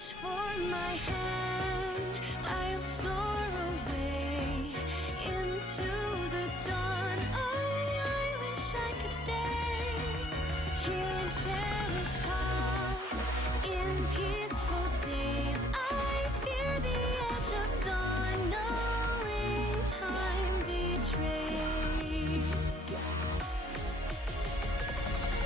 reach for my hand, I'll soar away into the dawn. Oh, I wish I could stay here and cherish hearts in peaceful days. I fear the edge of dawn, knowing time betrays.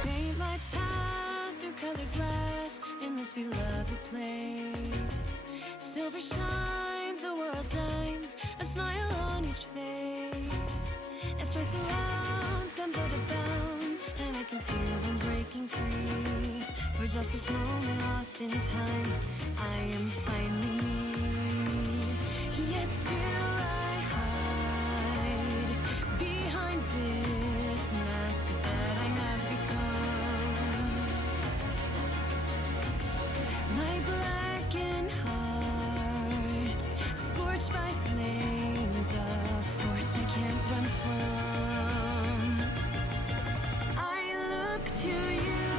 Great lights pass through colored glass in this beloved place. Silver shines, the world dines, a smile on each face. As joy surrounds, come go to bounds, and I can feel them breaking free. For just this moment lost in time, I am finally me. Yet still I hide behind this mask that I have become. My blackened heart, scorched by flames, a force I can't run from. I look to you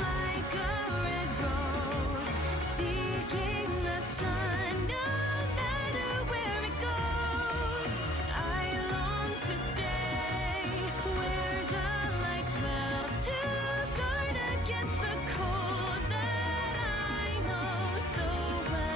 like a red rose, seeking the sun, no matter where it goes. I long to stay where the light dwells, to guard against the cold that I know so well.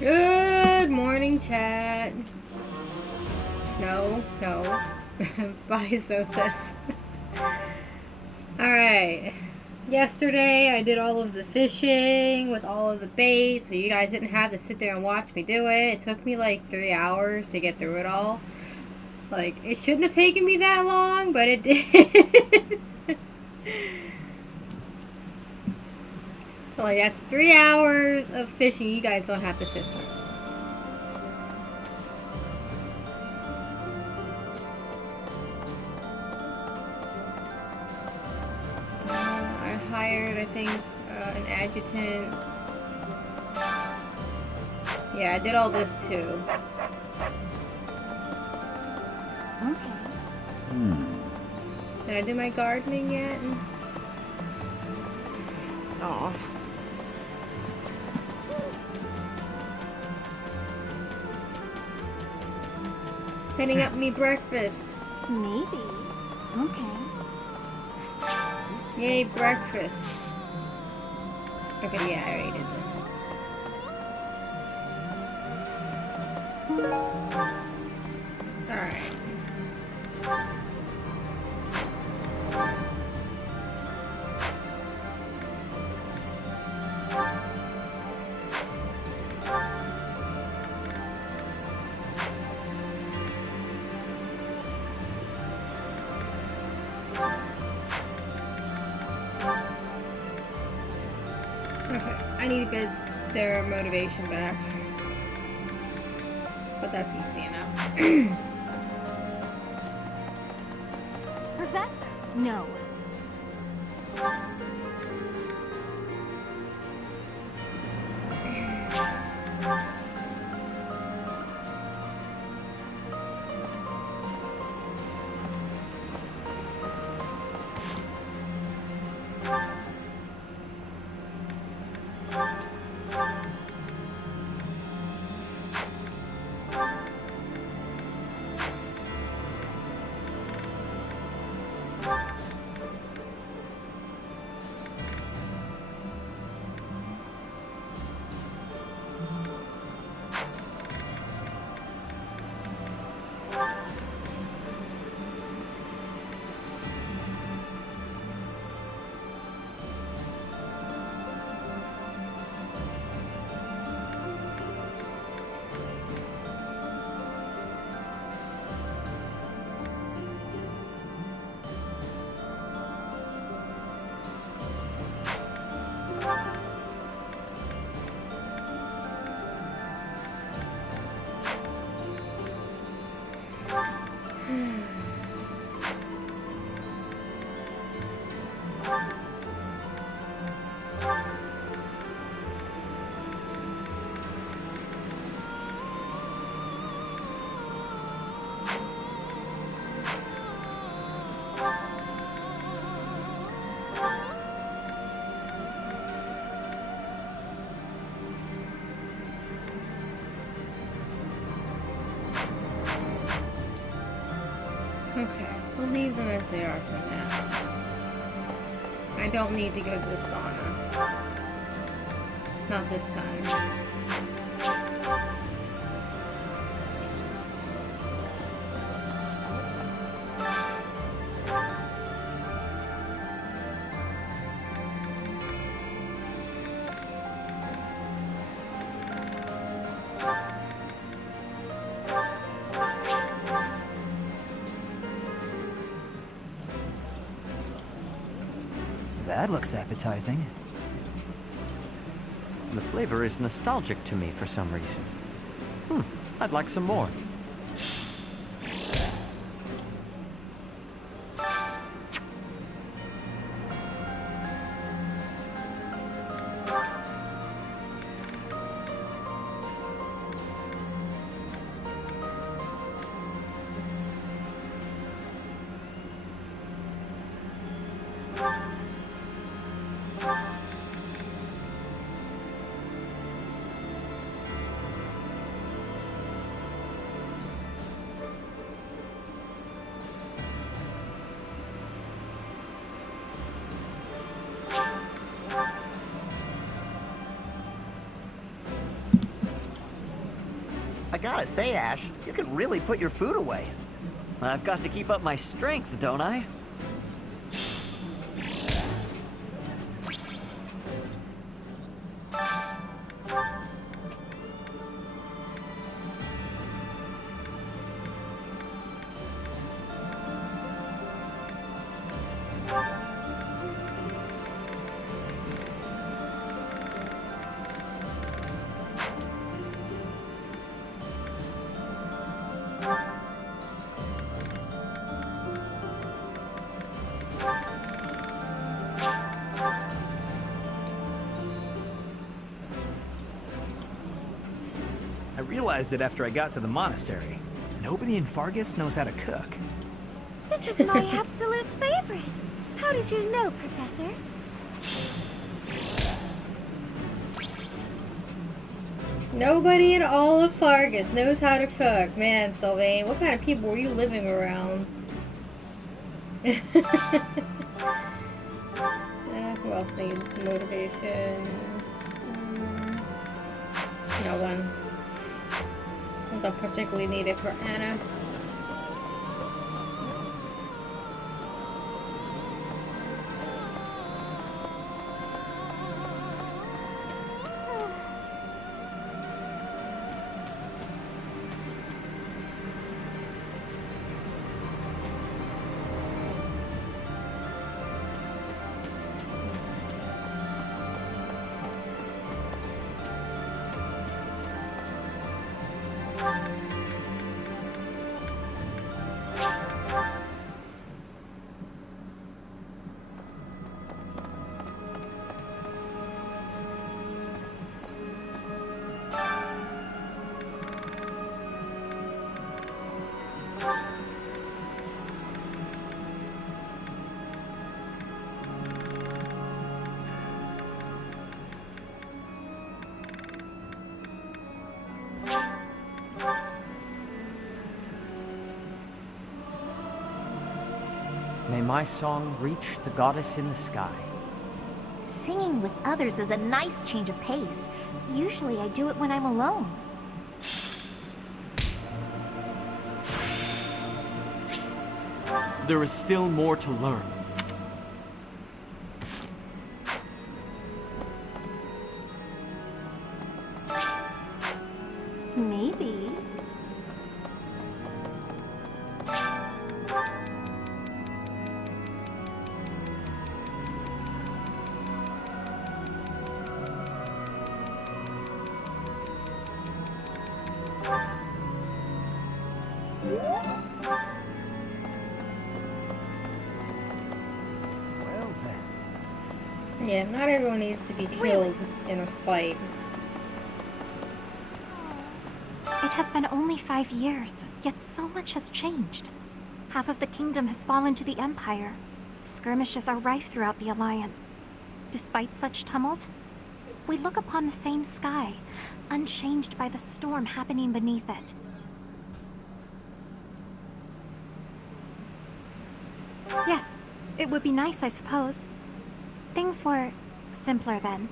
Good morning, chat. No. Bye, Sophus. Alright. Yesterday, I did all of the fishing with all of the bait, so you guys didn't have to sit there and watch me do it. It took me like 3 hours to get through it all. Like, it shouldn't have taken me that long, but it did. So, like, that's 3 hours of fishing you guys don't have to sit through. I hired, I think, an adjutant. Yeah, I did all this too. Okay. Did I do my gardening yet? Oh. Setting up me breakfast. Maybe. Okay. Yay, breakfast. Okay, yeah, I already did this. Alright. Okay, I need to get their motivation back. But that's easy enough. Professor? No. leave them as they are for now. I don't need to go to the sauna. Not this time. That looks appetizing. The flavor is nostalgic to me for some reason. I'd like some more. I gotta say, Ash, you can really put your food away. I've got to keep up my strength, don't I? I realized it after I got to the monastery. Nobody in Fargus knows how to cook. This is my absolute favorite. How did you know, Professor? Nobody in all of Fargus knows how to cook. Man, Sylvain, what kind of people were you living around? Who else needs motivation? No one. I don't particularly need it for Anna. May my song reach the goddess in the sky. Singing with others is a nice change of pace. Usually I do it when I'm alone. There is still more to learn. Maybe. Well then. Yeah, not everyone needs to be killed in a fight. It has been only 5 years, yet so much has changed. Half of the kingdom has fallen to the Empire. Skirmishes are rife throughout the Alliance. Despite such tumult, we look upon the same sky, unchanged by the storm happening beneath it. Yes, it would be nice, I suppose. Things were simpler then.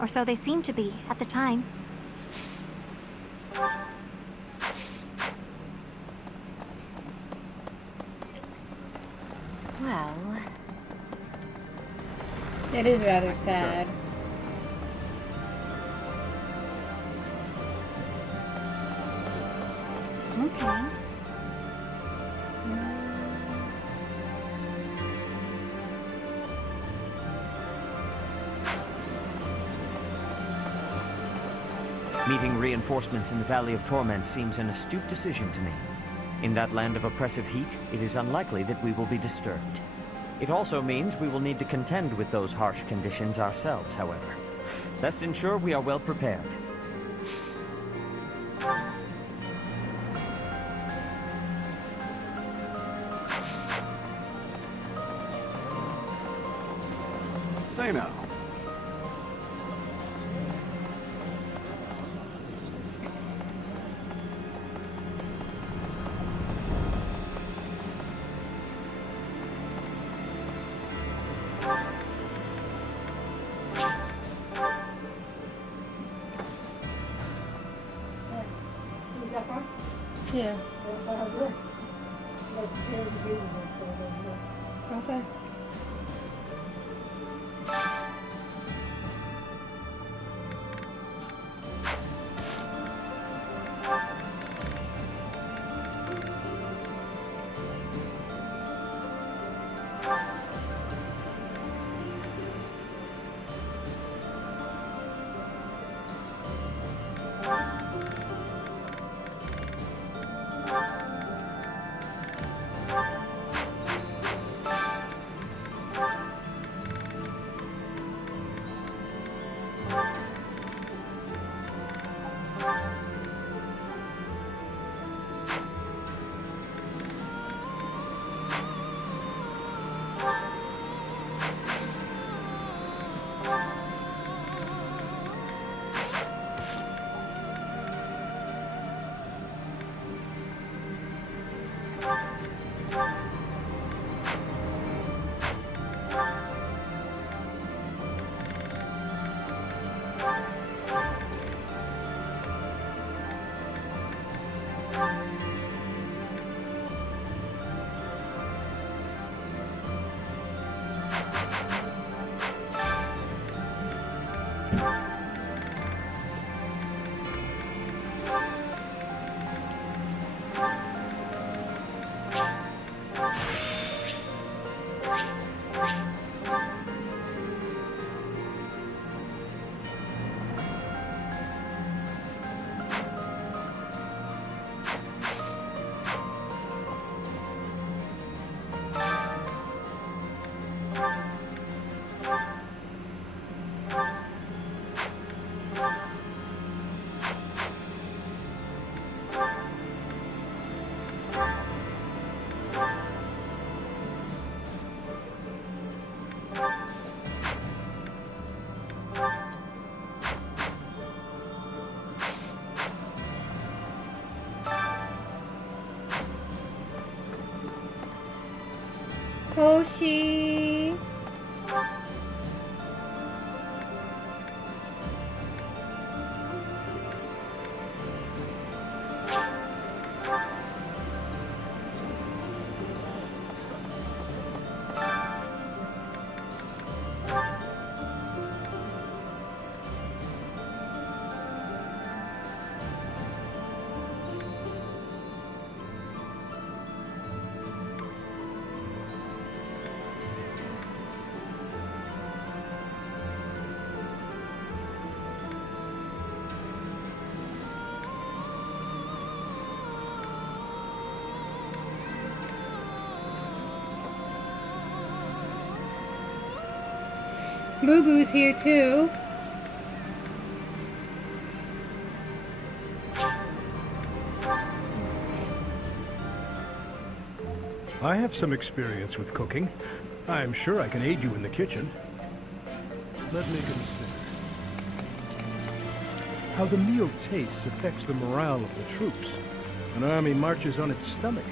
Or so they seemed to be at the time. Well, It is rather sad. Okay. Meeting reinforcements in the Valley of Torment seems an astute decision to me. In that land of oppressive heat, it is unlikely that we will be disturbed. It also means we will need to contend with those harsh conditions ourselves, however. Best ensure we are well prepared. Say now. Yeah. Okay. Koshi. Boo Boo's here too. I have some experience with cooking. I'm sure I can aid you in the kitchen. Let me consider. How the meal tastes affects the morale of the troops. An army marches on its stomach.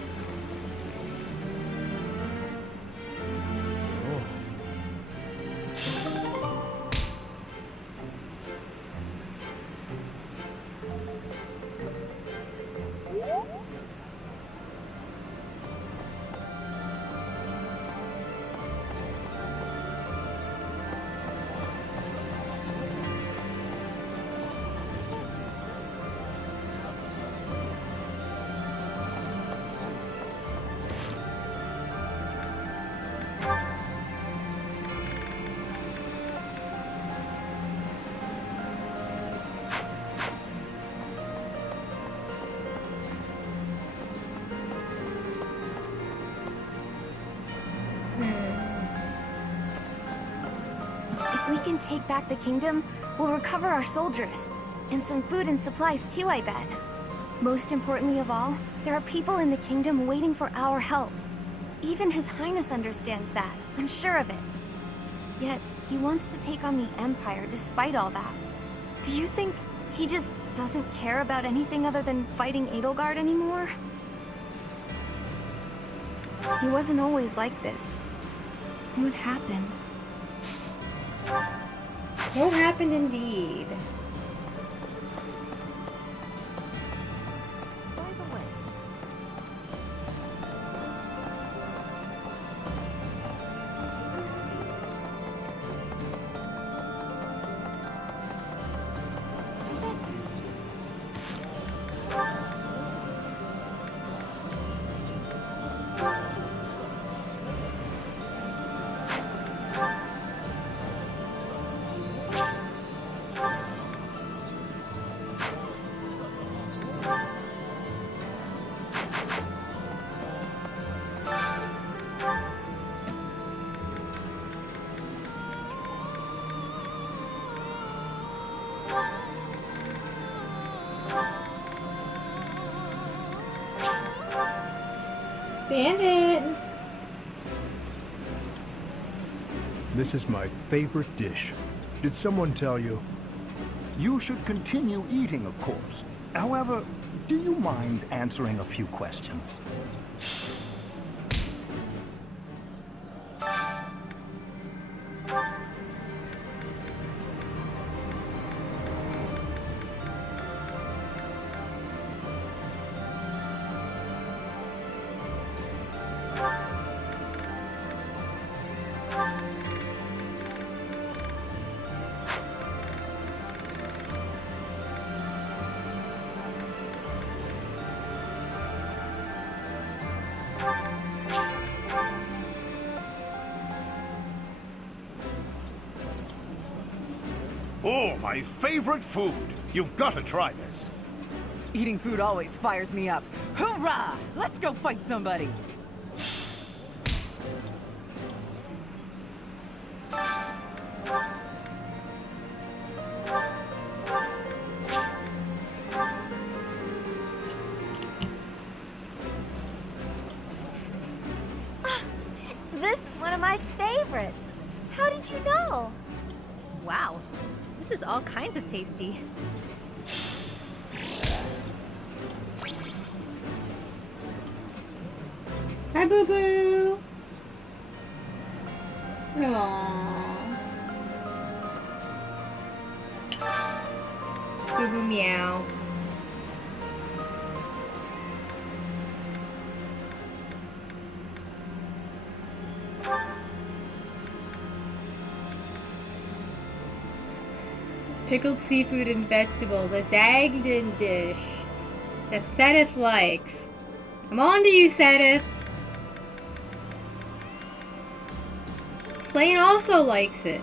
we can take back the kingdom, we'll recover our soldiers. And some food and supplies too, I bet. Most importantly of all, there are people in the kingdom waiting for our help. Even His Highness understands that, I'm sure of it. Yet, he wants to take on the Empire despite all that. Do you think he just doesn't care about anything other than fighting Edelgard anymore? He wasn't always like this. What happened? What happened indeed? By the way, Bandit! This is my favorite dish. Did someone tell you? You should continue eating, of course. However, do you mind answering a few questions? Oh, my favorite food. You've got to try this. Eating food always fires me up. Hoorah! Let's go fight somebody! This is one of my favorites. How did you know? Wow, this is all kinds of tasty. Hi, Boo Boo! Aww. Boo Boo meow. Pickled seafood and vegetables, a Dagden dish that Setith likes. I'm on to you, Setith. Plain also likes it.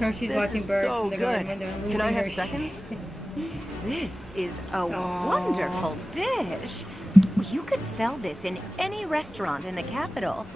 Oh, she's watching birds from the garden window and losing Can I have her seconds? This is a wonderful dish. You could sell this in any restaurant in the capital.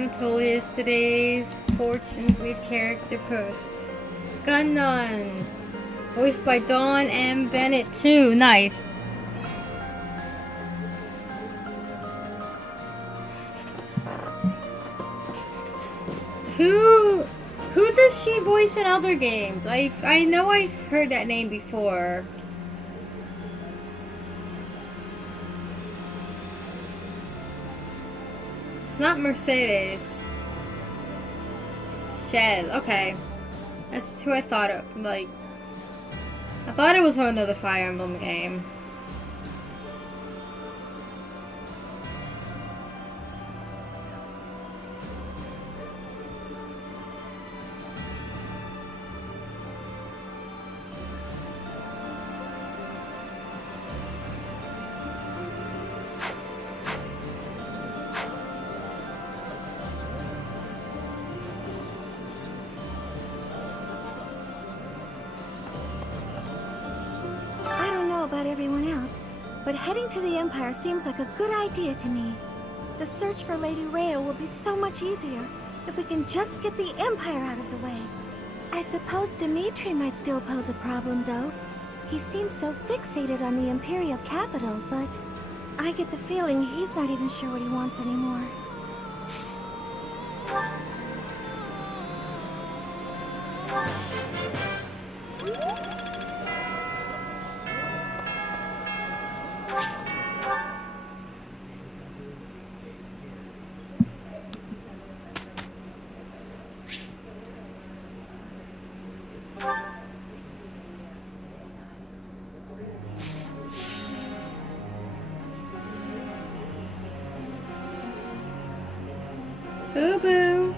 Anatolius today's Fortunes Weave character post. Gunnon! Voiced by Dawn M. Bennett too. Nice. Who does she voice in other games? I know I've heard that name before. It's not Mercedes. Shell, okay. That's who I thought it, like... I thought it was from another Fire Emblem game. About everyone else, but heading to the Empire seems like a good idea to me. The search for Lady Rhea will be so much easier if we can just get the Empire out of the way. I suppose Dimitri might still pose a problem, though. He seems so fixated on the Imperial capital, but I get the feeling he's not even sure what he wants anymore. Boo boo.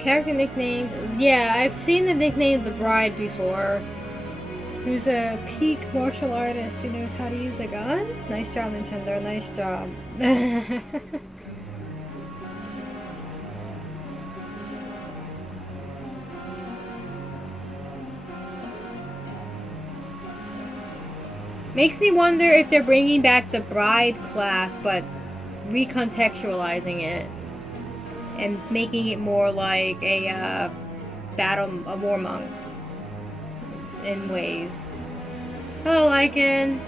Character nicknamed. Yeah, I've seen the nickname The Bride before. Who's a peak martial artist who knows how to use a gun? Nice job, Nintendo. Nice job. Makes me wonder if they're bringing back the Bride class, but recontextualizing it. And making it more like a war monk in ways. Hello, Lycan.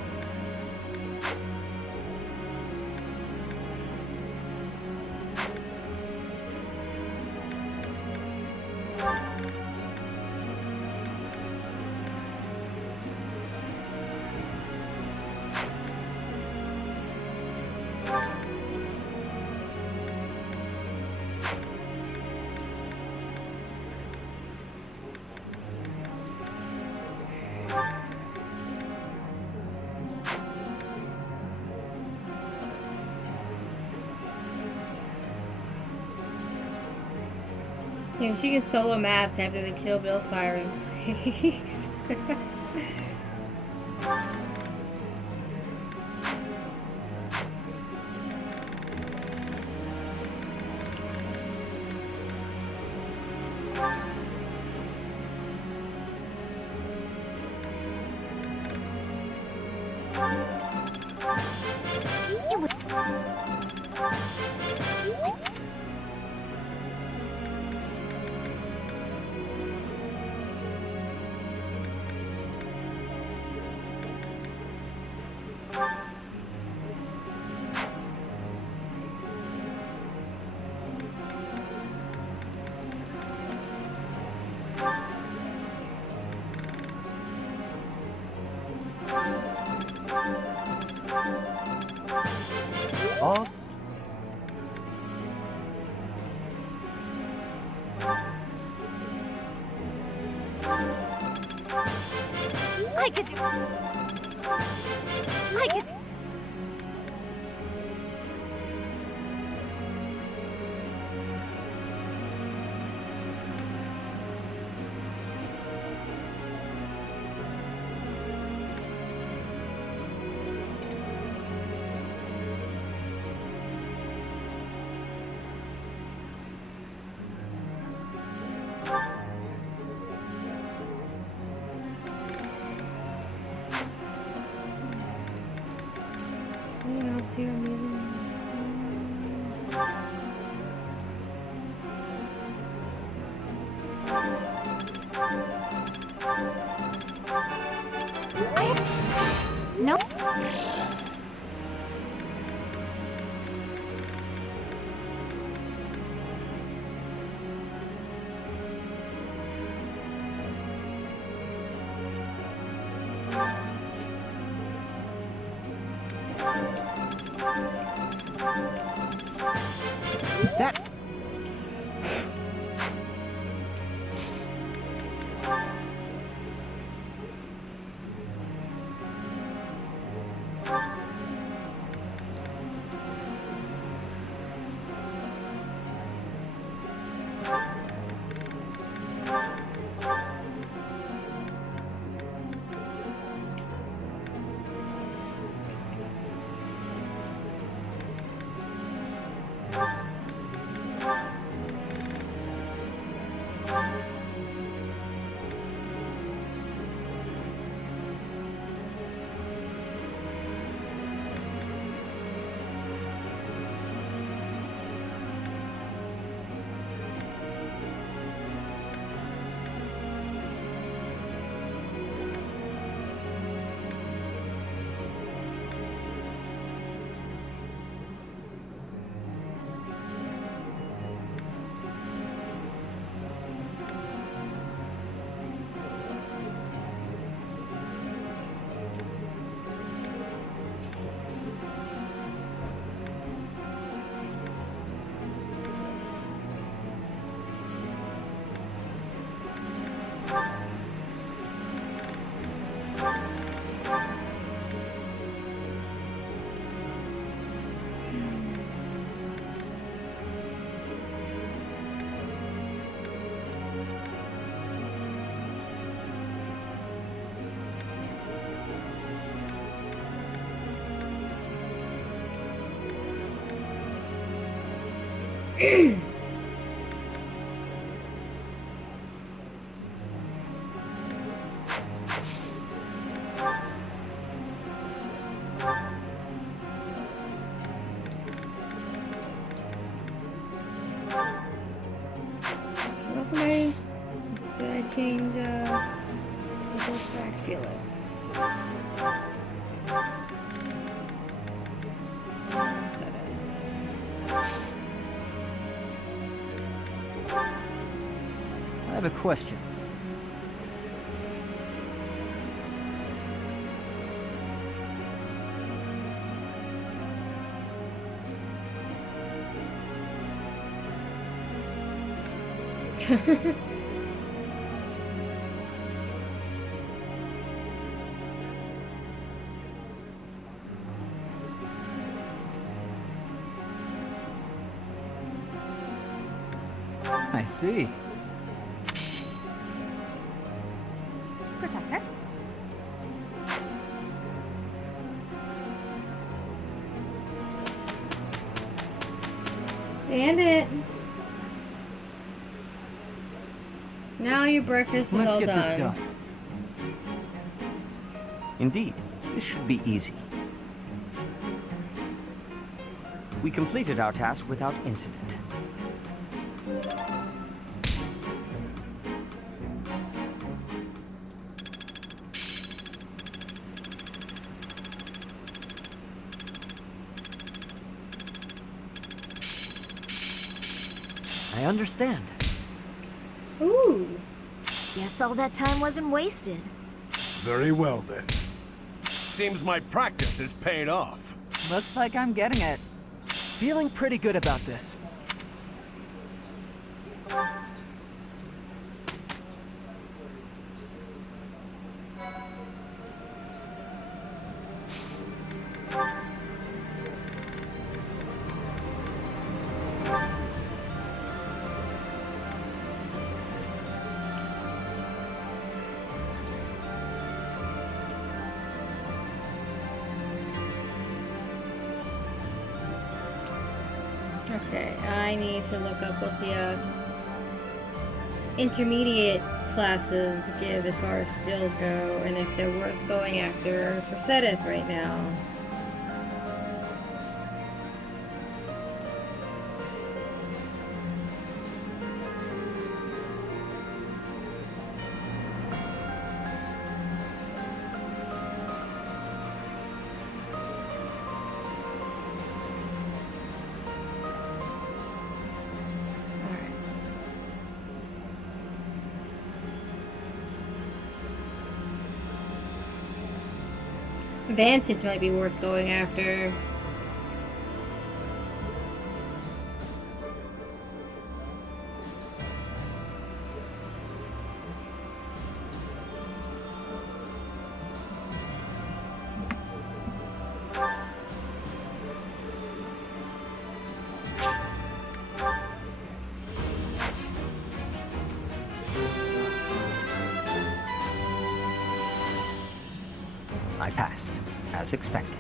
Yeah, she can solo maps after the Kill Bill sirens, please. All I could do. I could do. Anything else here I'm using? No. That... What else am I? Did I change double stack Felix? Set it. I have a question. I see. Professor? And it. Now your breakfast is Let's all get done. this done. Indeed, this should be easy. We completed our task without incident. I understand. Ooh. Guess all that time wasn't wasted. Very well, then. Seems my practice has paid off. Looks like I'm getting it. feeling pretty good about this. Okay, I need to look up what the intermediate classes give as far as skills go, and if they're worth going after for Setith right now. Vantage might be worth going after. I passed, as expected.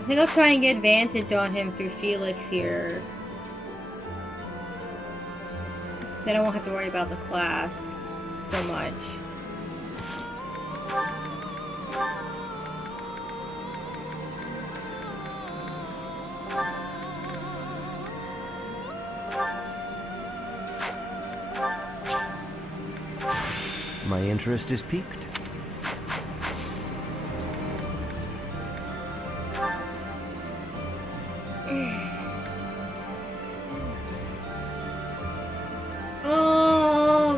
I think I'll try and get advantage on him through Felix here. Then I won't have to worry about the class so much. My interest is piqued.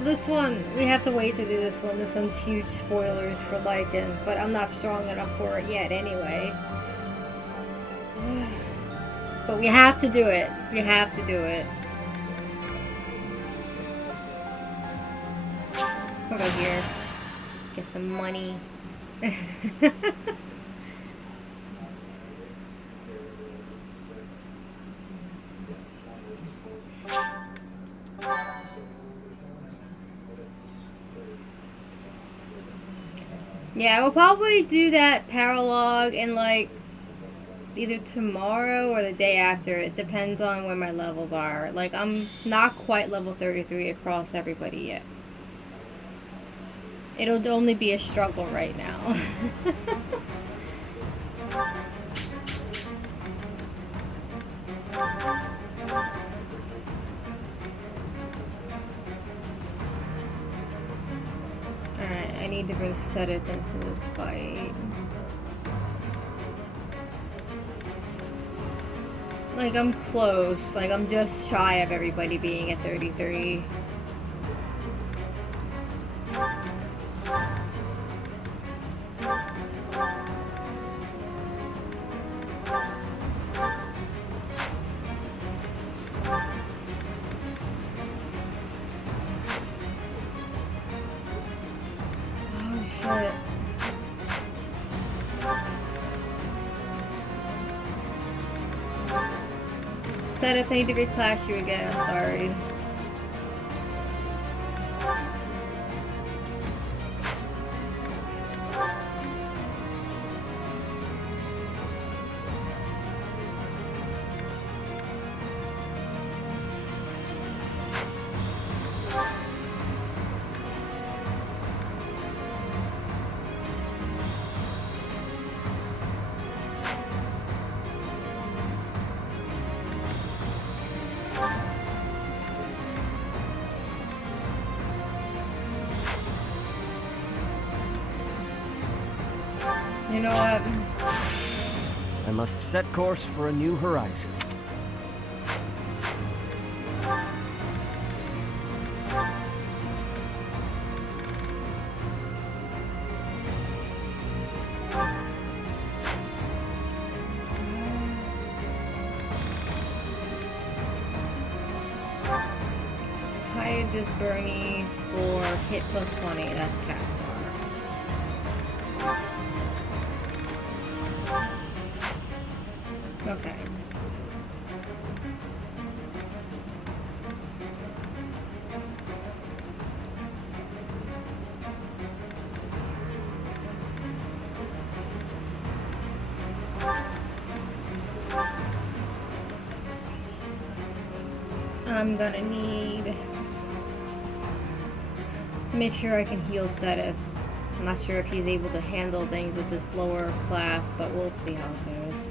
This one, we have to wait to do this one. This one's huge spoilers for Lycan, but I'm not strong enough for it yet anyway. But we have to do it. We have to do it. We'll go here. Get some money. Yeah, we'll probably do that paralog in like either tomorrow or the day after. It depends on where my levels are. Like, I'm not quite level 33 across everybody yet. It'll only be a struggle right now. Alright, I need to bring Setith into this fight. Like, I'm close. Like, I'm just shy of everybody being at 33. Setith, I need to reclass you again, I'm sorry. You know what? I must set course for a new horizon. Hired this Bernie for hit plus 20. That's Caspar. Okay. I'm gonna need to make sure I can heal Setith. I'm not sure if he's able to handle things with this lower class, but we'll see how it goes.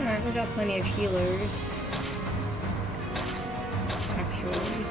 Alright, we got plenty of healers. Actually.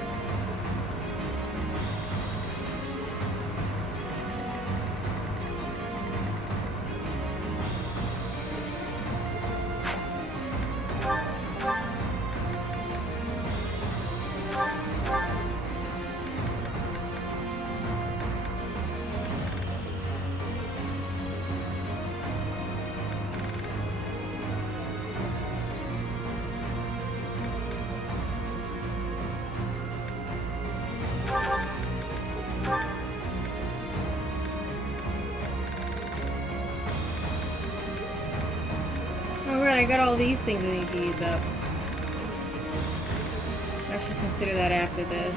Alright, I got all these things I need to use up. I should consider that after this.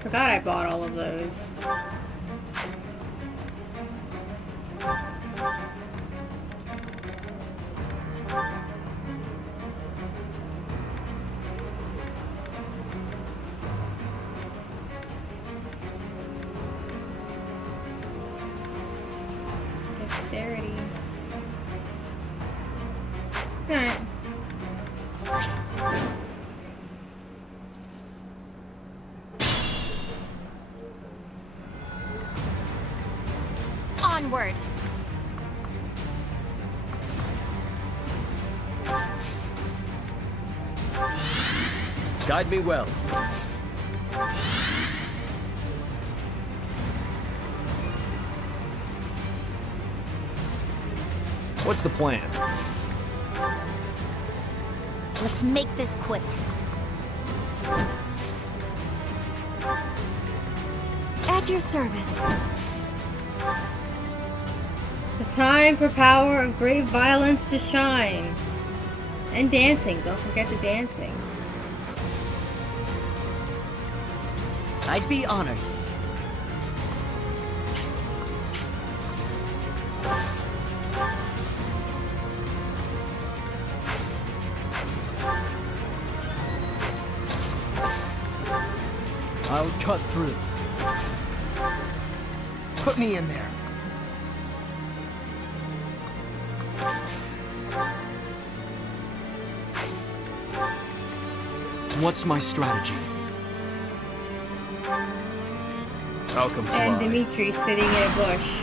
Forgot I bought all of those. Dexterity. Alright. Onward. Guide me well. What's the plan? Let's make this quick. At your service. The time for power of great violence to shine. And dancing. Don't forget the dancing. I'd be honored. I'll cut through. Put me in there. What's my strategy? I'll comply. And Dimitri's sitting in a bush.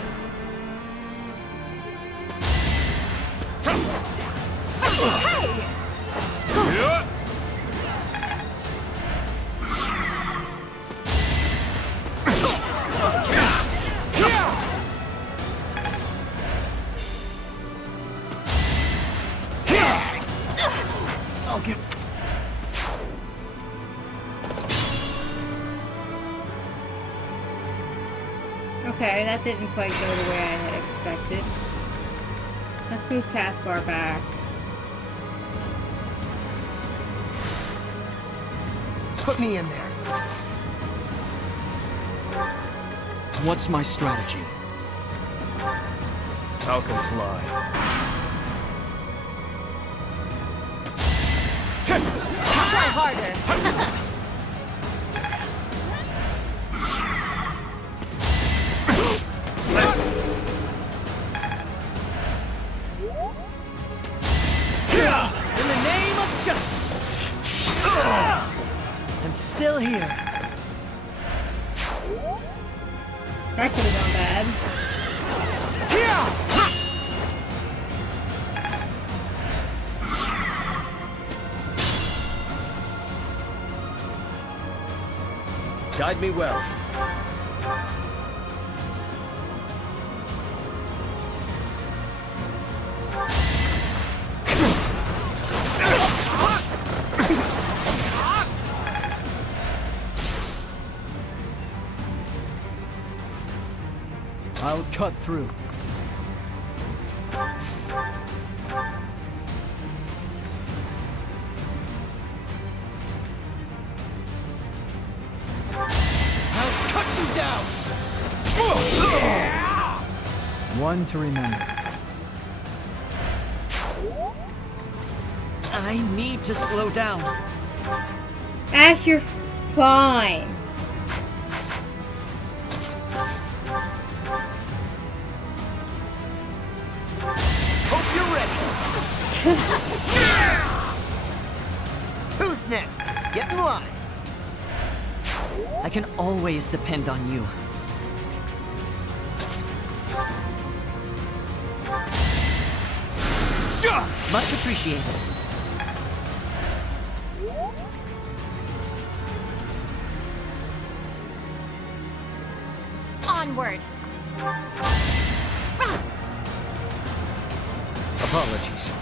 I'll get. Okay, that didn't quite go the way I had expected. Let's move taskbar back. Put me in there. What's my strategy? I'll comply. Try harder. In the name of justice. I'm still here. That could have gone bad. Guide me well. I'll cut through. I'll cut you down. One to remember. I need to slow down. Ash, you're fine. Hope you're ready. Who's next? Get in line. I can always depend on you. Sure. Much appreciated. Onward. Apologies.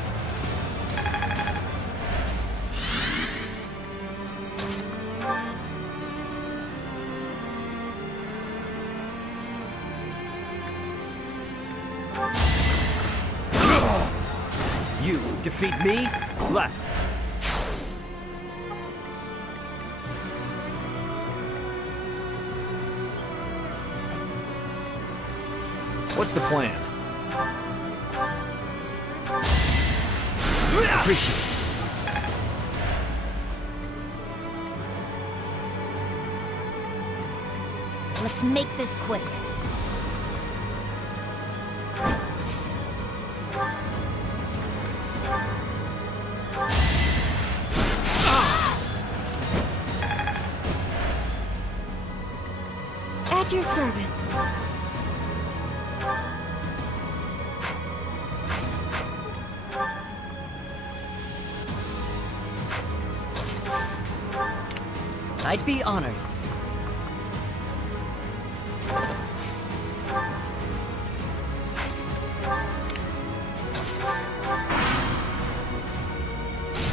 You defeat me? Left. What's the plan? Appreciate it. Let's make this quick. At your service. I'd be honored.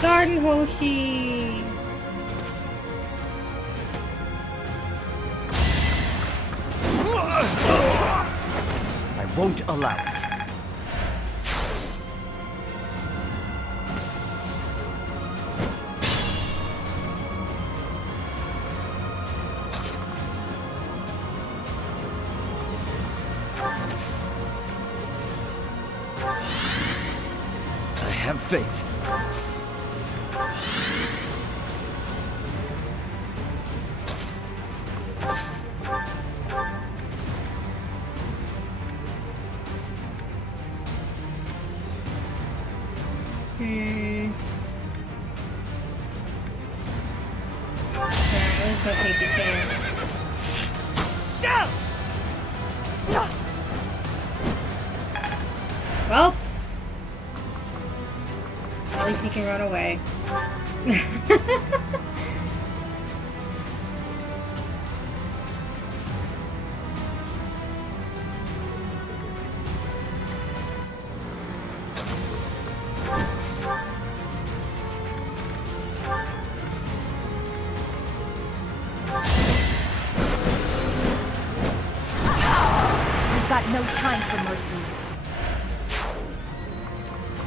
Garden Hoshi. I won't allow it. I have faith. Alright, I'm just gonna take the chance. Well, at least he can run away. We've got no time for mercy.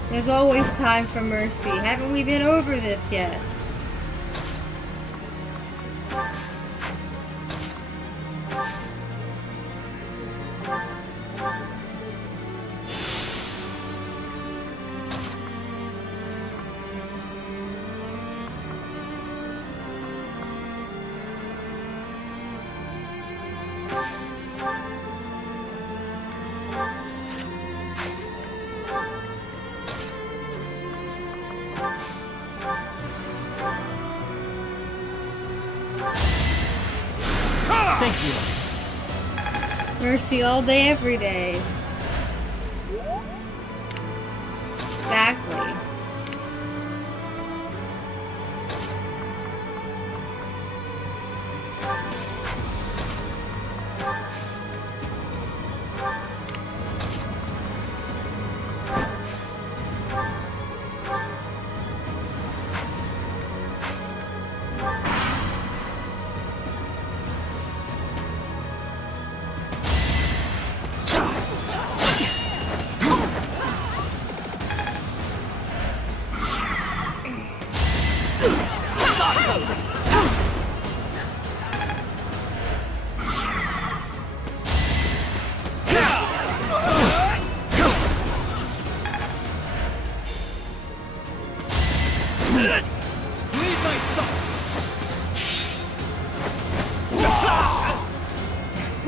There's always time for mercy. Haven't we been over this yet? Thank you. Mercy all day, every day. Exactly.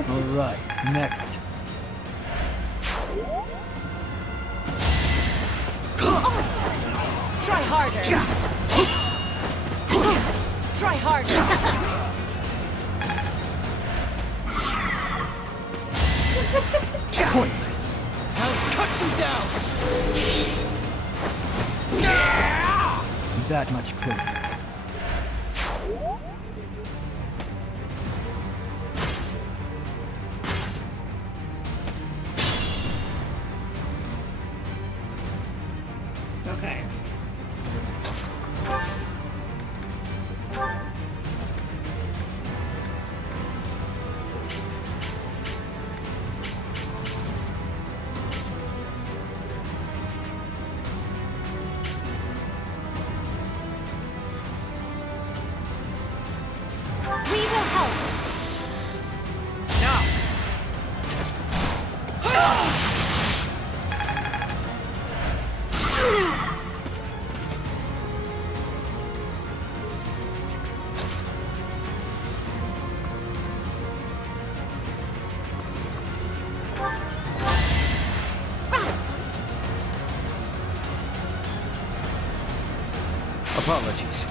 Alright, next. Try harder. Try harder. Pointless. I'll cut you down! That much closer. Okay. We will help. Now! Apologies.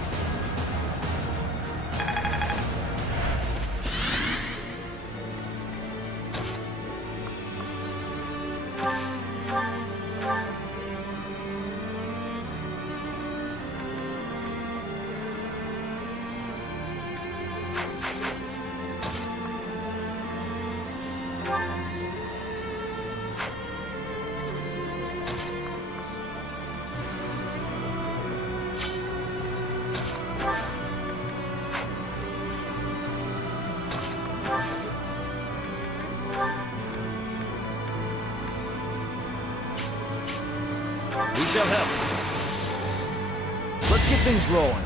We shall help. Let's get things rolling.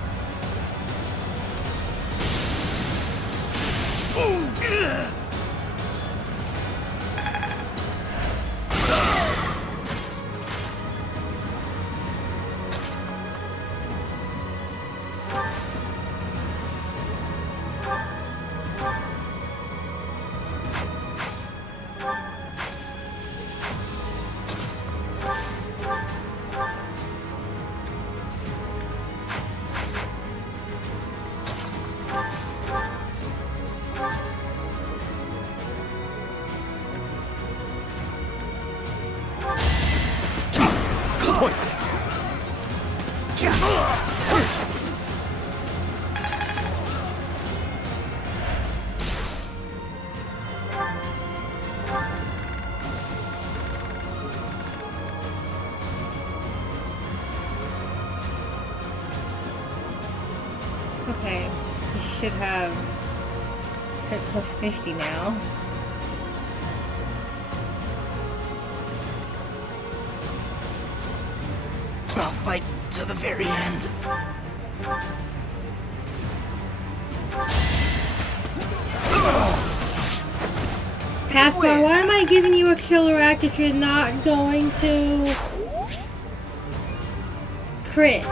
Pointless. Okay. You should have plus 50 now. to the very end. Caspar, why am I giving you a killer act if you're not going to crit?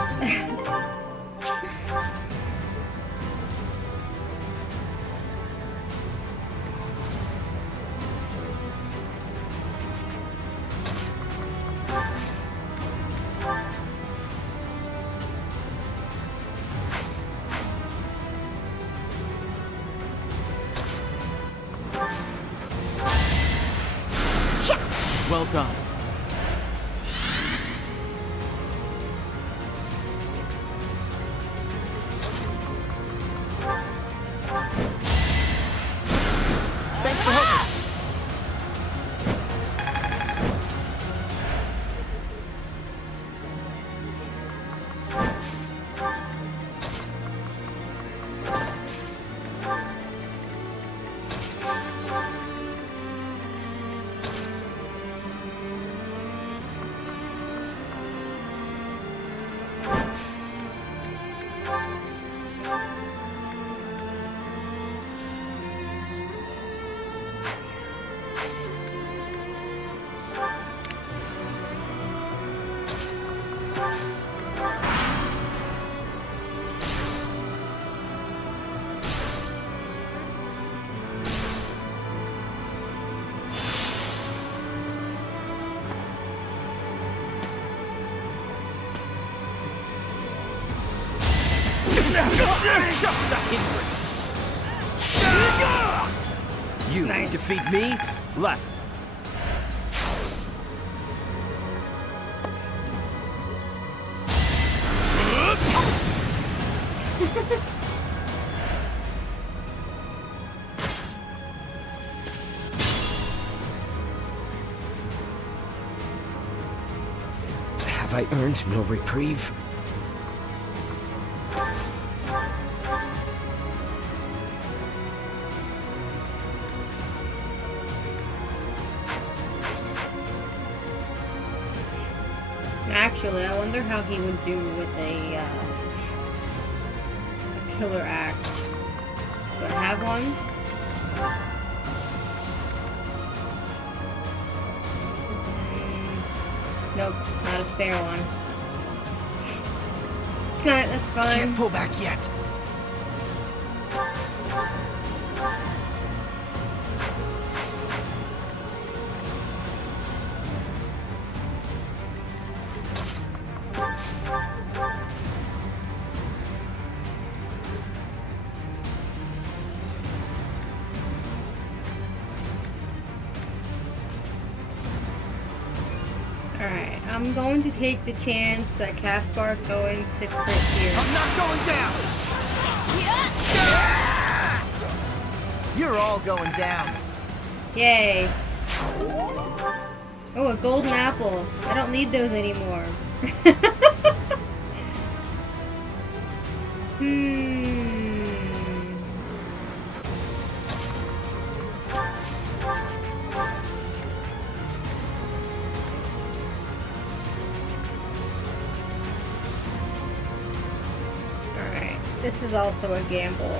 Well done. Thanks for helping. Just a hindrance. You Nice. defeat me? Left. Have I earned no reprieve? Actually, I wonder how he would do with a killer axe. Do I have one? Nope, not a spare one. Alright, that's fine. Can't pull back yet. Alright, I'm going to take the chance that Caspar's going to crit here. I'm not going down. You're all going down. Yay. Oh, a golden apple. I don't need those anymore. Alright, this is also a gamble.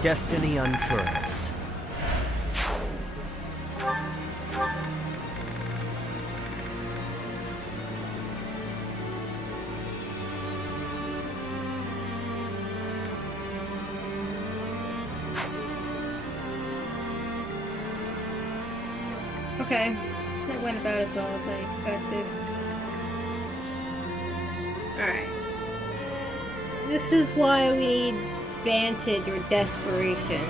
Destiny unfurls. Okay, that went about as well as I expected. Alright. This is why we need Vantage or Desperation.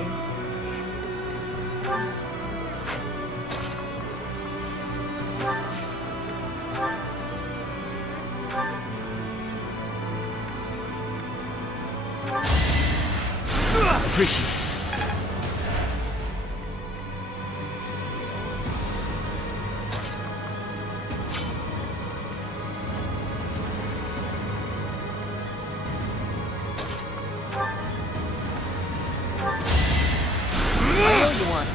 Appreciate it. I owe you one.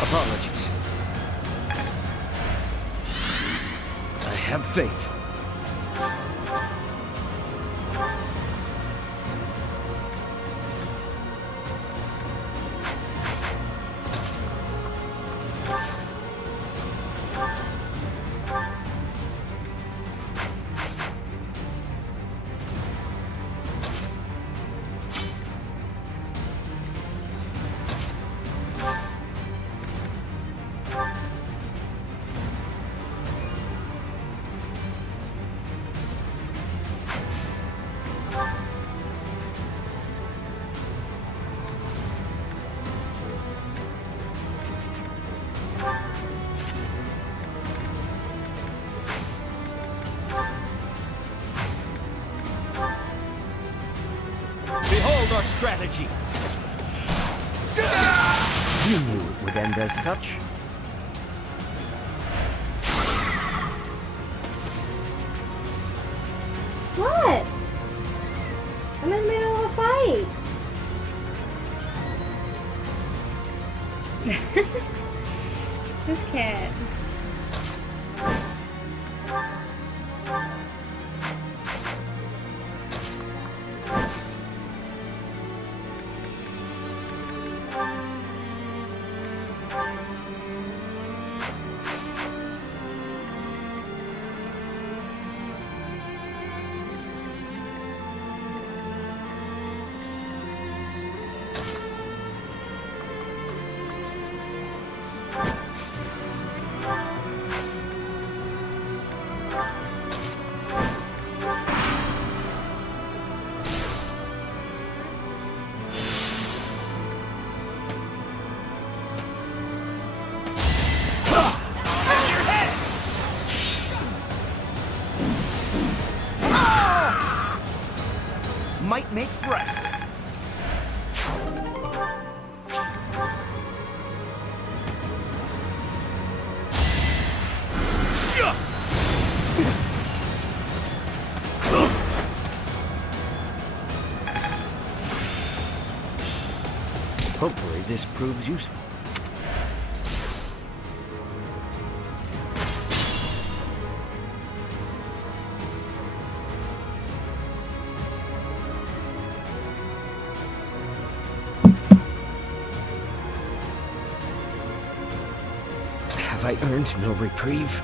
Apologies. I have faith. Behold our strategy! You knew it would end as such. What? I'm in the middle of a fight. This cat. Might makes right. Hopefully this proves useful. Have I earned no reprieve?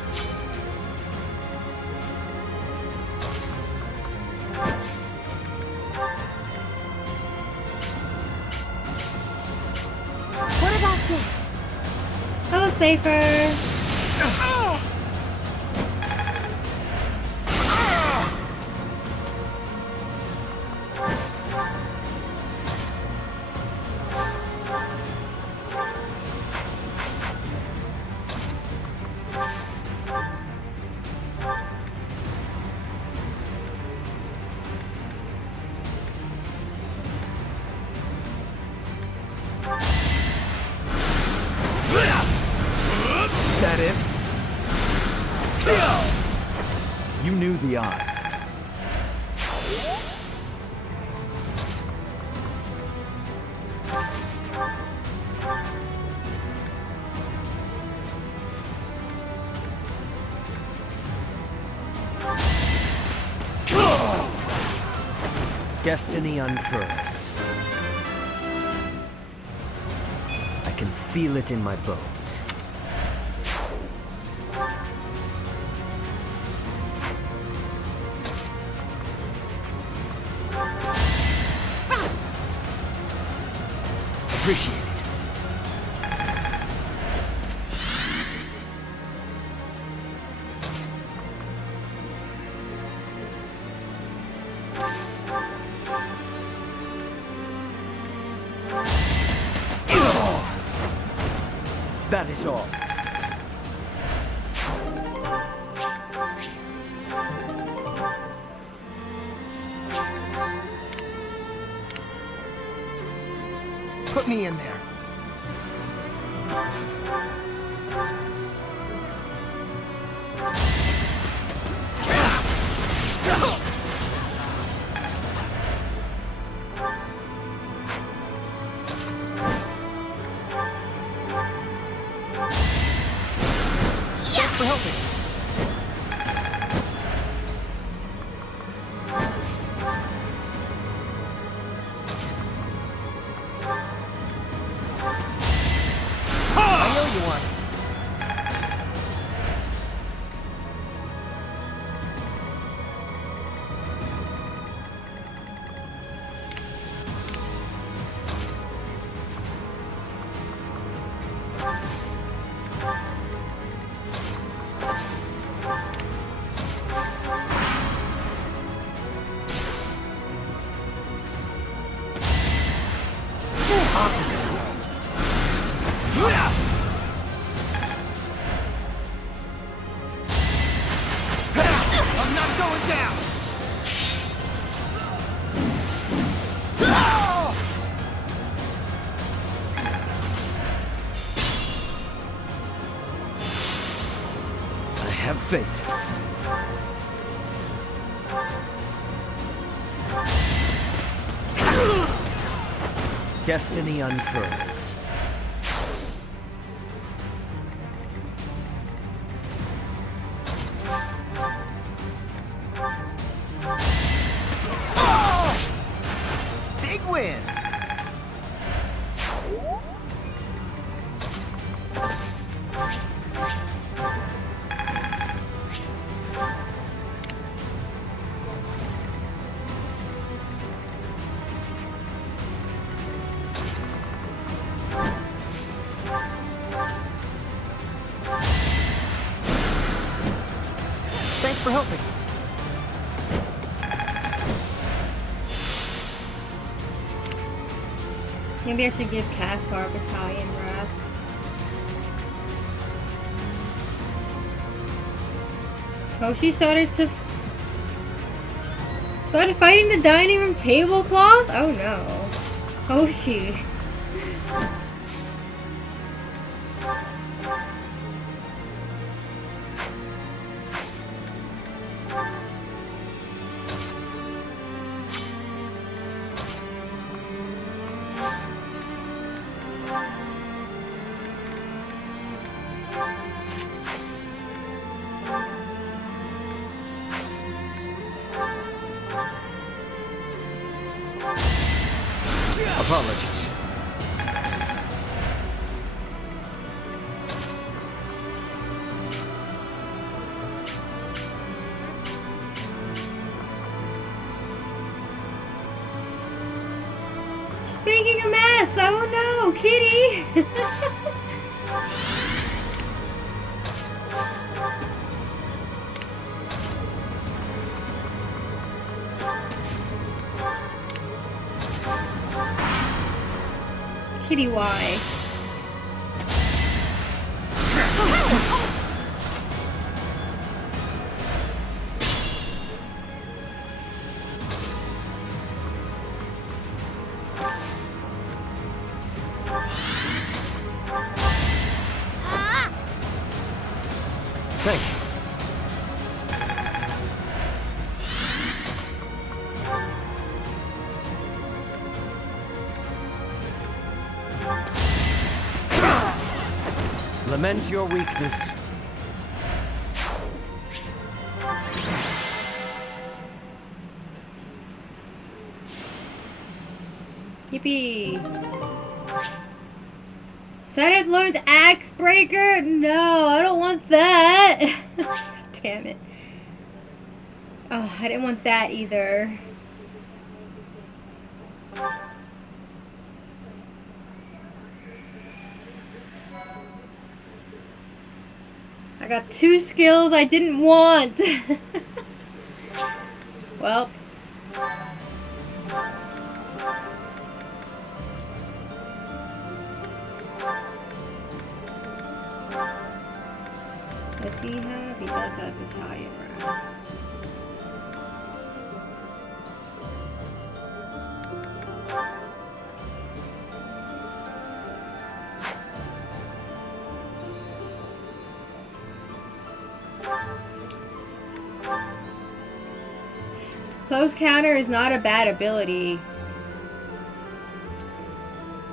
What about this? Hello, Safer. Is that it? You knew the odds. Destiny unfurls. I can feel it in my bones. Appreciate it. That is all. Put me me in there. Thanks for helping. I owe you one. Octopus. I'm not going down. I have faith. Destiny unfurls. Big win. Thanks for helping. Maybe I should give Caspar a battalion rep. Kofi started fighting the dining room tablecloth? Oh no. Kofi. Apologies. She's making a mess! Oh no, Kitty! Kitty, why? Thank you. Lament your weakness. Yippee. Satyn learned Axe Breaker? No, I don't want that. Damn it. Oh, I didn't want that either. I got 2 skills I didn't want. Well. Does he have? He does have Italian round. Close counter is not a bad ability.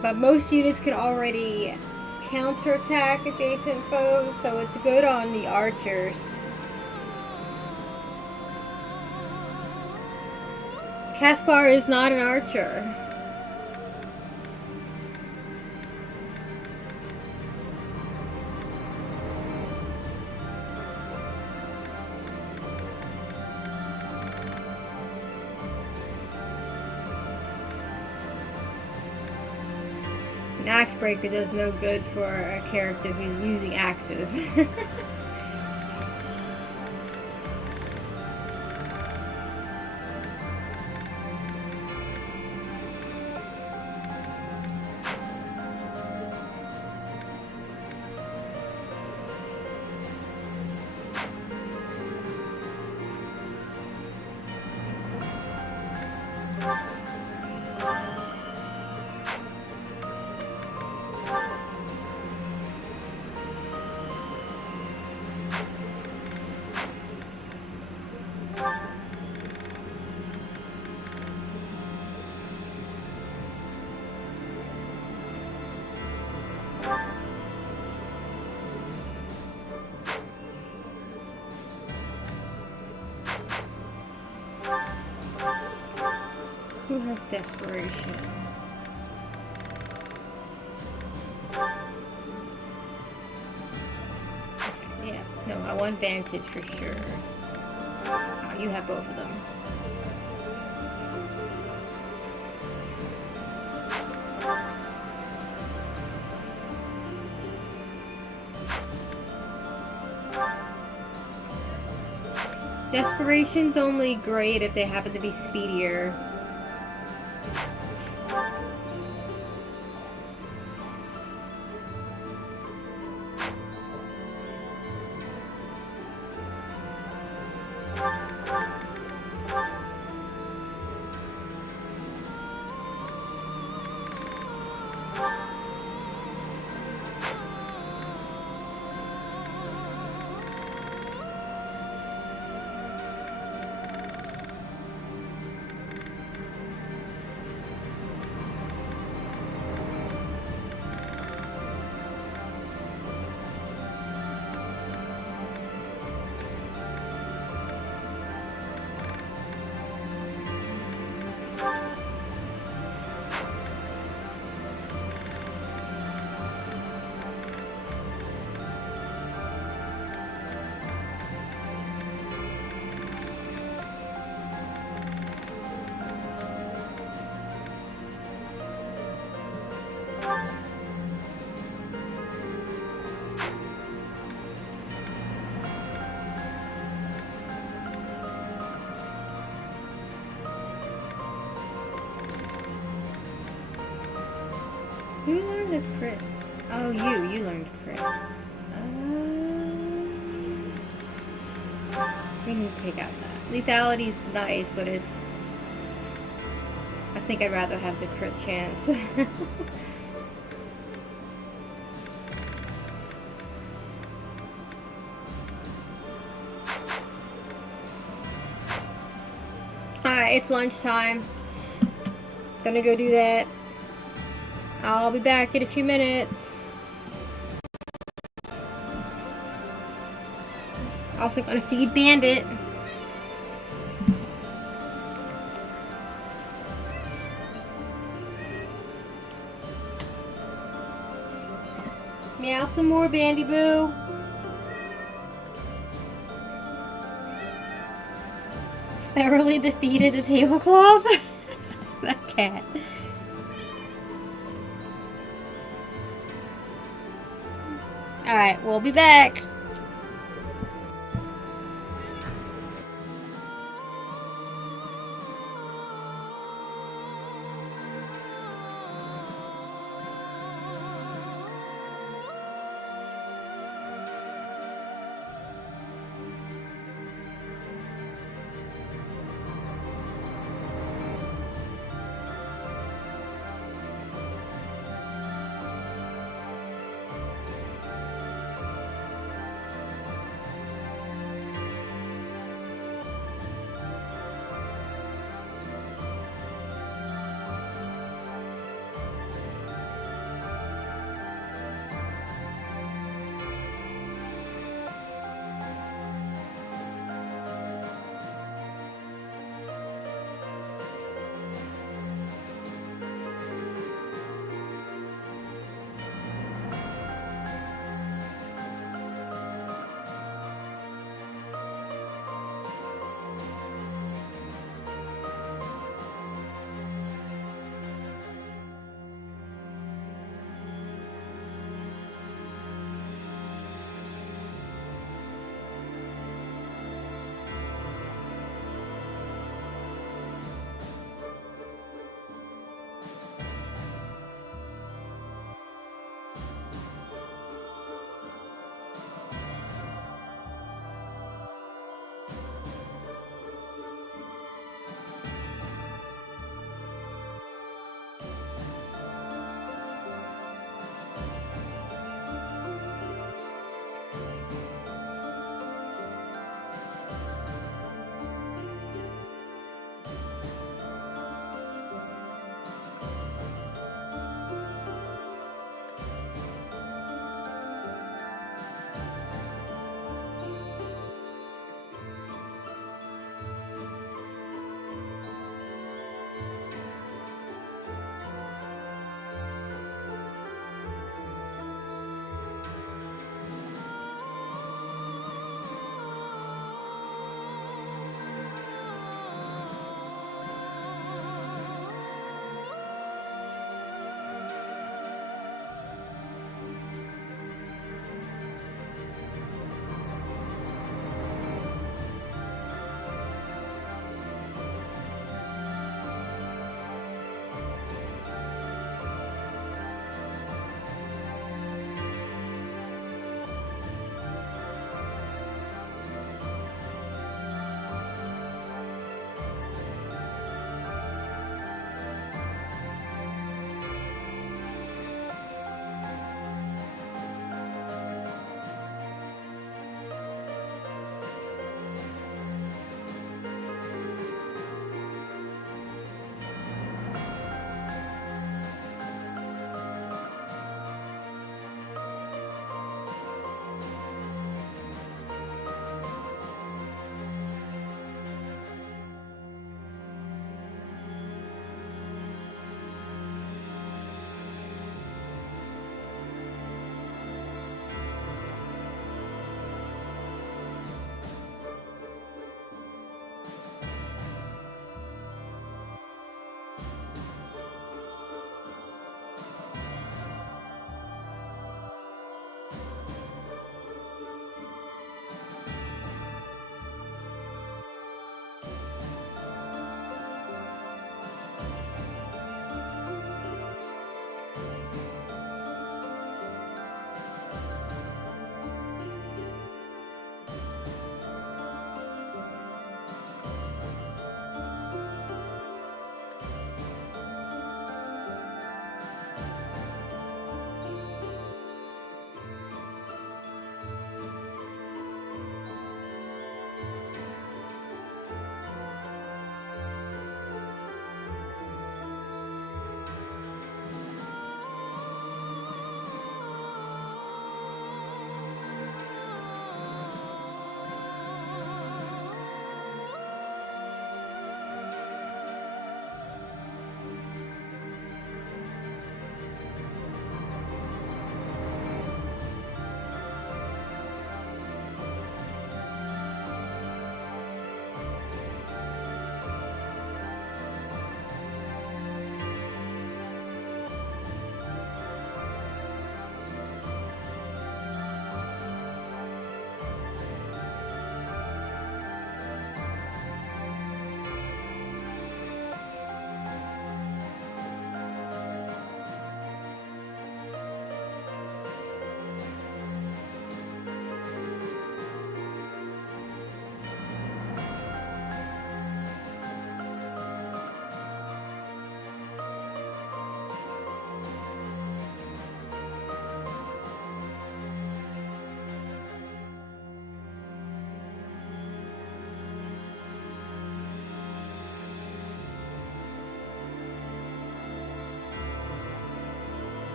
But most units can already counterattack adjacent foes, so it's good on the archers. Caspar is not an archer. An axe breaker does no good for a character who's using axes. Who has desperation? Okay, yeah, no, I want vantage for sure. Oh, you have both of them. Desperation's only great if they happen to be speedier. Who learned the crit? Oh, you learned crit. We need to take out that. Lethality's nice, but it's... I think I'd rather have the crit chance. Alright, it's lunchtime. Gonna go do that. I'll be back in a few minutes. Also gonna feed Bandit. Meow some more, Bandy Boo. Thoroughly defeated the tablecloth? That cat. Alright, we'll be back.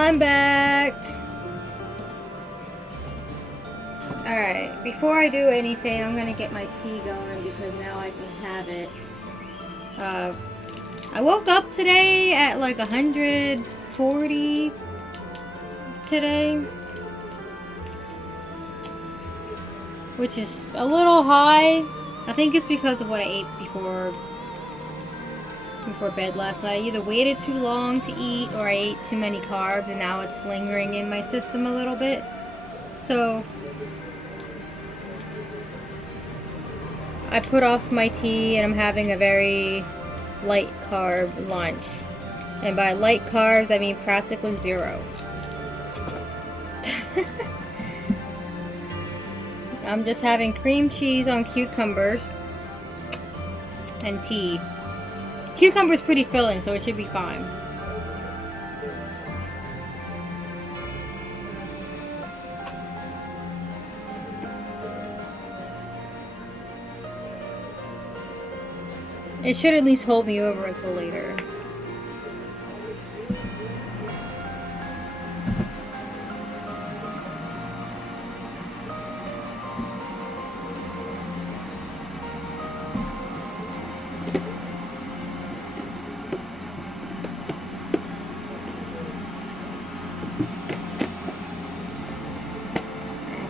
I'm back. Alright, before I do anything, I'm gonna get my tea going because now I can have it. I woke up today at like 140 today, which is a little high. I think it's because of what I ate before bed last night. I either waited too long to eat or I ate too many carbs and now it's lingering in my system a little bit. So I put off my tea and I'm having a very light carb lunch. And by light carbs, I mean practically zero. I'm just having cream cheese on cucumbers and tea. Cucumber's pretty filling, so it should be fine. It should at least hold me over until later.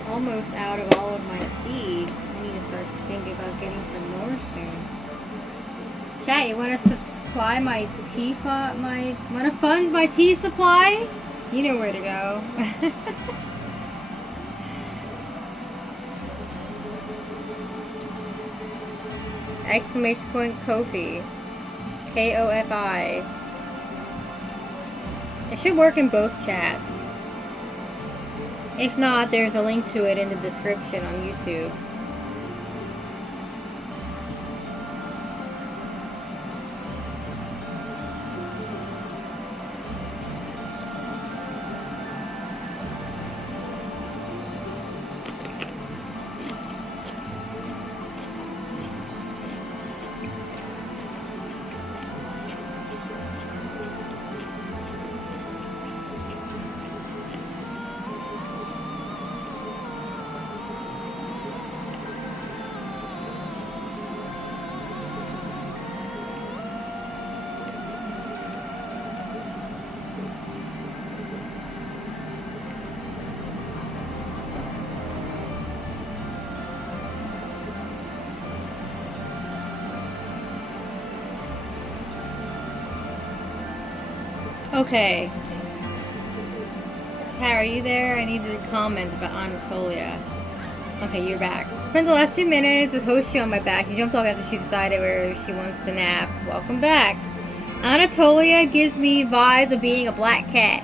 Almost out of all of my tea. I need to start thinking about getting some more soon. Chat, you want to supply my tea wanna fund my tea supply? You know where to go. Exclamation point Kofi. Kofi. It should work in both chats. If not, there's a link to it in the description on YouTube. Okay. Tara, are you there? I need to comment about Anatolia. Okay, you're back. Spent the last few minutes with Hoshi on my back. She jumped off after she decided where she wants to nap. Welcome back. Anatolia gives me vibes of being a black cat.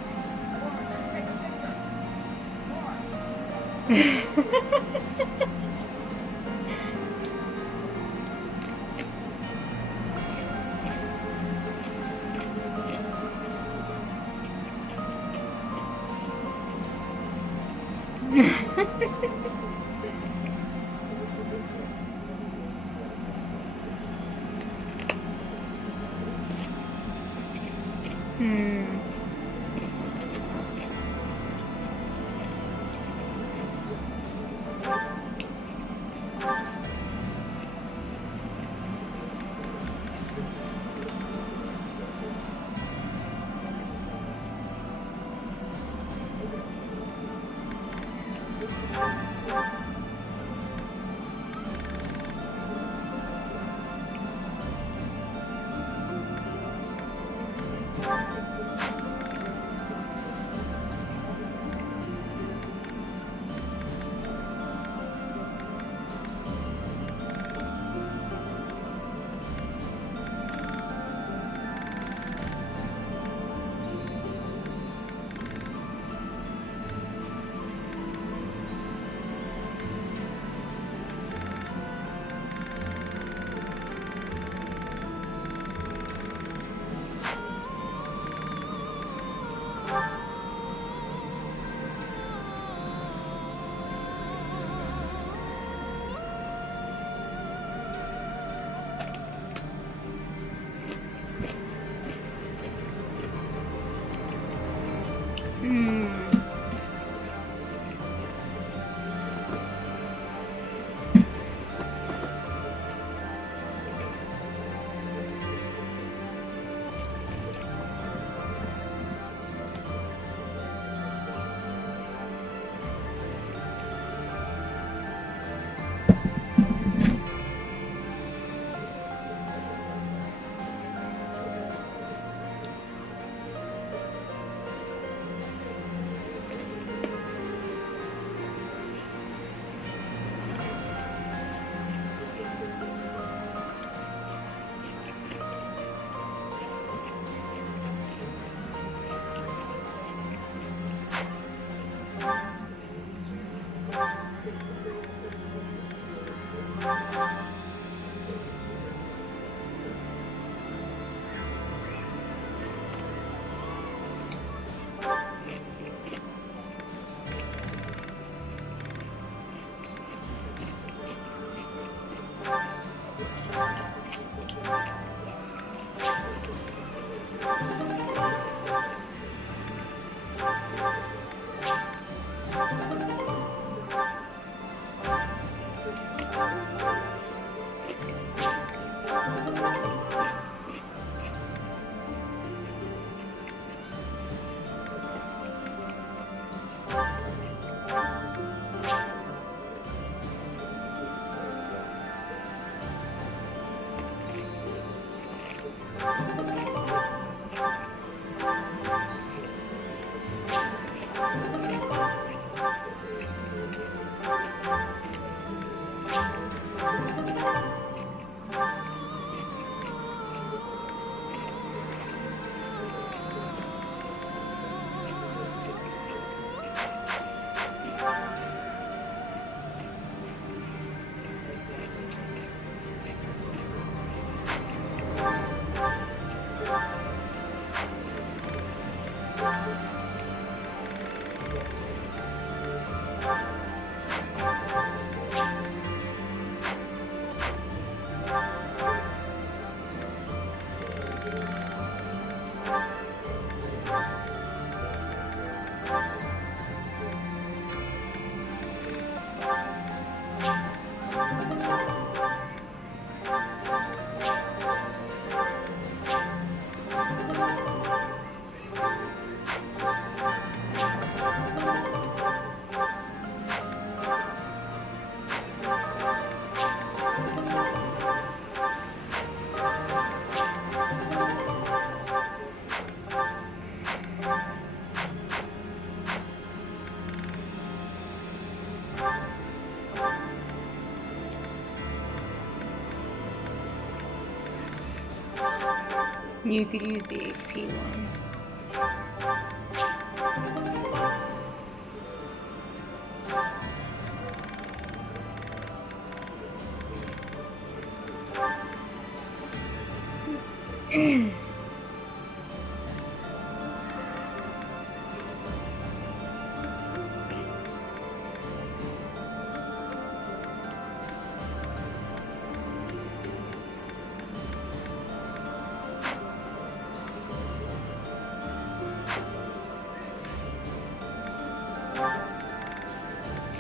You could use the HP one.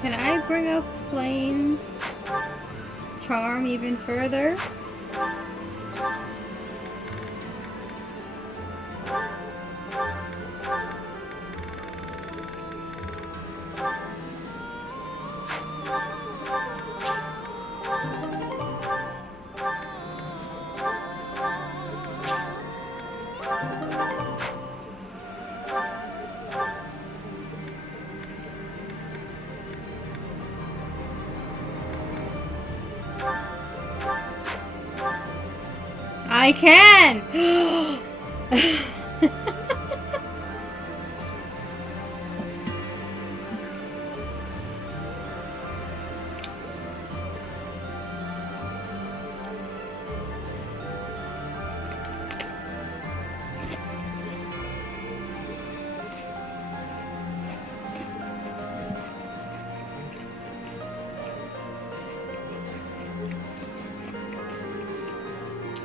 Can I bring up Flame's charm even further? I can!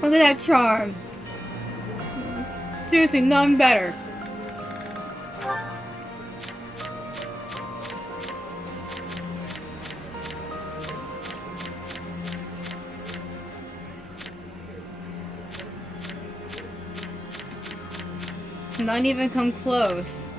Look at that charm. Seriously, none better. Not even come close.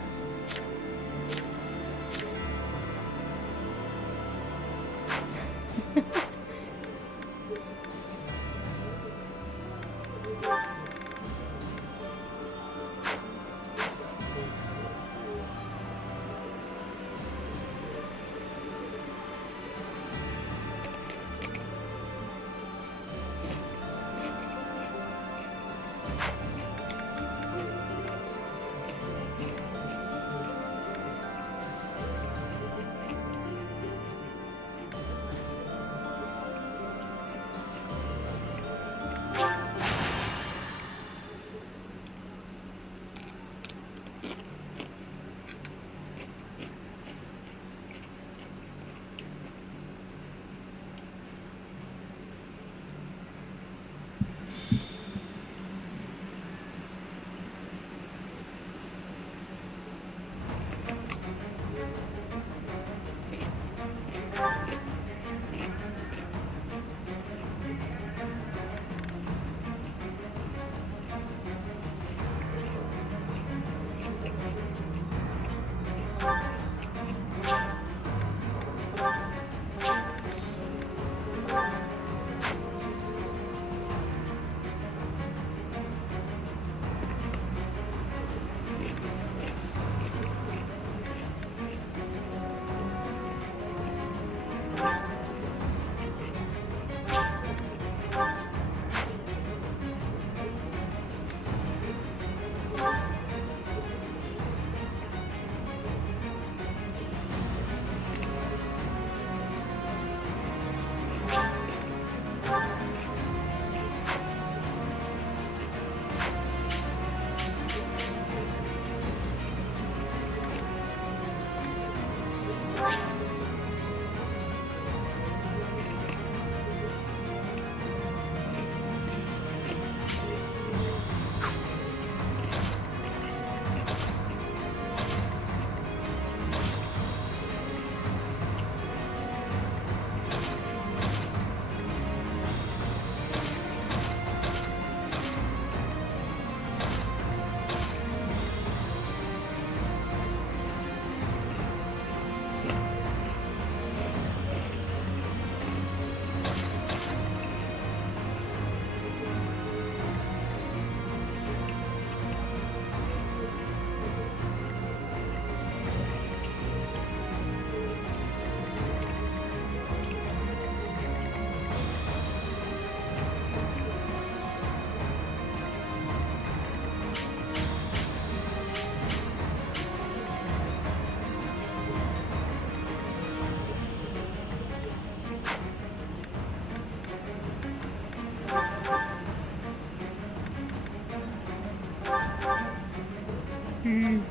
Alright,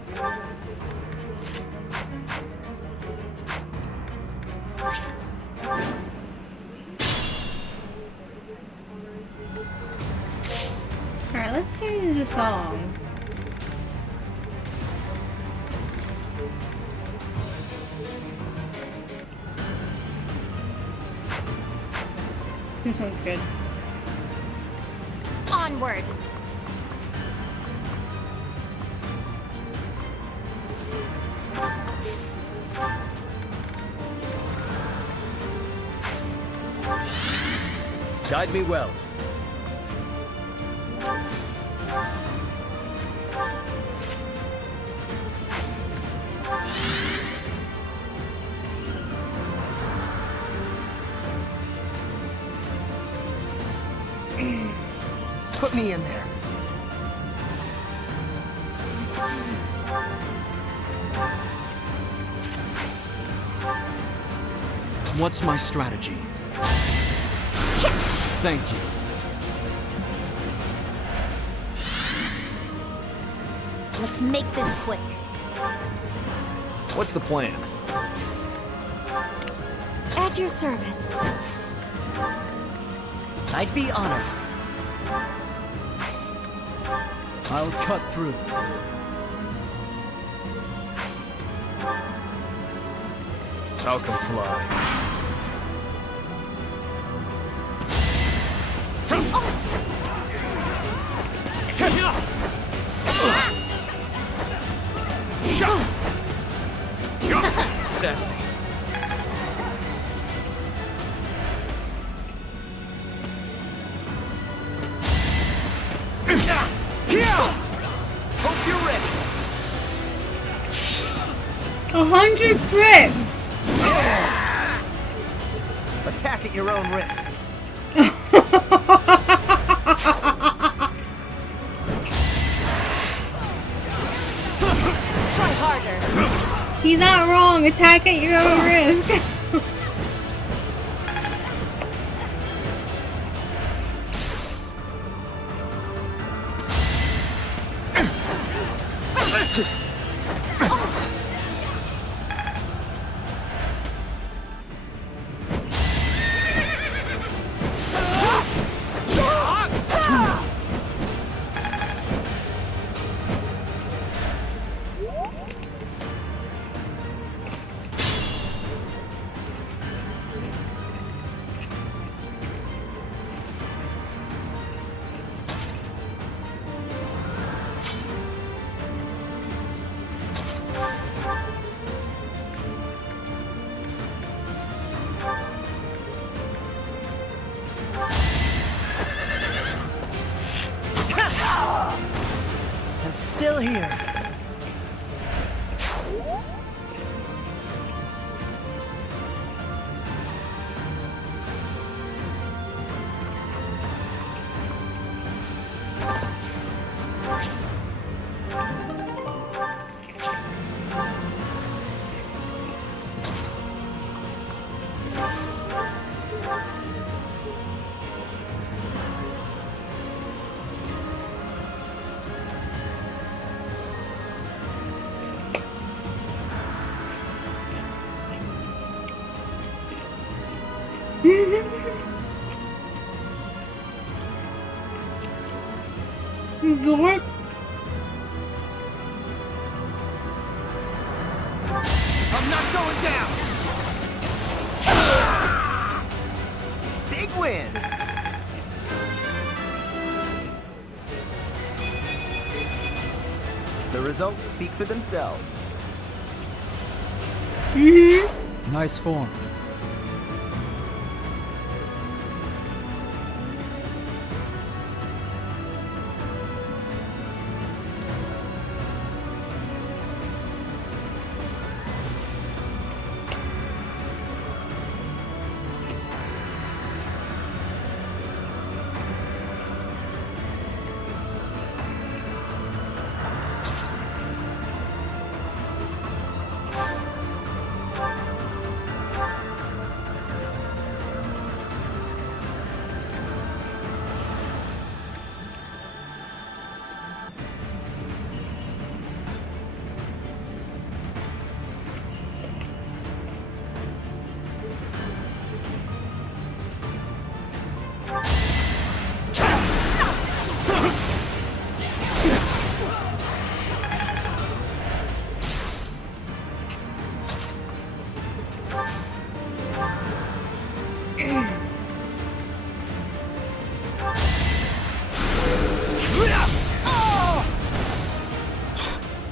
let's change the song. This one's good. Onward! Guide me well. Put me in there. What's my strategy? Thank you. Let's make this quick. What's the plan? At your service. I'd be honored. I'll cut through. Falcon fly. Sassy. Hope you're ready. 100 crit! Attack at your own risk. Try harder. He's not wrong. Attack at your own risk. I'm still here. Zork? I'm not going down. Big win. The results speak for themselves. Nice form.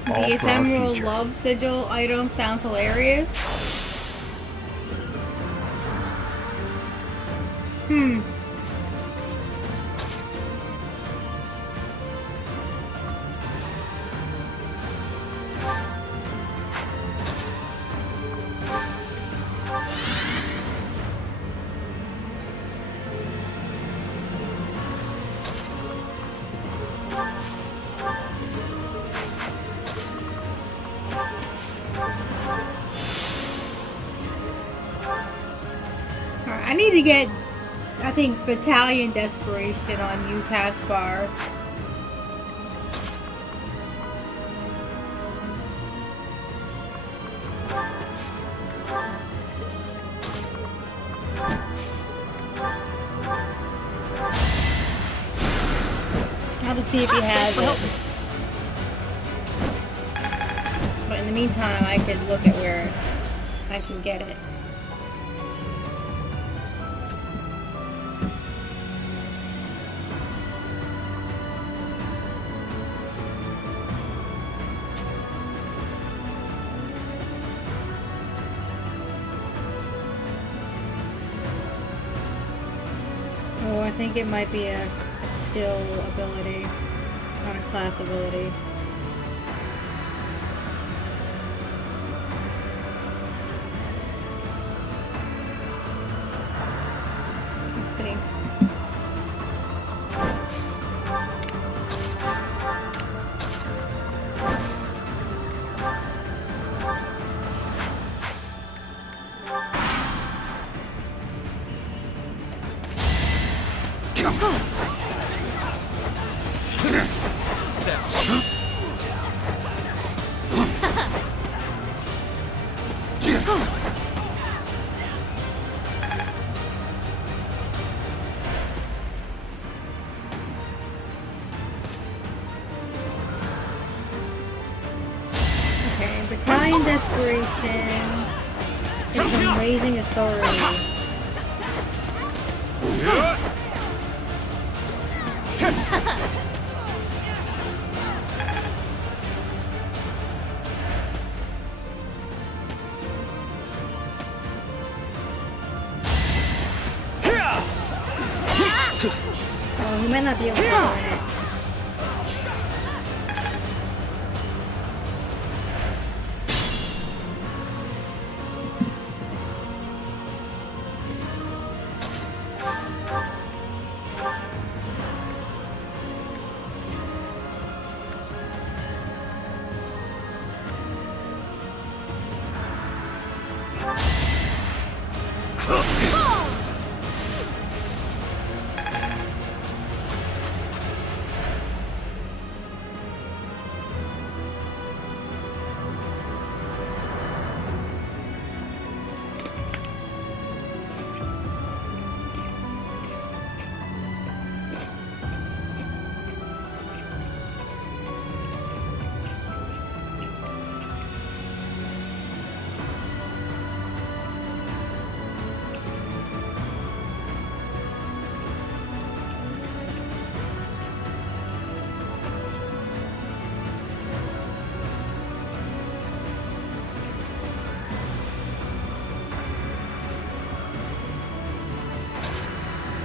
The ephemeral love sigil item sounds hilarious. I need to get, I think, Battalion Desperation on you, taskbar. I have to see if he has it. But in the meantime, I could look at where I can get it. Oh, I think it might be a skill ability, not a class ability. Let's see. Okay, Battalion Desperation is from Raising Authority. Oh, he might not be able to do it.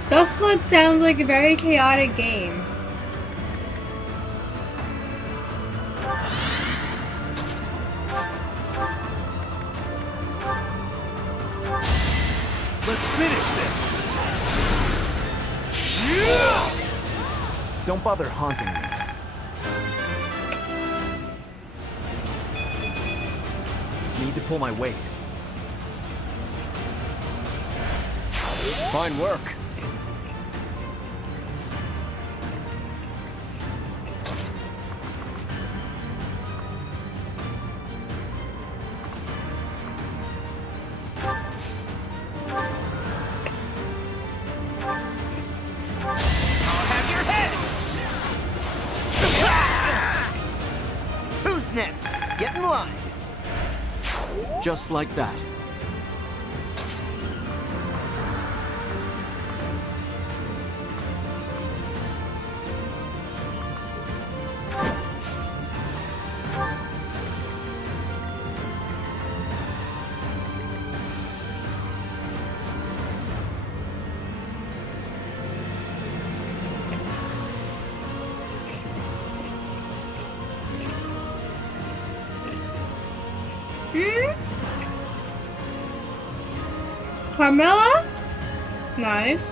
Dustblood sounds like a very chaotic game. Let's finish this. Don't bother haunting me. Need to pull my weight. Fine work. Who's next? Get in line. Just like that. Carmilla? Nice.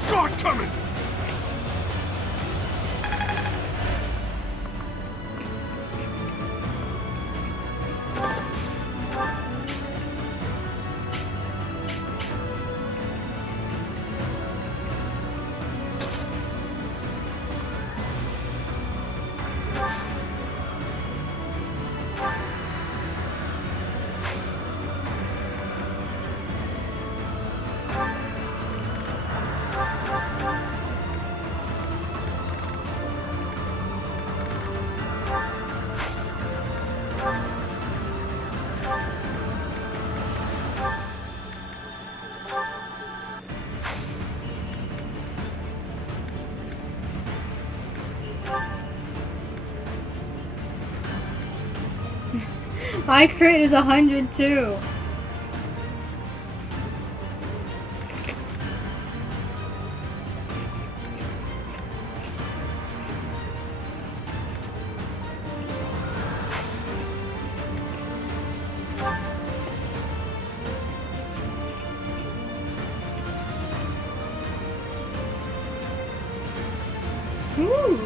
Sword coming! My crit is 100 too. Ooh.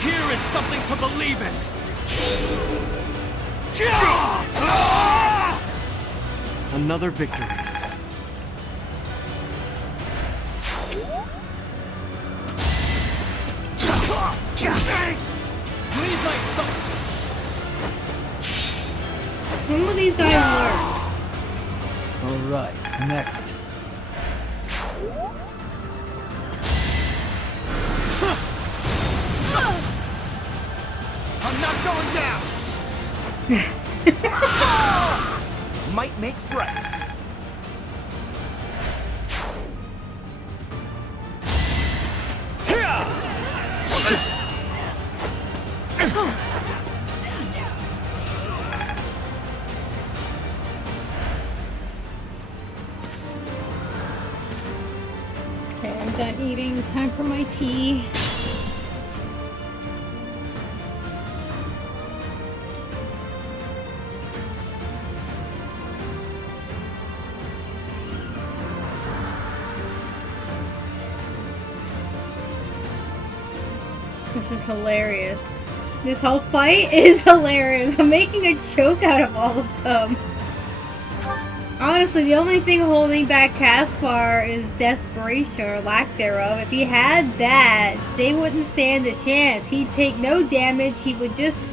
Here is something to believe in! Another victory. Leave my thoughts! When will these guys learn? Alright, next. I'm not going down! Might makes right. Okay, I'm done eating. Time for my tea. This is hilarious. This whole fight is hilarious. I'm making a joke out of all of them. Honestly, the only thing holding back Caspar is desperation or lack thereof. If he had that, they wouldn't stand a chance. He'd take no damage. He would just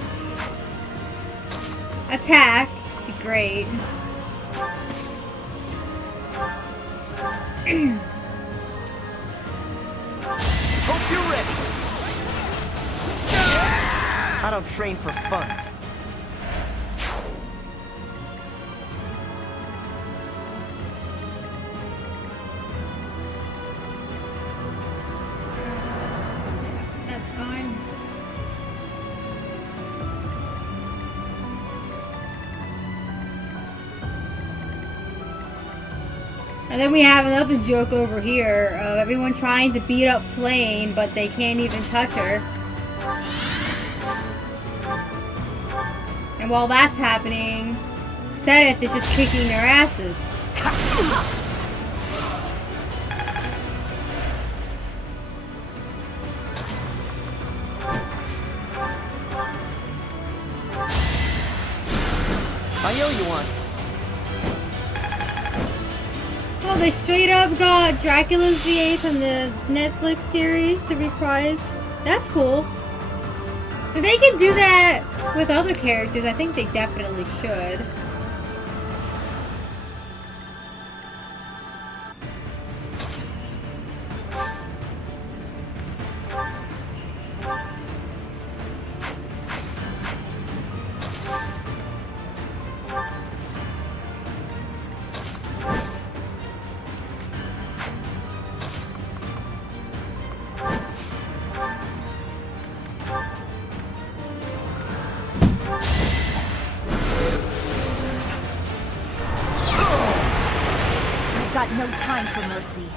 attack. Be great. Hope you're ready. I don't train for fun. And then we have another joke over here of everyone trying to beat up Flame, but they can't even touch her. And while that's happening, Satyn is just kicking their asses. I owe you one. Oh, they straight up got Dracula's VA from the Netflix series to reprise. That's cool. If they can do that with other characters, I think they definitely should. Got no time for mercy.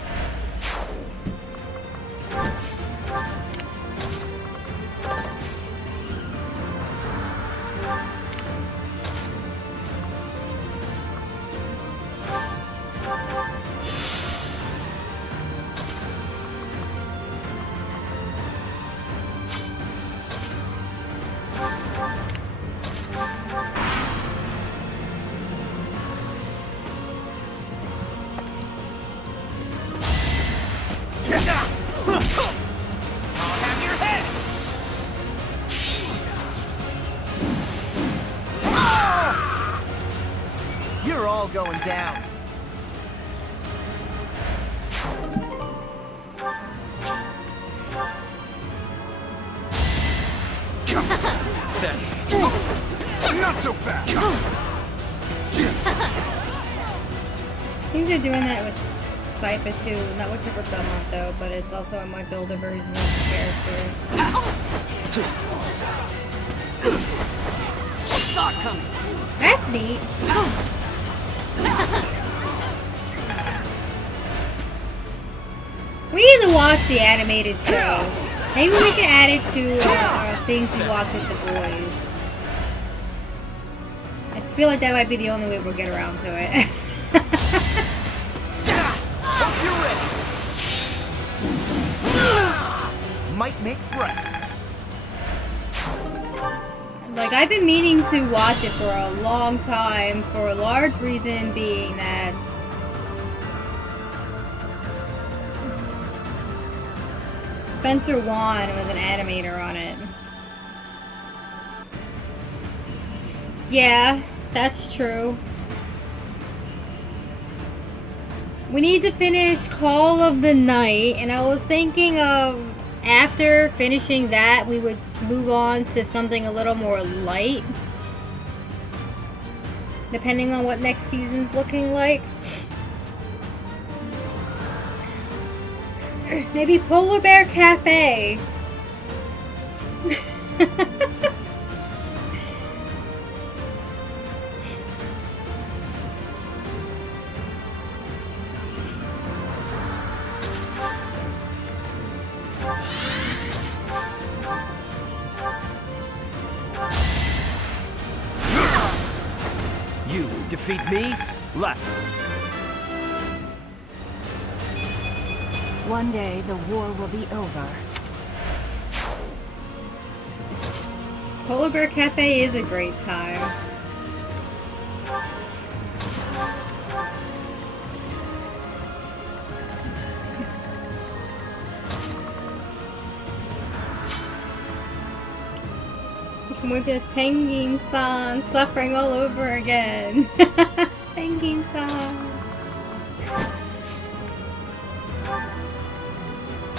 You're all going down. Says. Not so fast. I think they're doing that with Cypher too. Not with Triple Belmont though, but it's also a much older version of the character. She saw it coming. That's neat. We need to watch the animated show. Maybe we can add it to our things we watch with the boys. I feel like that might be the only way we'll get around to it. Hope you're ready. Might makes right. Like, I've been meaning to watch it for a long time, for a large reason being that Spencer Wan was an animator on it. Yeah, that's true. We need to finish Call of the Night, and I was thinking of after finishing that, we would move on to something a little more light. Depending on what next season's looking like. Maybe Polar Bear Cafe. You defeat me? Left. One day, the war will be over. Polar Bear Cafe is a great time. With this penguin song suffering all over again. Penguin song.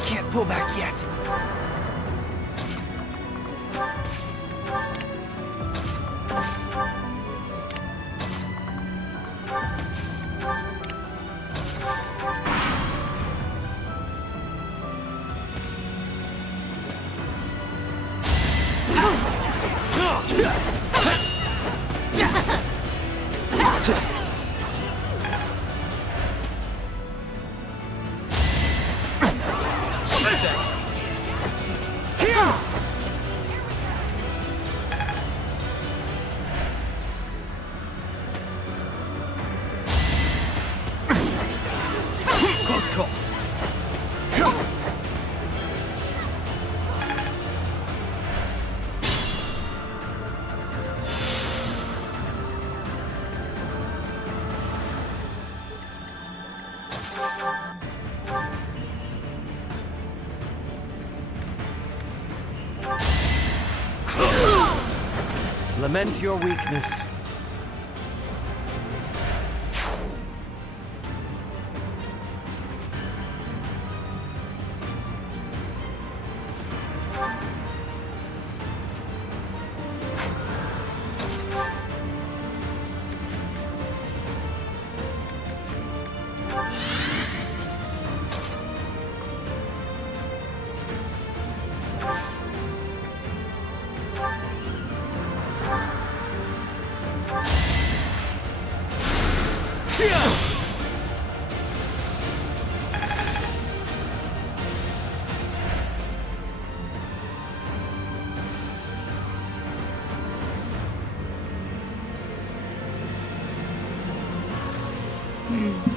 Can't pull back yet. Lament your weakness.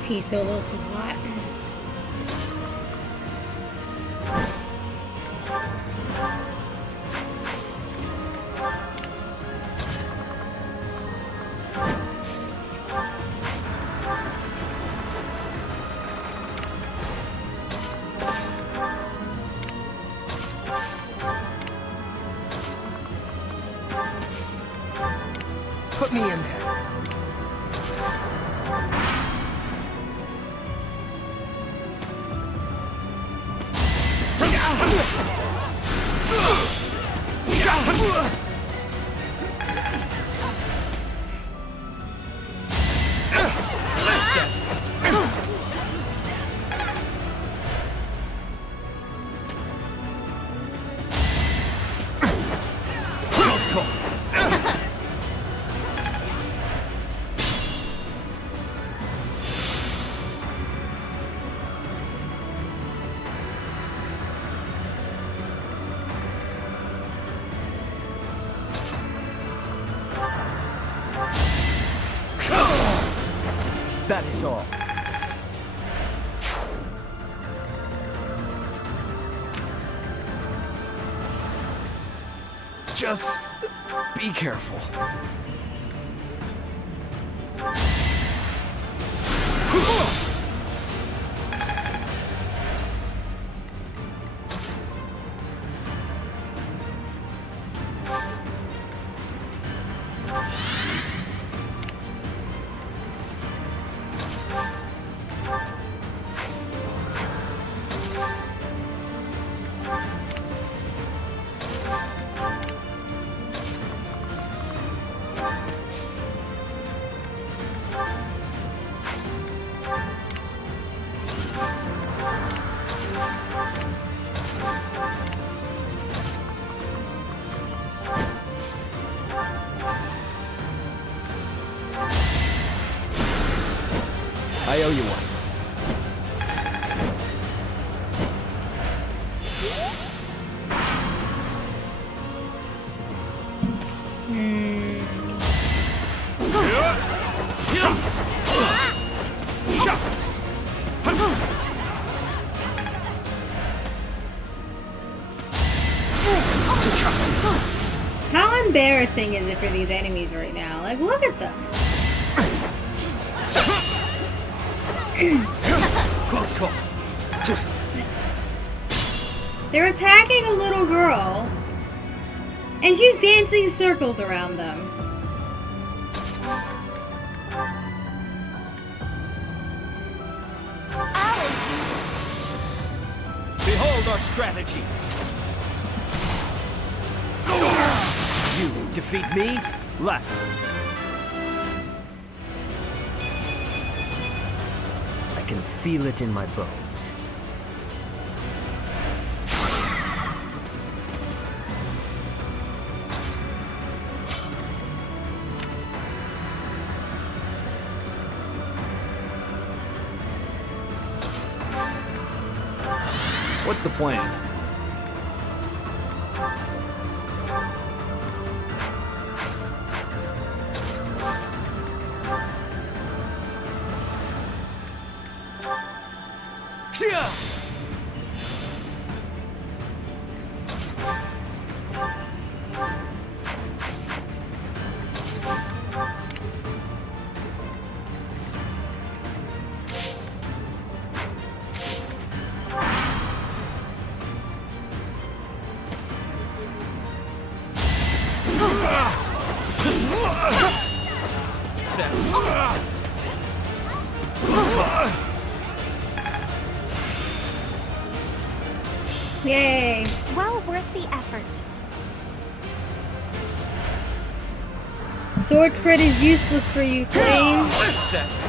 Tea's still a little too hot. Put me in there. That is all. Just be careful. I owe you one. How embarrassing is it for these enemies right now? Like, look at them. Close call. They're attacking a little girl, and she's dancing circles around them. Behold our strategy. You defeat me, laughing. I can feel it in my bones. What's the plan? says. Yay! Well worth the effort. Sword crit is useless for you, Flame. Sassy.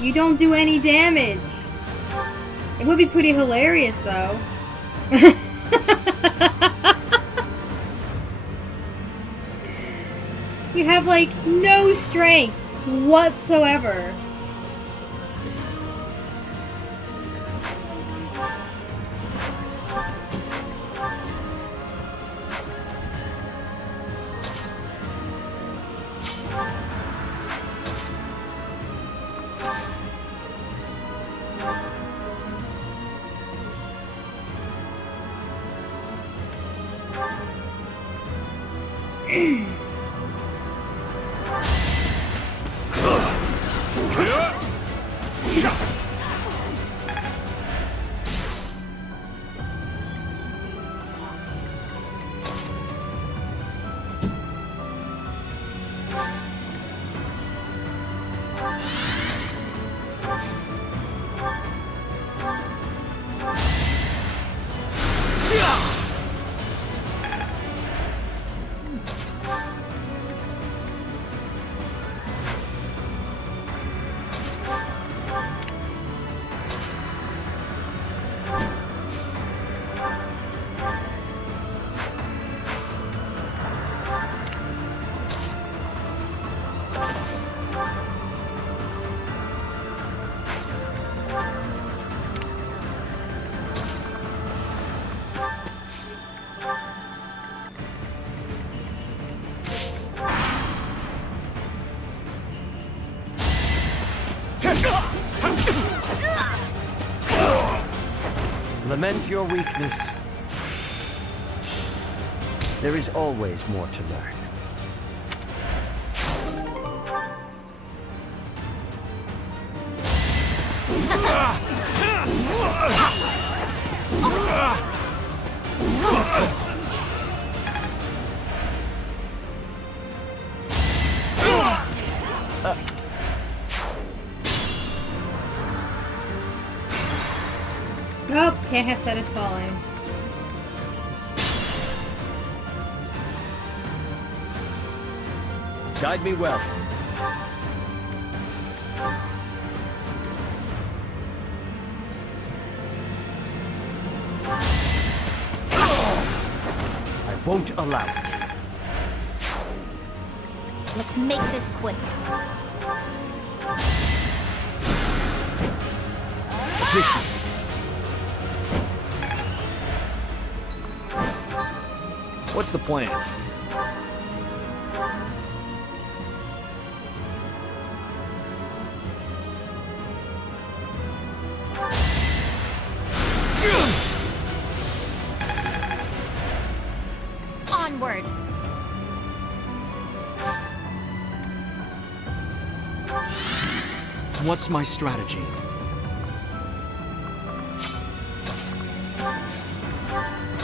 You don't do any damage. It would be pretty hilarious, though. You have, like, no strength whatsoever. Lament your weakness. There is always more to learn. Nope, can't have Satyn falling. Guide me well. I won't allow it. Let's make this quick. Appreciate it. What's the plan? Onward. What's my strategy?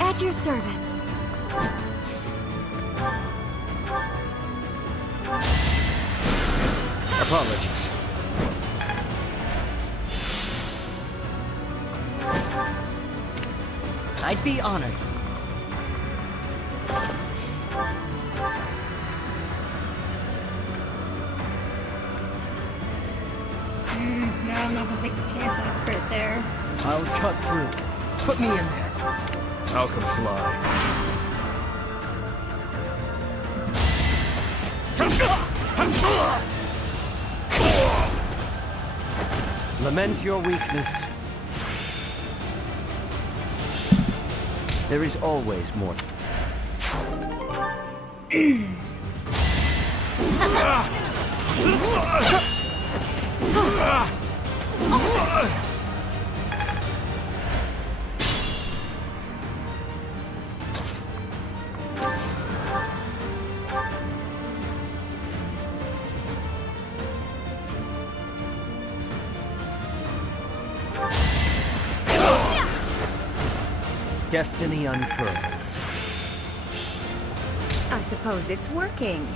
At your service. Apologies. I'd be honored. No, I'm not gonna take the chance on a crit there. I'll cut through. Put me in there. I'll comply. Lament your weakness. There is always more. Destiny unfurls. I suppose it's working.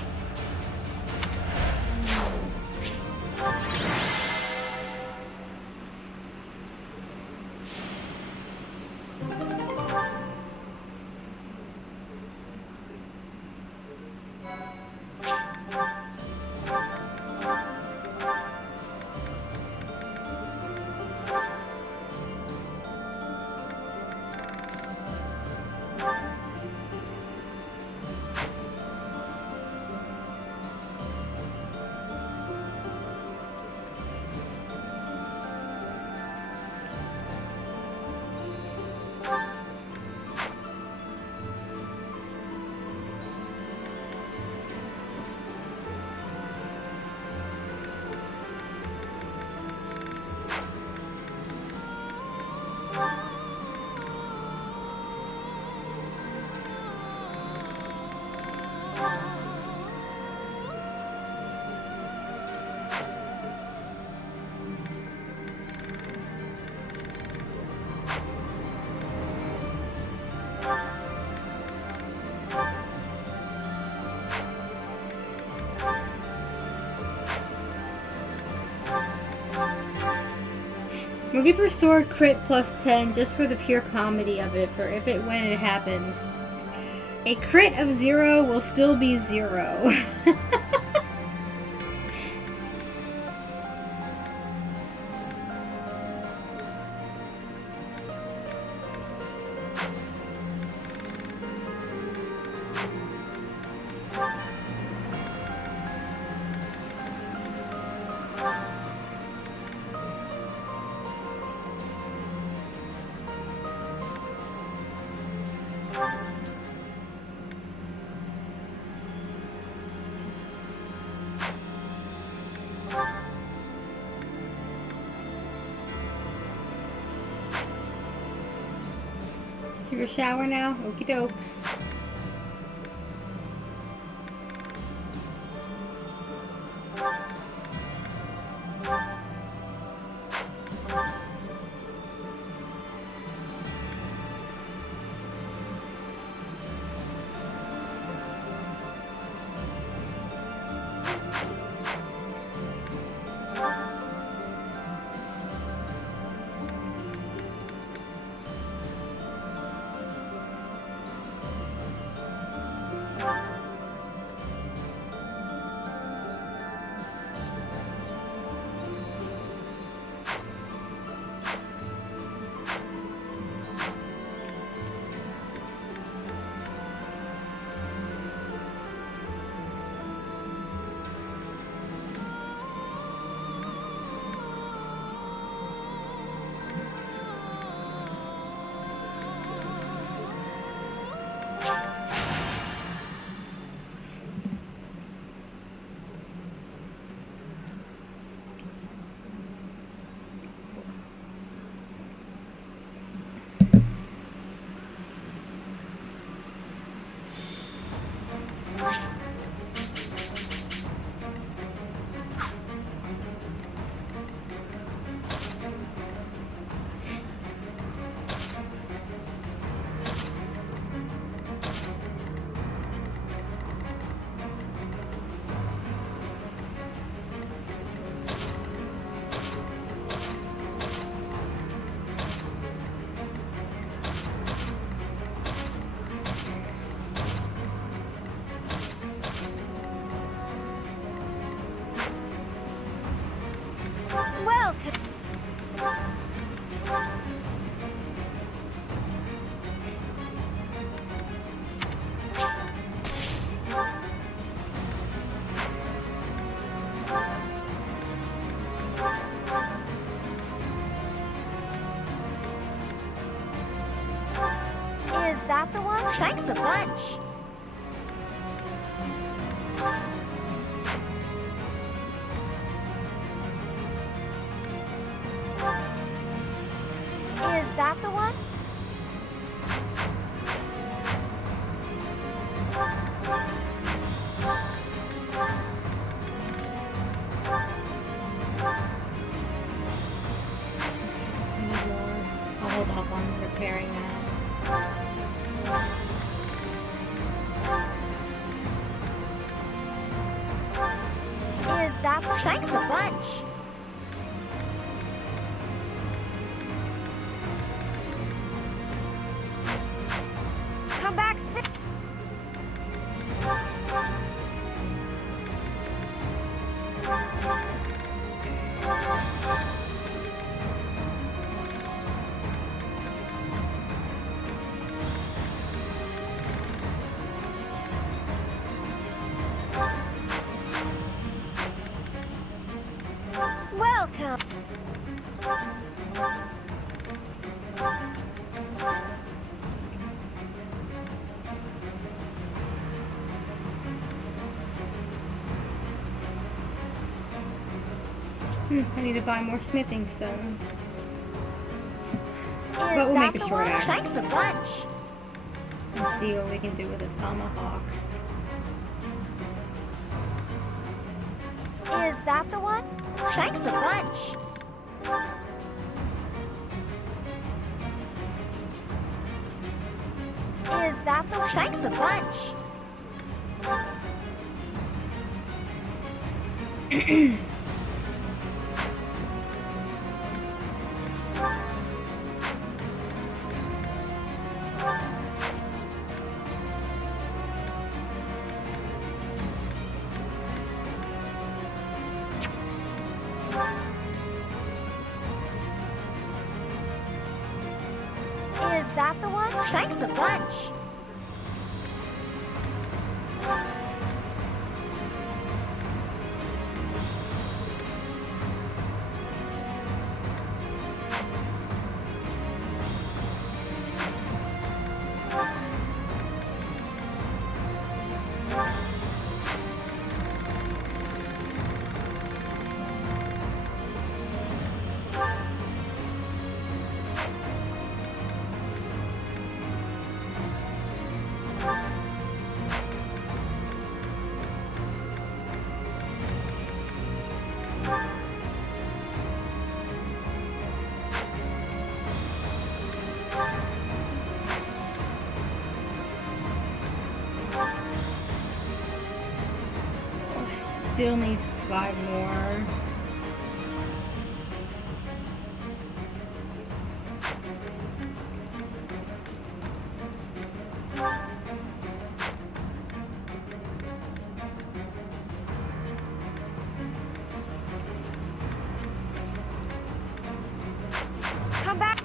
Looking for sword crit plus 10 just for the pure comedy of it, for if it when it happens. A crit of 0 will still be 0. Your shower now? Okie doke. Is that the one? Thanks a bunch. Is that the one? I'll hold off on repairing that. that? Thanks a bunch. Come back soon. Welcome. I need to buy more smithing stone. Is But we'll that make a the short one? axe. Thanks a bunch. Let's see what we can do with a tomahawk. Is that the one? Thanks a bunch. Is that the one? Thanks a bunch. Is that the one? Thanks a bunch. Still need 5 more. Come back.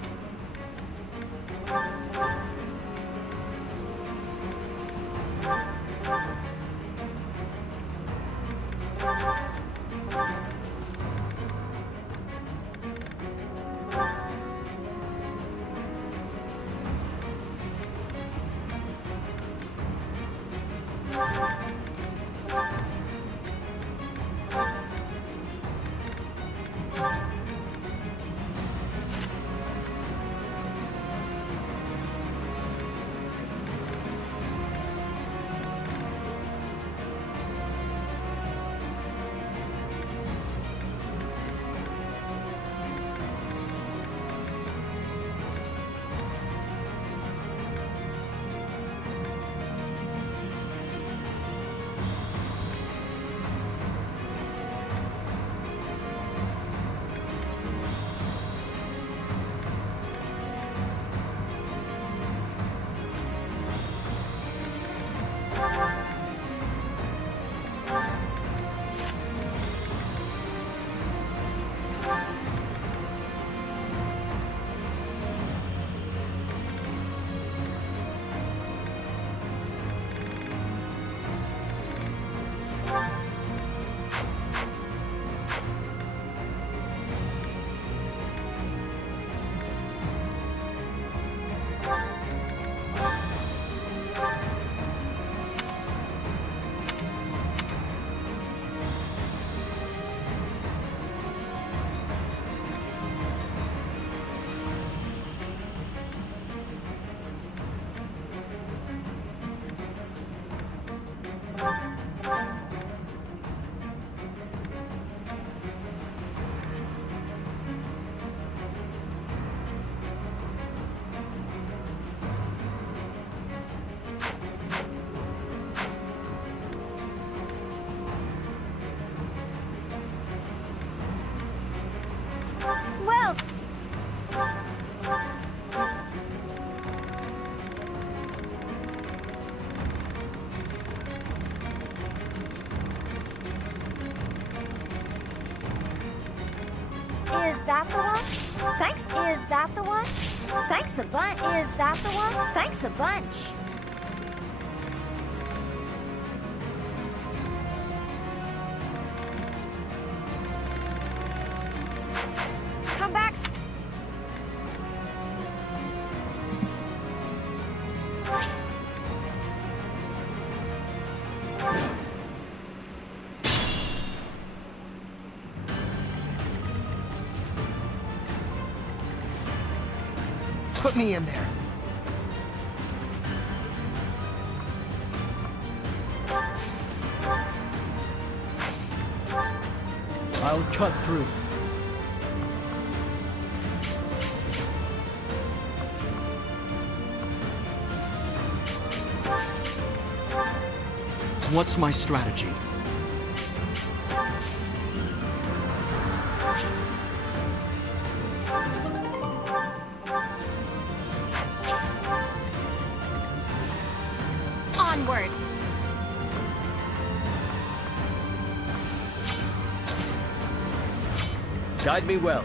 that the one? Thanks, is that the one? Thanks a bunch. Is that the one? Thanks a bunch. Come back. Put me in there. I'll cut through. What's my strategy? Onward. Guide me well.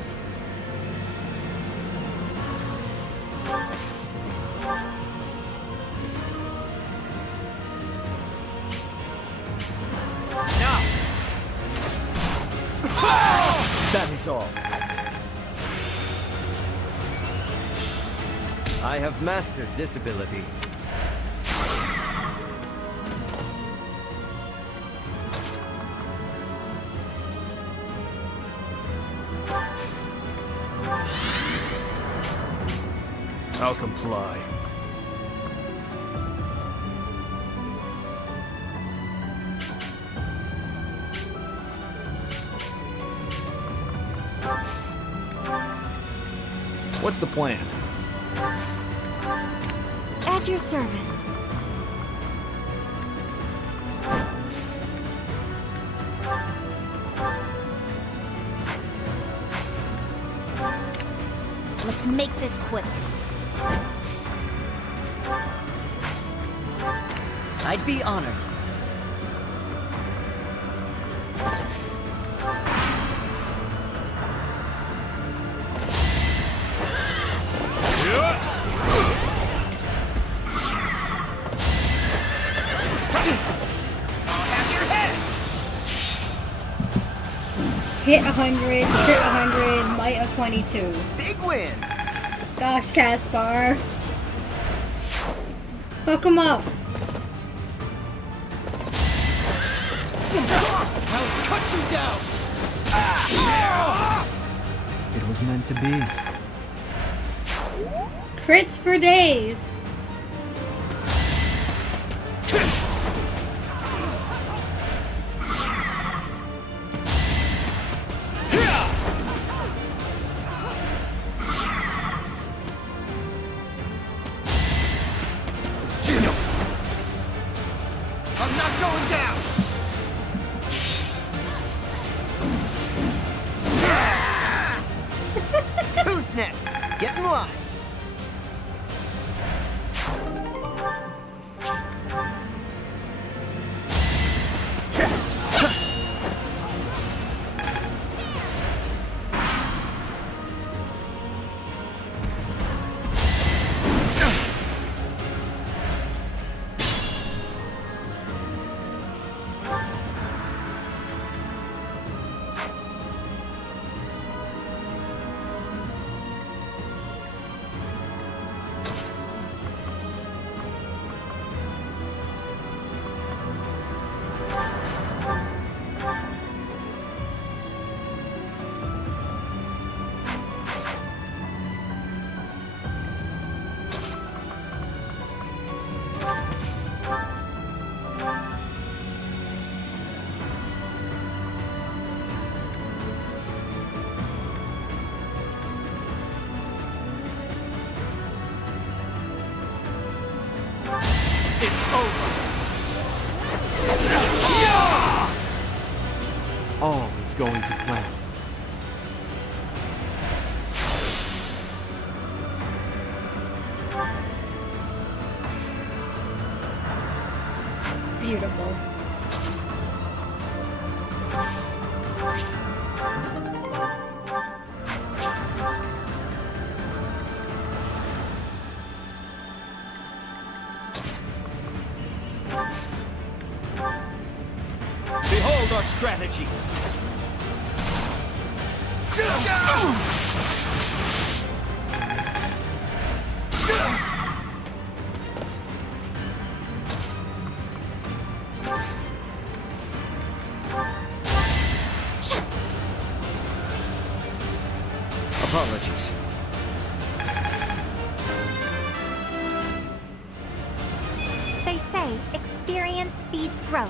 Now! That is all. I have mastered this ability. I'll comply. What's the plan? At your service. Let's make this quick. I'd be honored. Hit 100, crit 100, might of 22. Big win! Gosh, Caspar. Hook him up. I'll cut you down! It was meant to be. Crits for days. I'm not going down! Who's next? Get in line. It's over! All is going to plan. Beautiful. our strategy. Apologies. They say experience feeds growth.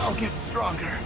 I'll get stronger.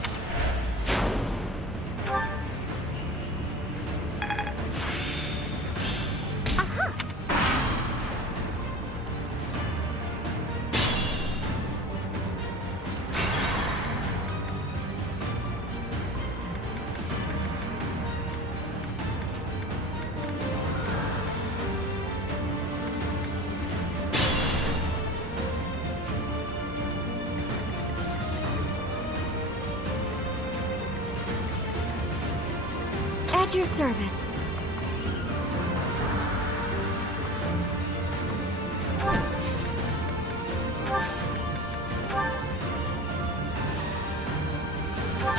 At your service.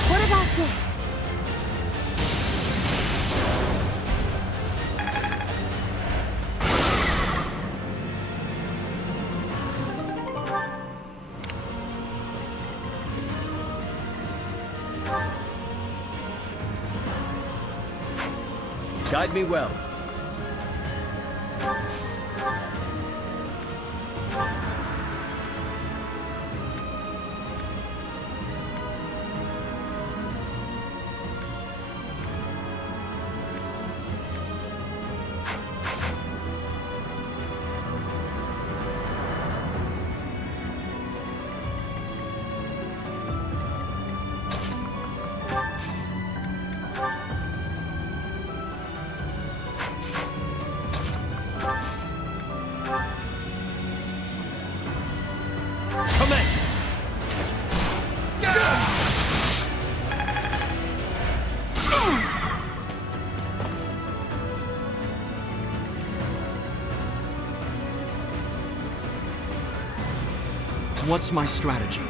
What about this? Guide me well. Commence! What's my strategy?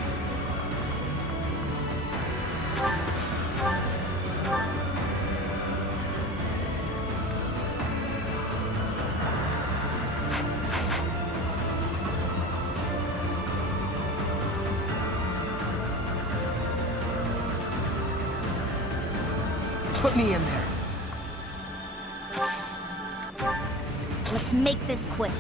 Put me in there. Let's make this quick.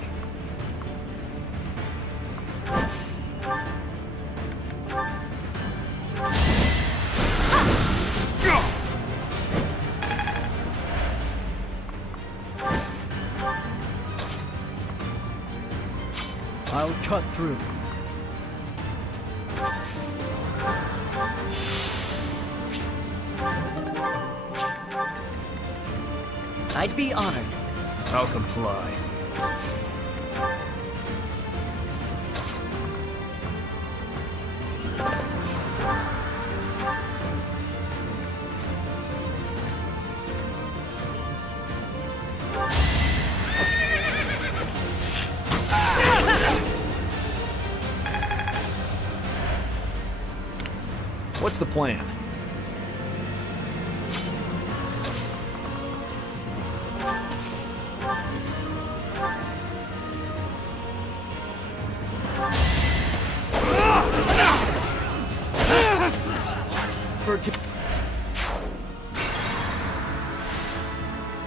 I'll cut through. I'd be honored. I'll comply. What's the plan?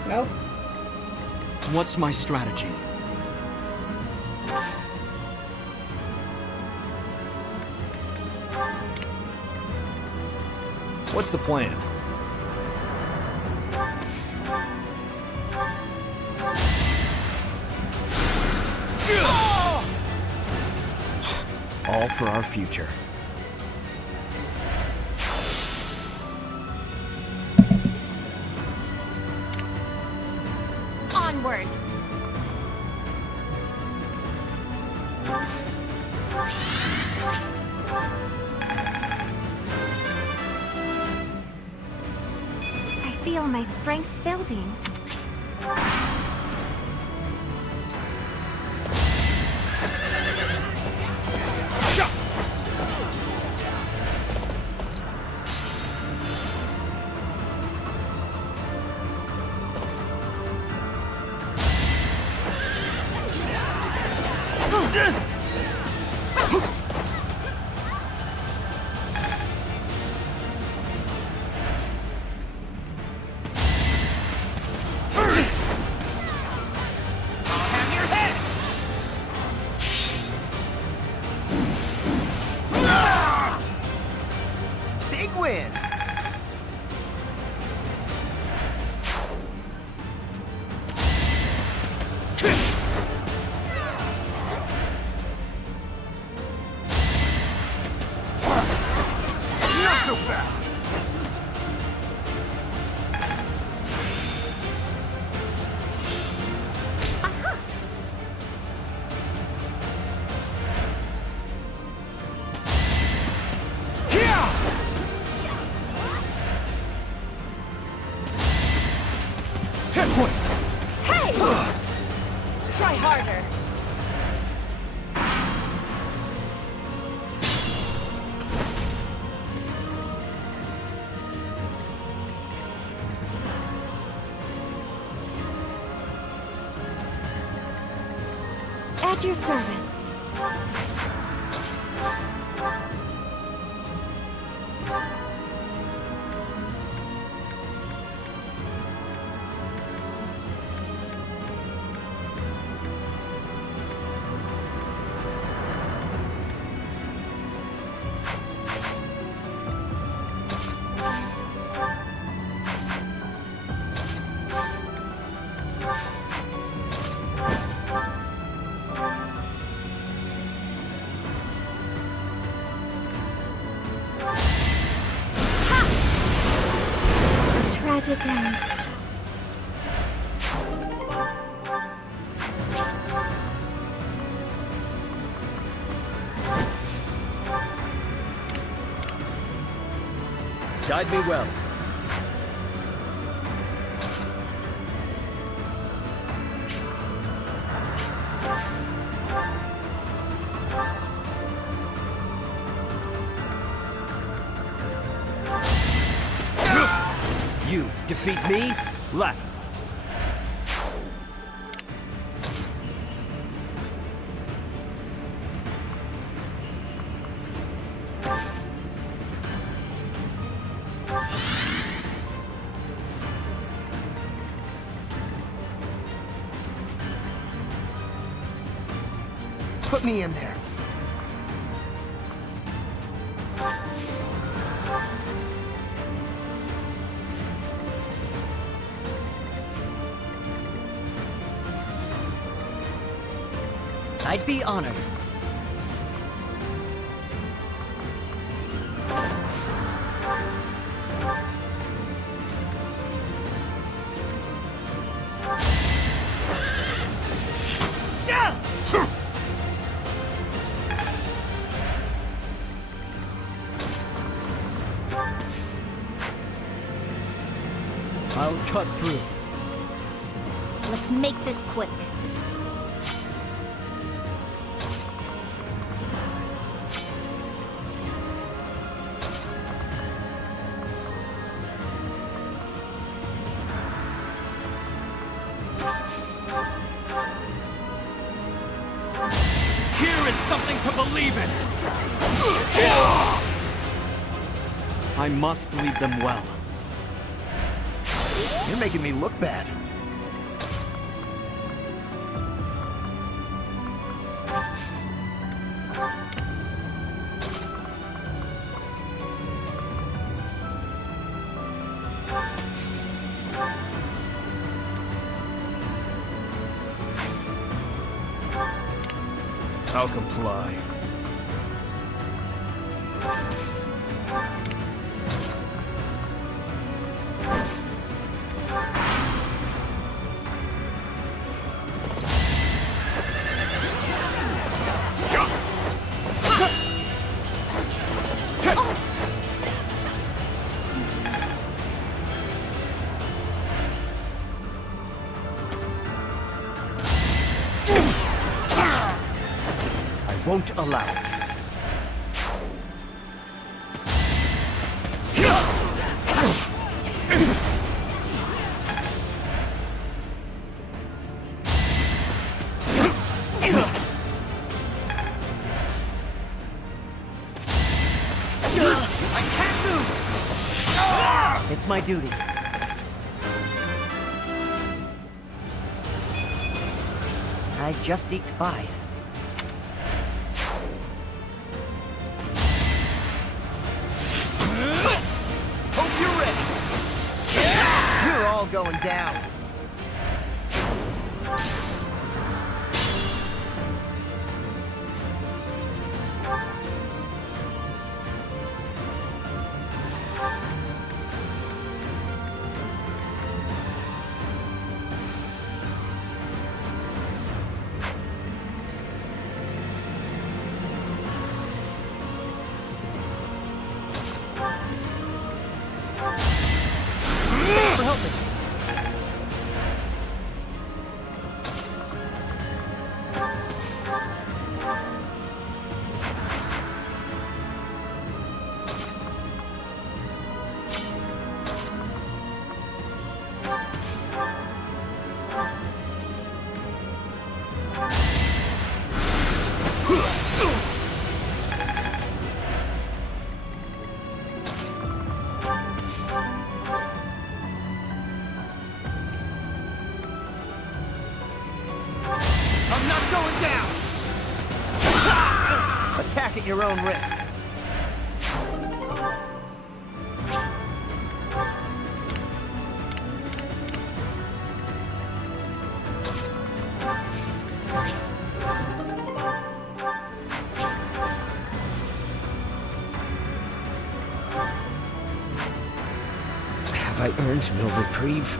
Nope. What's my strategy? What's the plan? All for our future. Onward! I feel my strength building. Big win! Not so fast! Pointless. Hey! Try harder. At your service. Tragic end. Guide me well. You defeat me? Left. Put me in there. I'd be honored. cut through. Let's make this quick. Here is something to believe in! I must lead them well. You're making me look bad. I'll comply. Won't allow it. I can't lose! It's my duty. I just eked by. Hope you're ready. You're all going down. Thanks for helping. I'm not going down! Attack at your own risk. Have I earned no reprieve?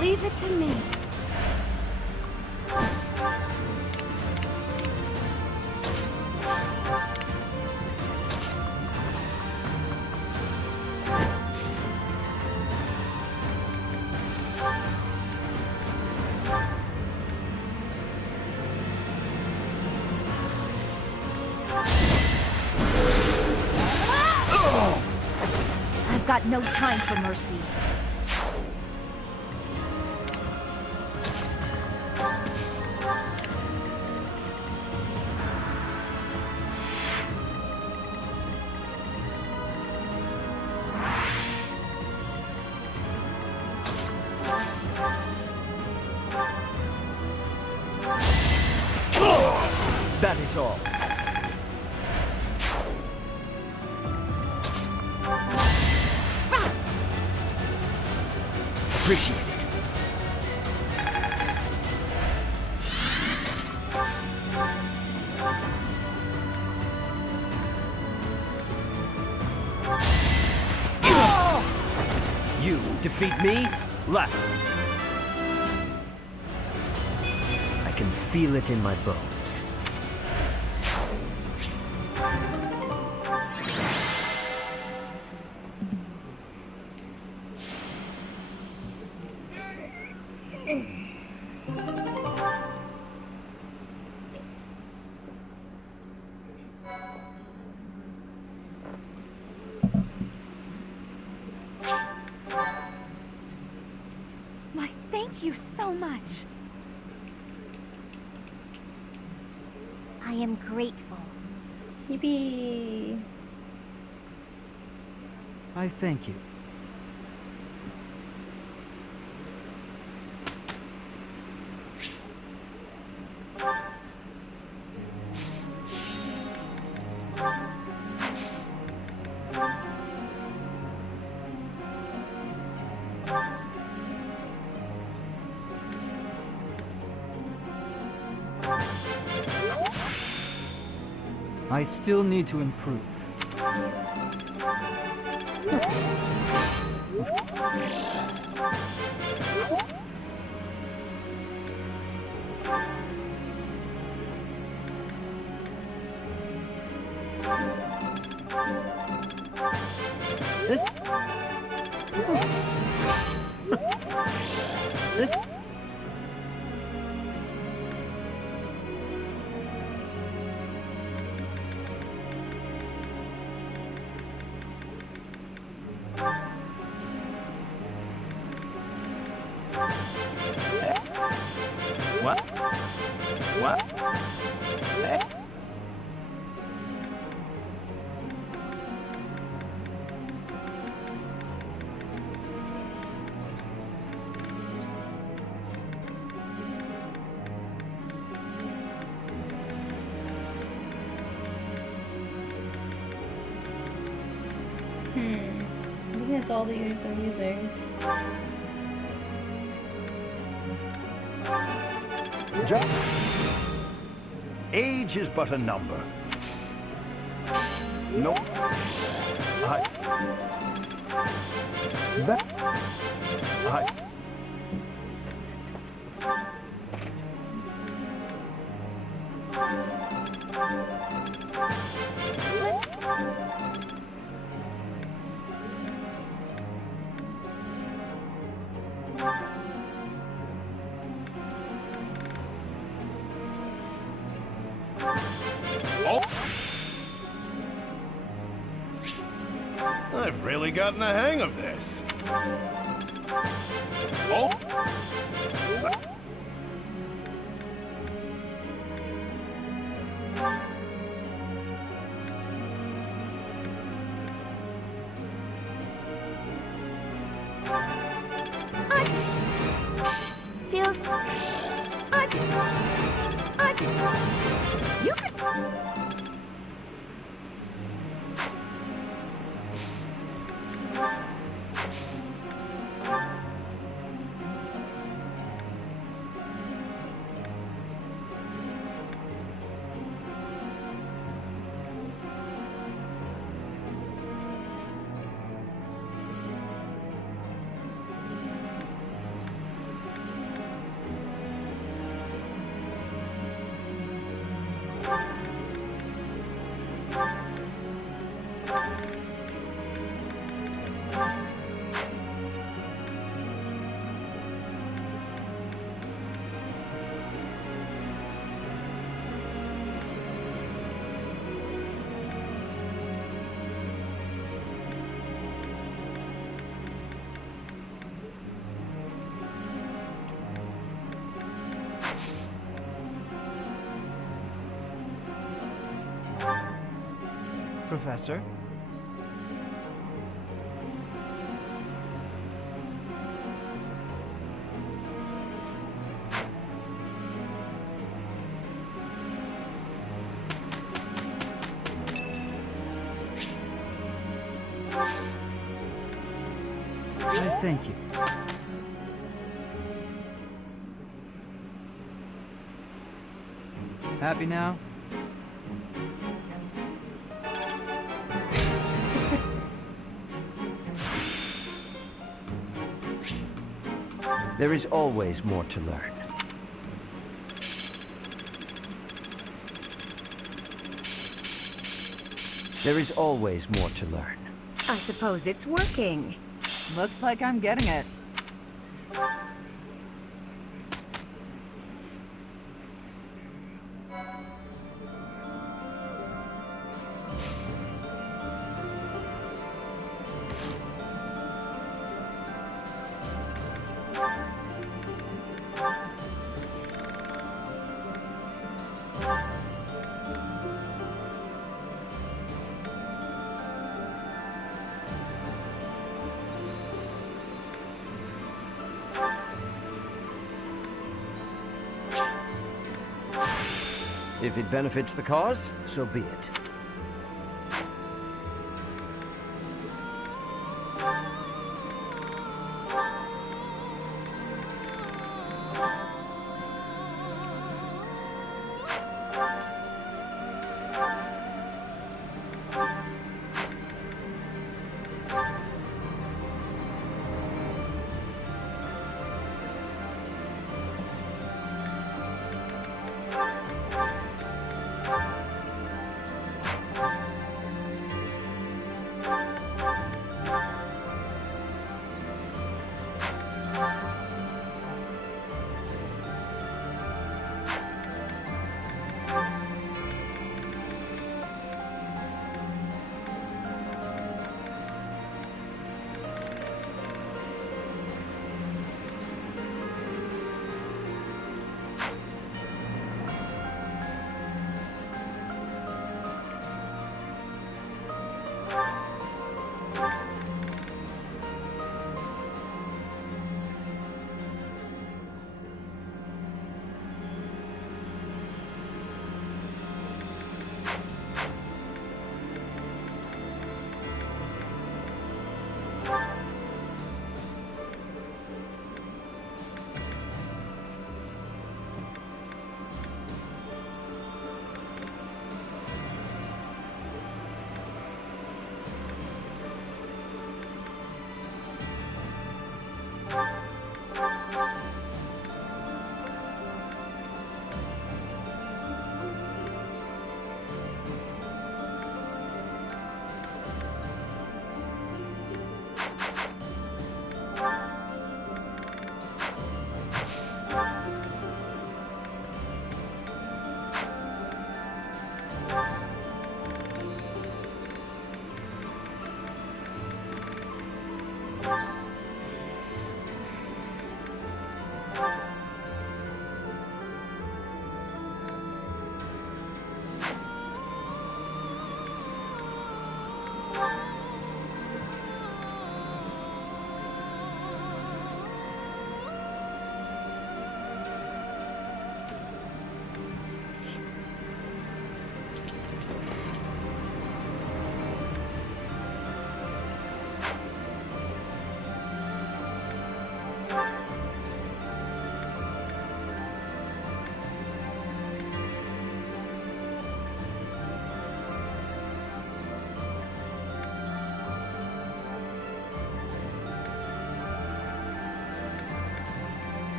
Leave it to me. I've got no time for mercy. That is all. Appreciate it. You defeat me? Left. I can feel it in my bones. Why, thank you so much. I am grateful. Yippee! I thank you. I still need to improve. This... this... What? What? I think that's all the units I'm using. Age is but a number. No. That... I've really gotten the hang of this. Oh! Feels... You could... Professor? I thank you. Happy now? There is always more to learn. There is always more to learn. I suppose it's working. Looks like I'm getting it. If it benefits the cause, so be it.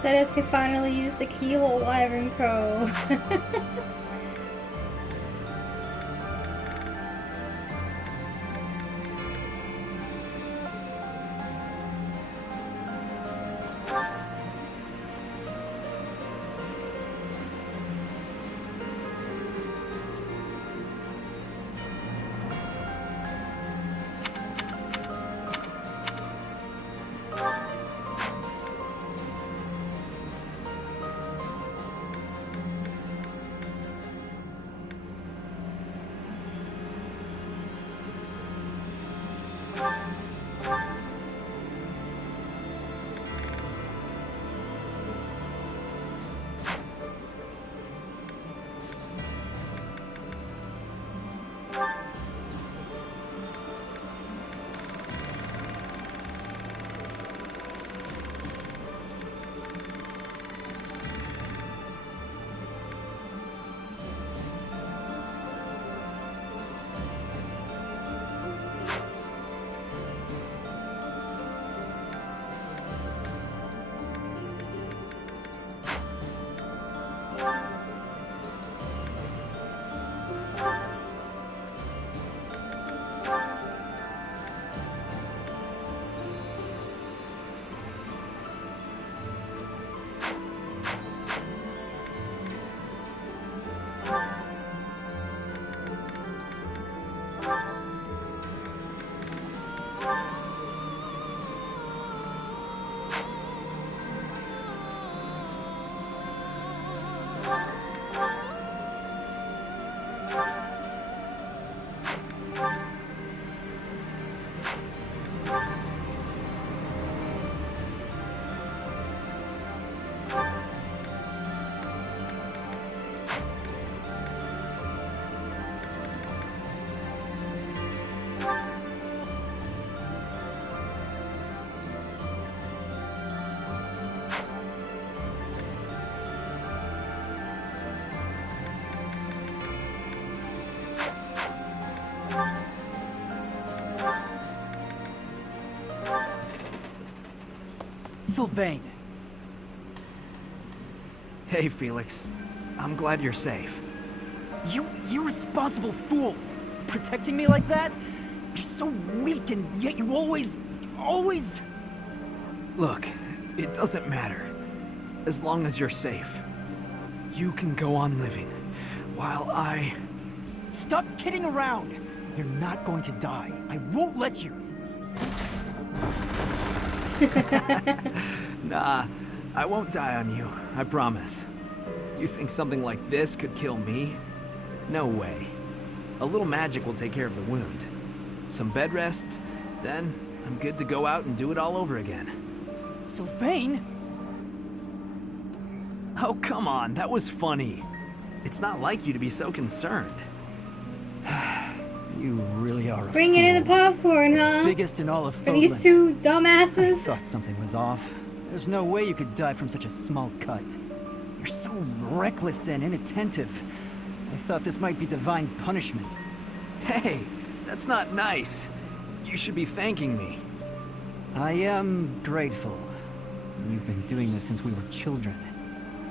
Said it could finally use the keyhole Wyvern Co. Sylvain! Hey, Felix. I'm glad you're safe. You irresponsible fool! Protecting me like that? You're so weak and yet you always... Look, it doesn't matter. As long as you're safe. You can go on living, while I... Stop kidding around! You're not going to die. I won't let you! Nah, I won't die on you, I promise. You think something like this could kill me? No way. A little magic will take care of the wound. Some bed rest, then I'm good to go out and do it all over again. Sylvain? Oh, come on, that was funny. It's not like you to be so concerned. You really are a Bring fool. it in the popcorn, huh? Biggest in all of For Fodlan. these two I dumbasses. thought something was off. There's no way you could die from such a small cut. You're so reckless and inattentive. I thought this might be divine punishment. Hey, that's not nice. You should be thanking me. I am grateful. You've been doing this since we were children.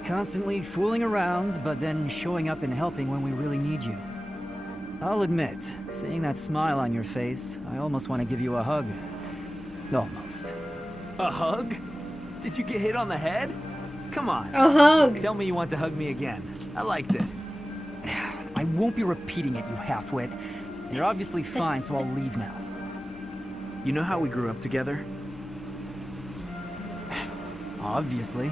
Constantly fooling around, but then showing up and helping when we really need you. I'll admit, seeing that smile on your face, I almost want to give you a hug. Almost. A hug? Did you get hit on the head? Come on. A hug. Tell me you want to hug me again. I liked it. I won't be repeating it, you halfwit. You're obviously fine, so I'll leave now. You know how we grew up together? Obviously.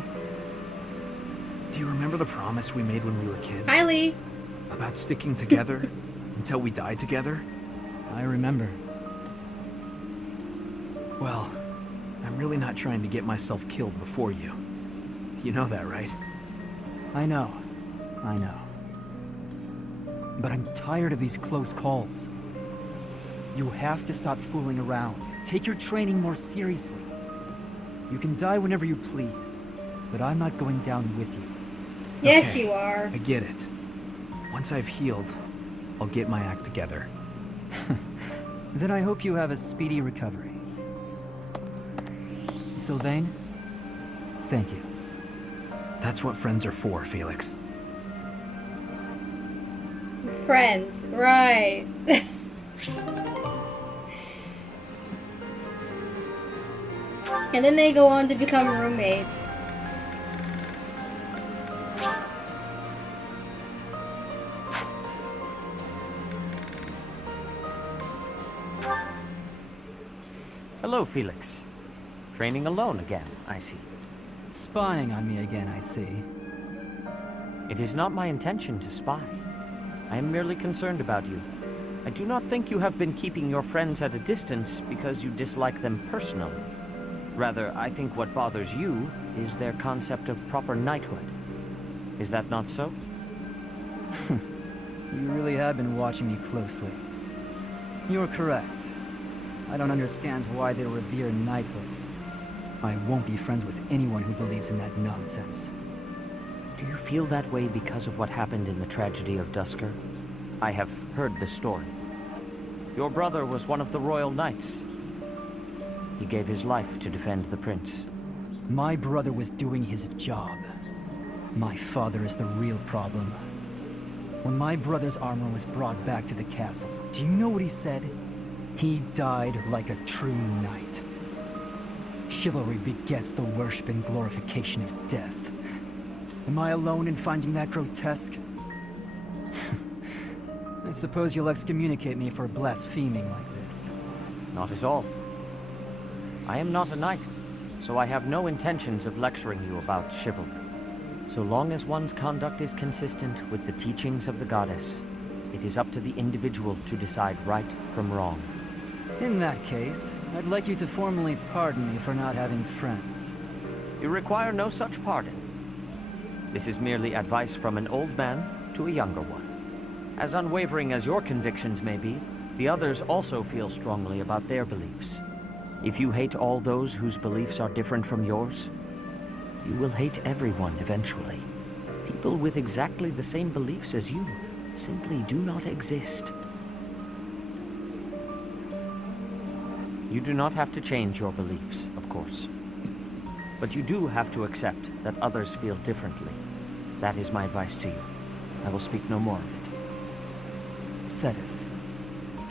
Do you remember the promise we made when we were kids? Hi, Lee. About sticking together until we die together? I remember. Well, I'm really not trying to get myself killed before you. You know that, right? I know. But I'm tired of these close calls. You have to stop fooling around. Take your training more seriously. You can die whenever you please, but I'm not going down with you. Yes, Okay, you are. I get it. Once I've healed, I'll get my act together. Then I hope you have a speedy recovery. Sylvain, thank you. That's what friends are for, Felix. Friends, right. And then they go on to become roommates. Hello, Felix. Training alone again, I see. Spying on me again, I see. It is not my intention to spy. I am merely concerned about you. I do not think you have been keeping your friends at a distance because you dislike them personally. Rather, I think what bothers you is their concept of proper knighthood. Is that not so? You really have been watching me closely. You're correct. I don't understand why they revere knighthood. I won't be friends with anyone who believes in that nonsense. Do you feel that way because of what happened in the tragedy of Dusker? I have heard the story. Your brother was one of the royal knights. He gave his life to defend the prince. My brother was doing his job. My father is the real problem. When my brother's armor was brought back to the castle, do you know what he said? He died like a true knight. Chivalry begets the worship and glorification of death. Am I alone in finding that grotesque? I suppose you'll excommunicate me for blaspheming like this. Not at all. I am not a knight, so I have no intentions of lecturing you about chivalry. So long as one's conduct is consistent with the teachings of the goddess, it is up to the individual to decide right from wrong. In that case, I'd like you to formally pardon me for not having friends. You require no such pardon. This is merely advice from an old man to a younger one. As unwavering as your convictions may be, the others also feel strongly about their beliefs. If you hate all those whose beliefs are different from yours, you will hate everyone eventually. People with exactly the same beliefs as you simply do not exist. You do not have to change your beliefs, of course. But you do have to accept that others feel differently. That is my advice to you. I will speak no more of it. Setith,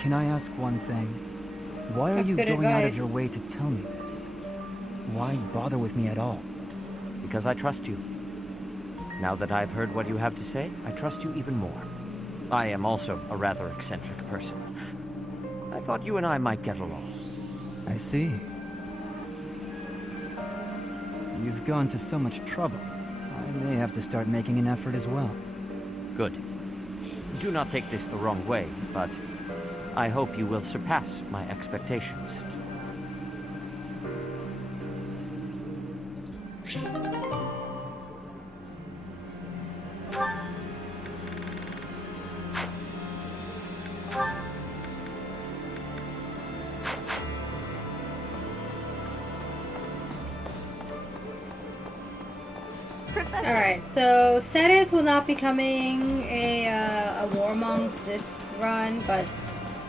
can I ask one thing? Why are That's you good going out of advice. your way to tell me this? Why bother with me at all? Because I trust you. Now that I've heard what you have to say, I trust you even more. I am also a rather eccentric person. I thought you and I might get along. I see. You've gone to so much trouble. I may have to start making an effort as well. Good. Do not take this the wrong way, but I hope you will surpass my expectations. Alright, so Setith will not be becoming a warmonk this run, but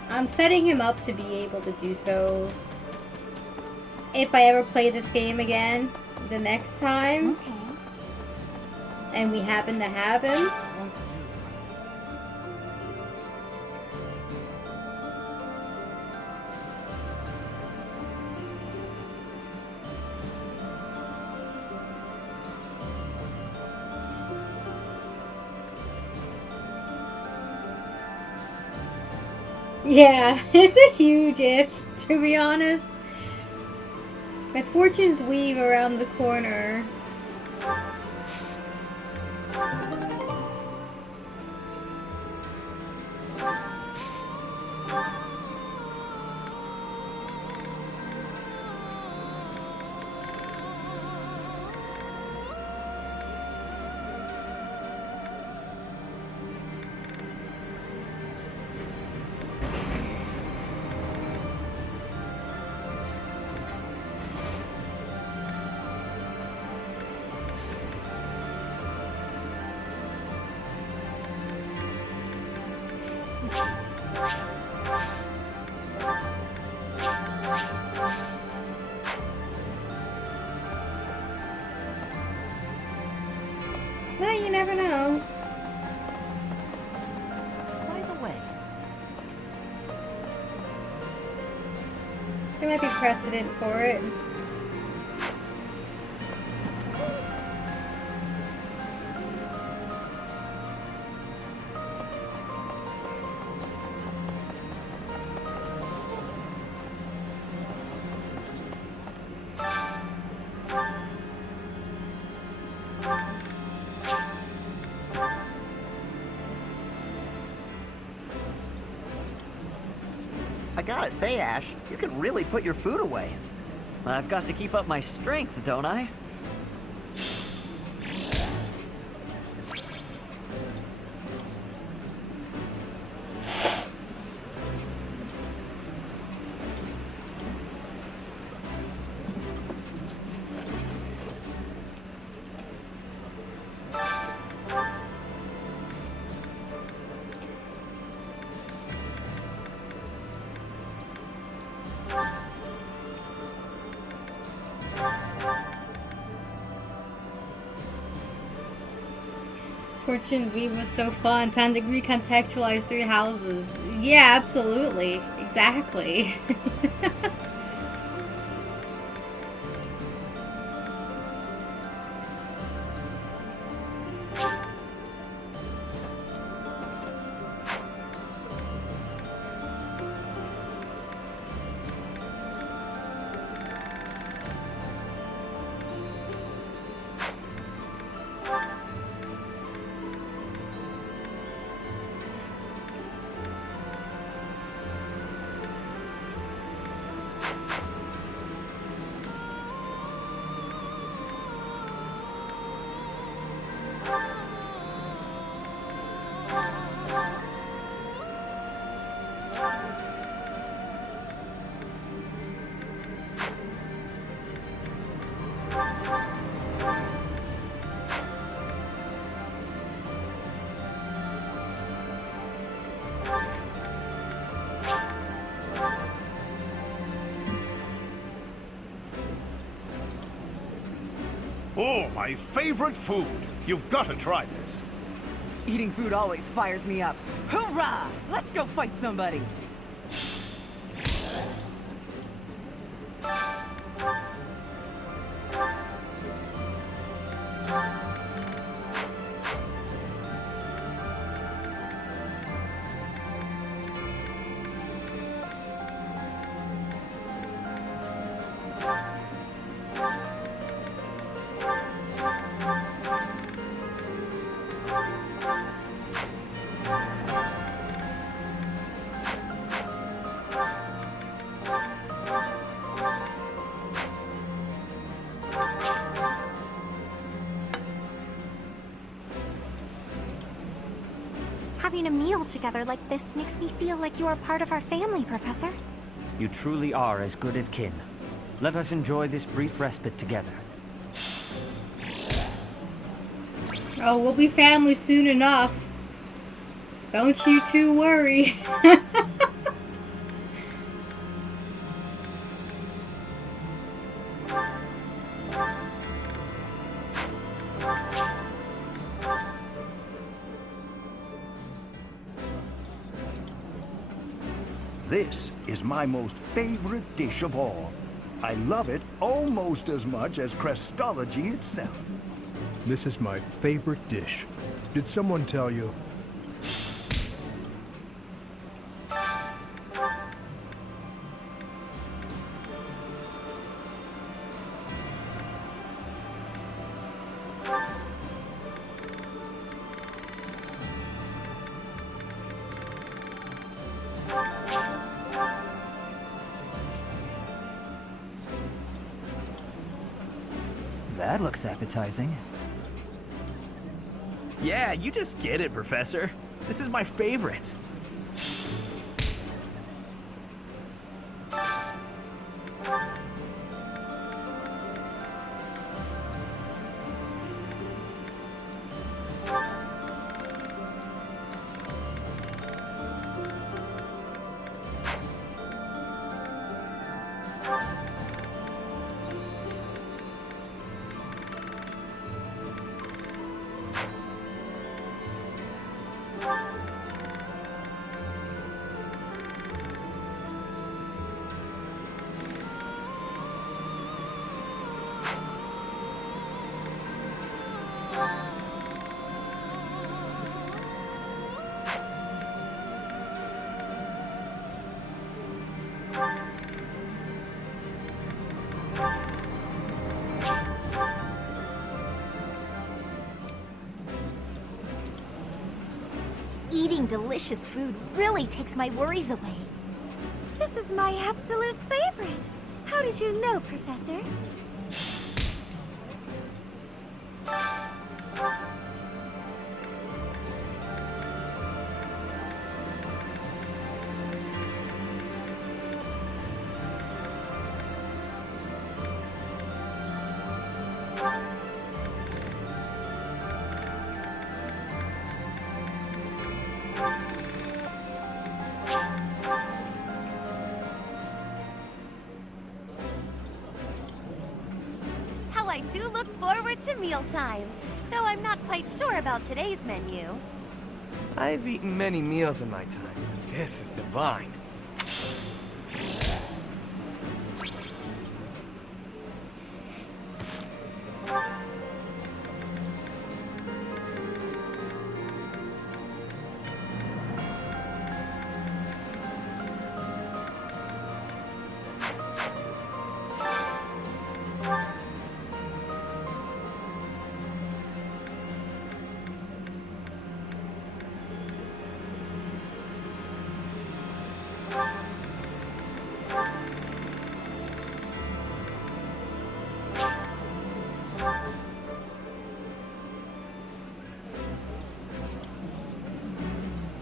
I'm setting him up to be able to do so if I ever play this game again the next time. Okay. And we happen to have him. Yeah, it's a huge if, to be honest. My fortunes weave around the corner. Well, you never know. By the way, There might be precedent for it. I gotta say, Ash, you can really put your food away. I've got to keep up my strength, don't I? Fortune's Weave was so fun. Time to recontextualize 3 houses. Yeah, absolutely. Exactly. Oh, my favorite food. You've got to try this. Eating food always fires me up. Hoorah! Let's go fight somebody! Having a meal together like this makes me feel like you are part of our family, Professor. You truly are as good as kin. Let us enjoy this brief respite together. Oh, we'll be family soon enough. Don't you two worry. This is my most favorite dish of all. I love it almost as much as Crestology itself. This is my favorite dish. Did someone tell you? That looks appetizing. Yeah, you just get it, Professor. This is my favorite. Eating delicious food really takes my worries away. This is my absolute favorite. How did you know, Professor? How I do look forward to mealtime, though I'm not quite sure about today's menu. I've eaten many meals in my time. This is divine.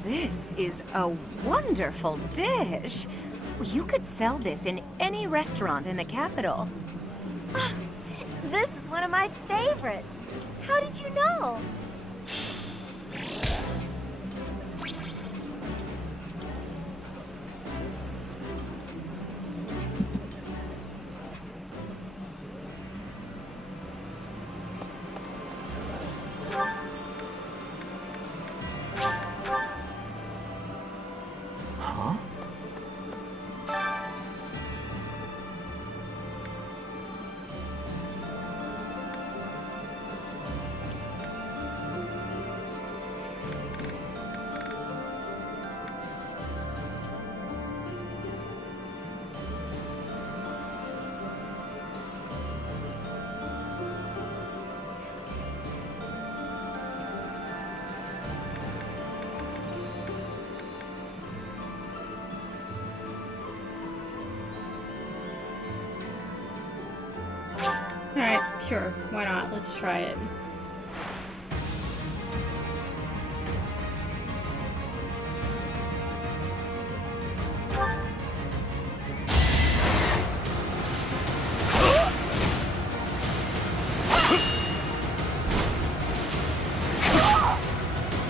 This is a wonderful dish. You could sell this in any restaurant in the capital. This is one of my favorites. How did you know? Sure, why not? Let's try it.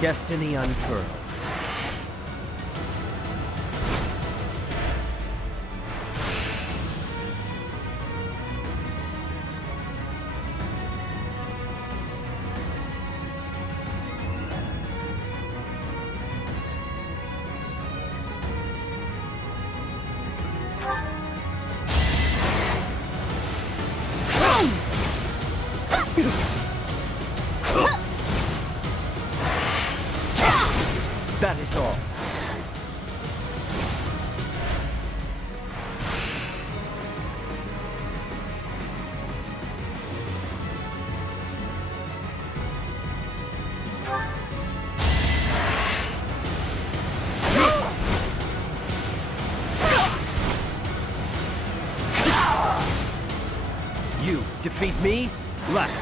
Destiny unfurls. That is all. You defeat me? Left.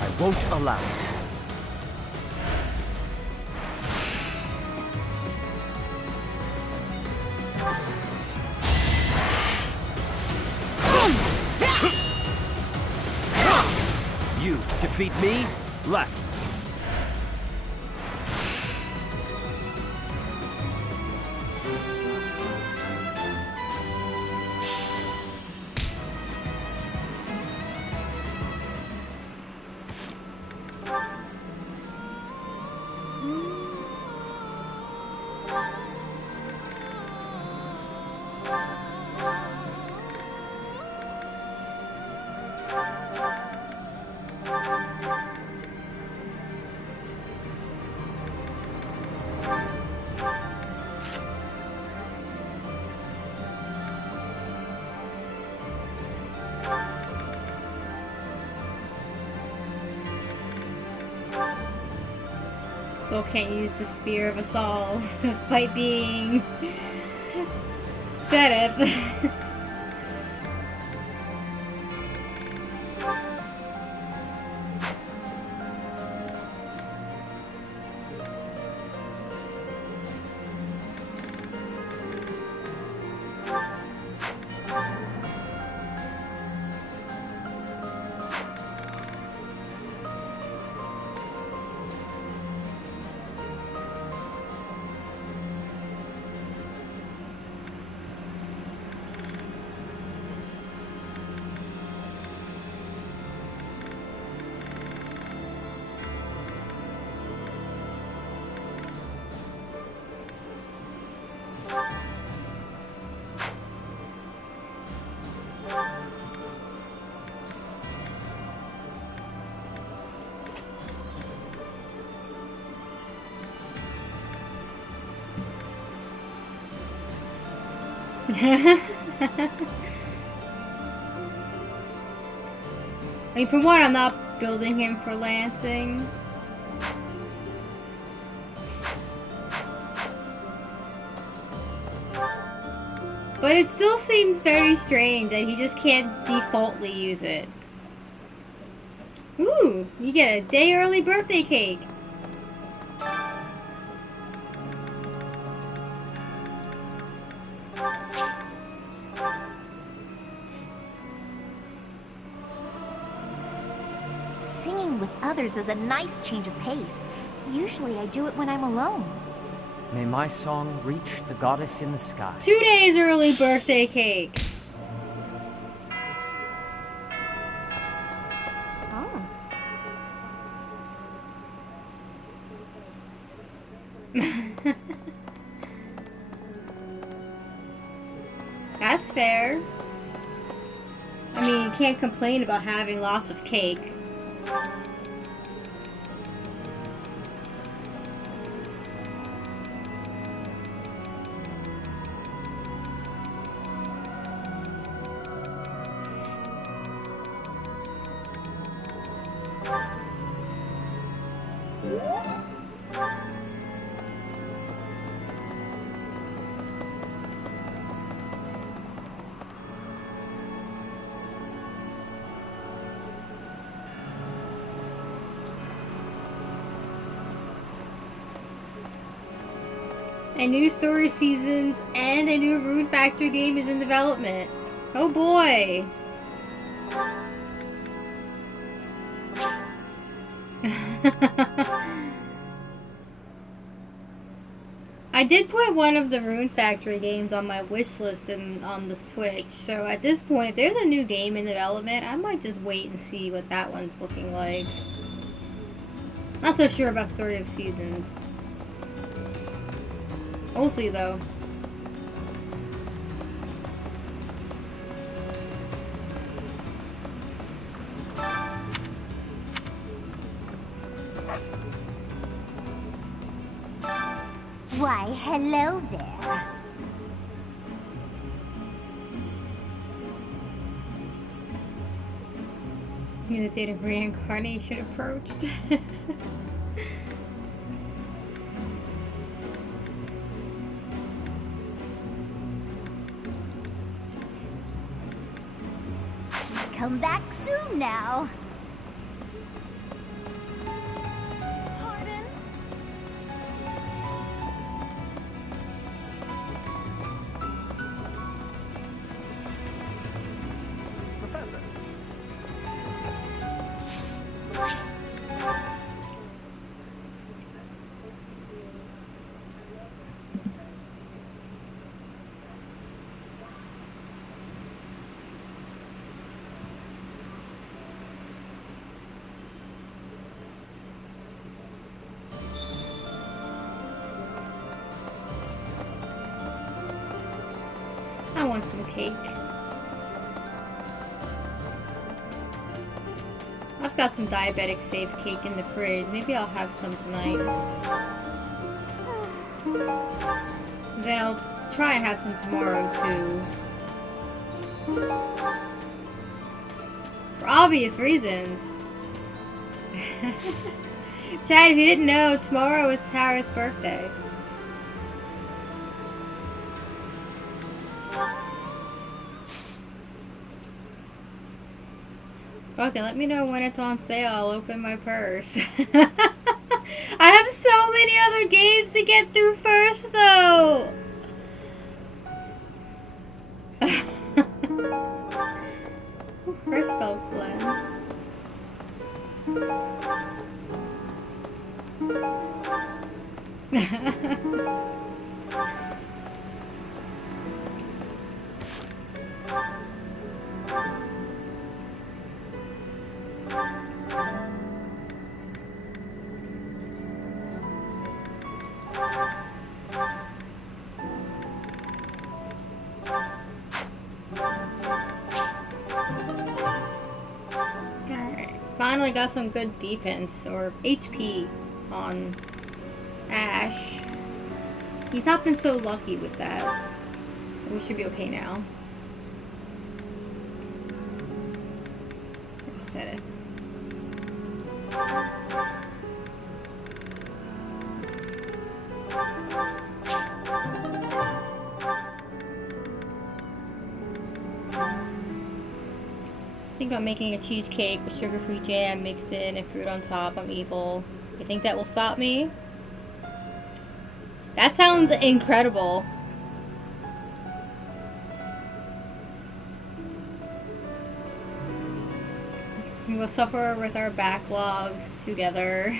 I won't allow it. You defeat me? Left. Still can't use the Spear of Assault despite being said it. I mean, for one, I'm not building him for lancing. But it still seems very strange that he just can't defaultly use it. Ooh, you get a day early birthday cake. Singing with others is a nice change of pace. Usually I do it when I'm alone. May my song reach the goddess in the sky. 2 days early birthday cake. Oh. That's fair. I mean, you can't complain about having lots of cake. A new story seasons and a new Rune Factory game is in development. Oh boy! I did put one of the Rune Factory games on my wish list on the Switch, so at this point, if there's a new game in development, I might just wait and see what that one's looking like. Not so sure about Story of Seasons. We'll see though. Why, hello there. Mutated reincarnation approached. Come back soon now. Pardon? Professor. I want some cake. I've got some diabetic safe cake in the fridge. Maybe I'll have some tonight. Then I'll try and have some tomorrow too. For obvious reasons. Chad, if you didn't know, tomorrow is Tara's birthday. Okay, let me know when it's on sale. I'll open my purse. I have so many other games to get through first, though. First spell blend. Finally got some good defense, or HP, on Ash. He's not been so lucky with that. We should be okay now. Reset it. Think about making a cheesecake with sugar-free jam mixed in and fruit on top. I'm evil. You think that will stop me? That sounds incredible. We will suffer with our backlogs together.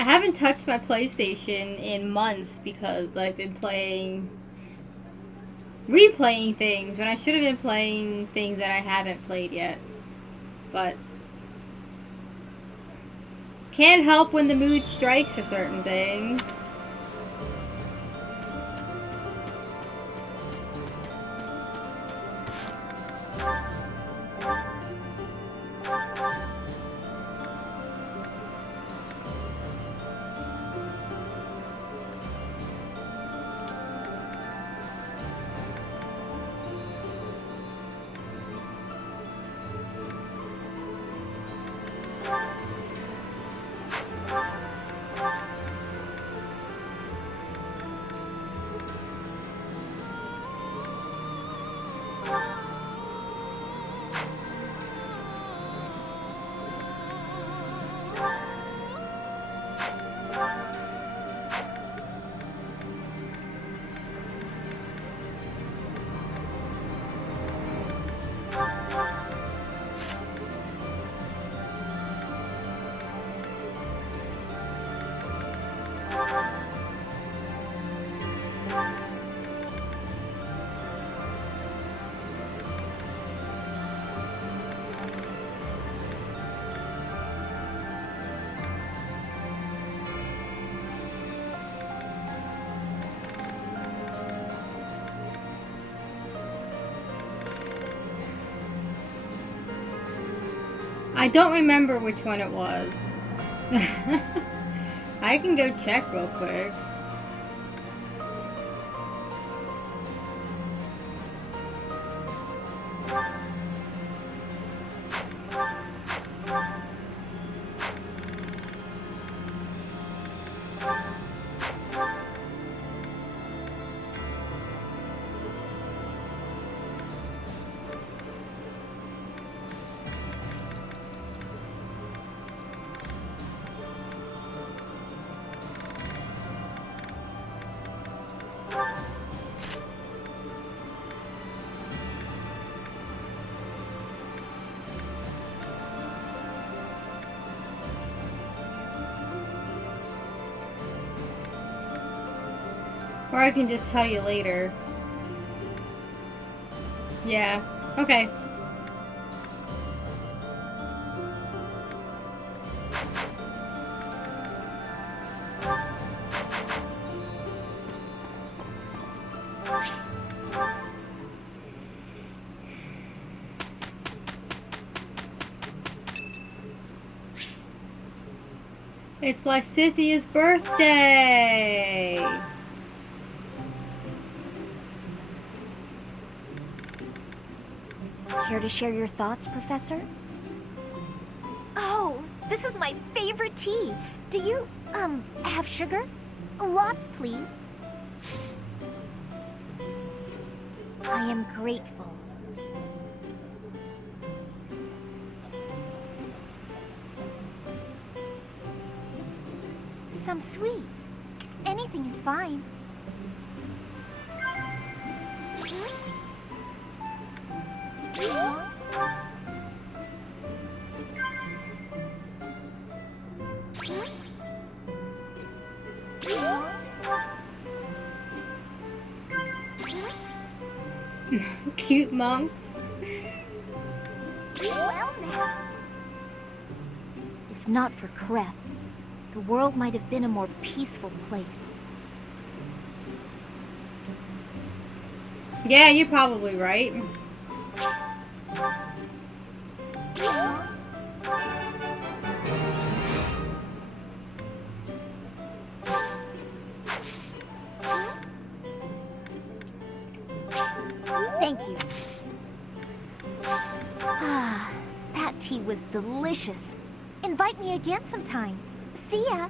I haven't touched my PlayStation in months because I've been replaying things when I should have been playing things that I haven't played yet. But can't help when the mood strikes for certain things. I don't remember which one it was. I can go check real quick. Or I can just tell you later. Yeah. Okay. It's Lysithia's birthday! Care to share your thoughts, Professor? Oh, this is my favorite tea. Do you, have sugar? Lots, please. I am grateful. Some sweets. Anything is fine. Cute monks. Well now. If not for Cress, the world might have been a more peaceful place. Yeah, you're probably right. Thank you. Ah, that tea was delicious. Invite me again sometime. See ya.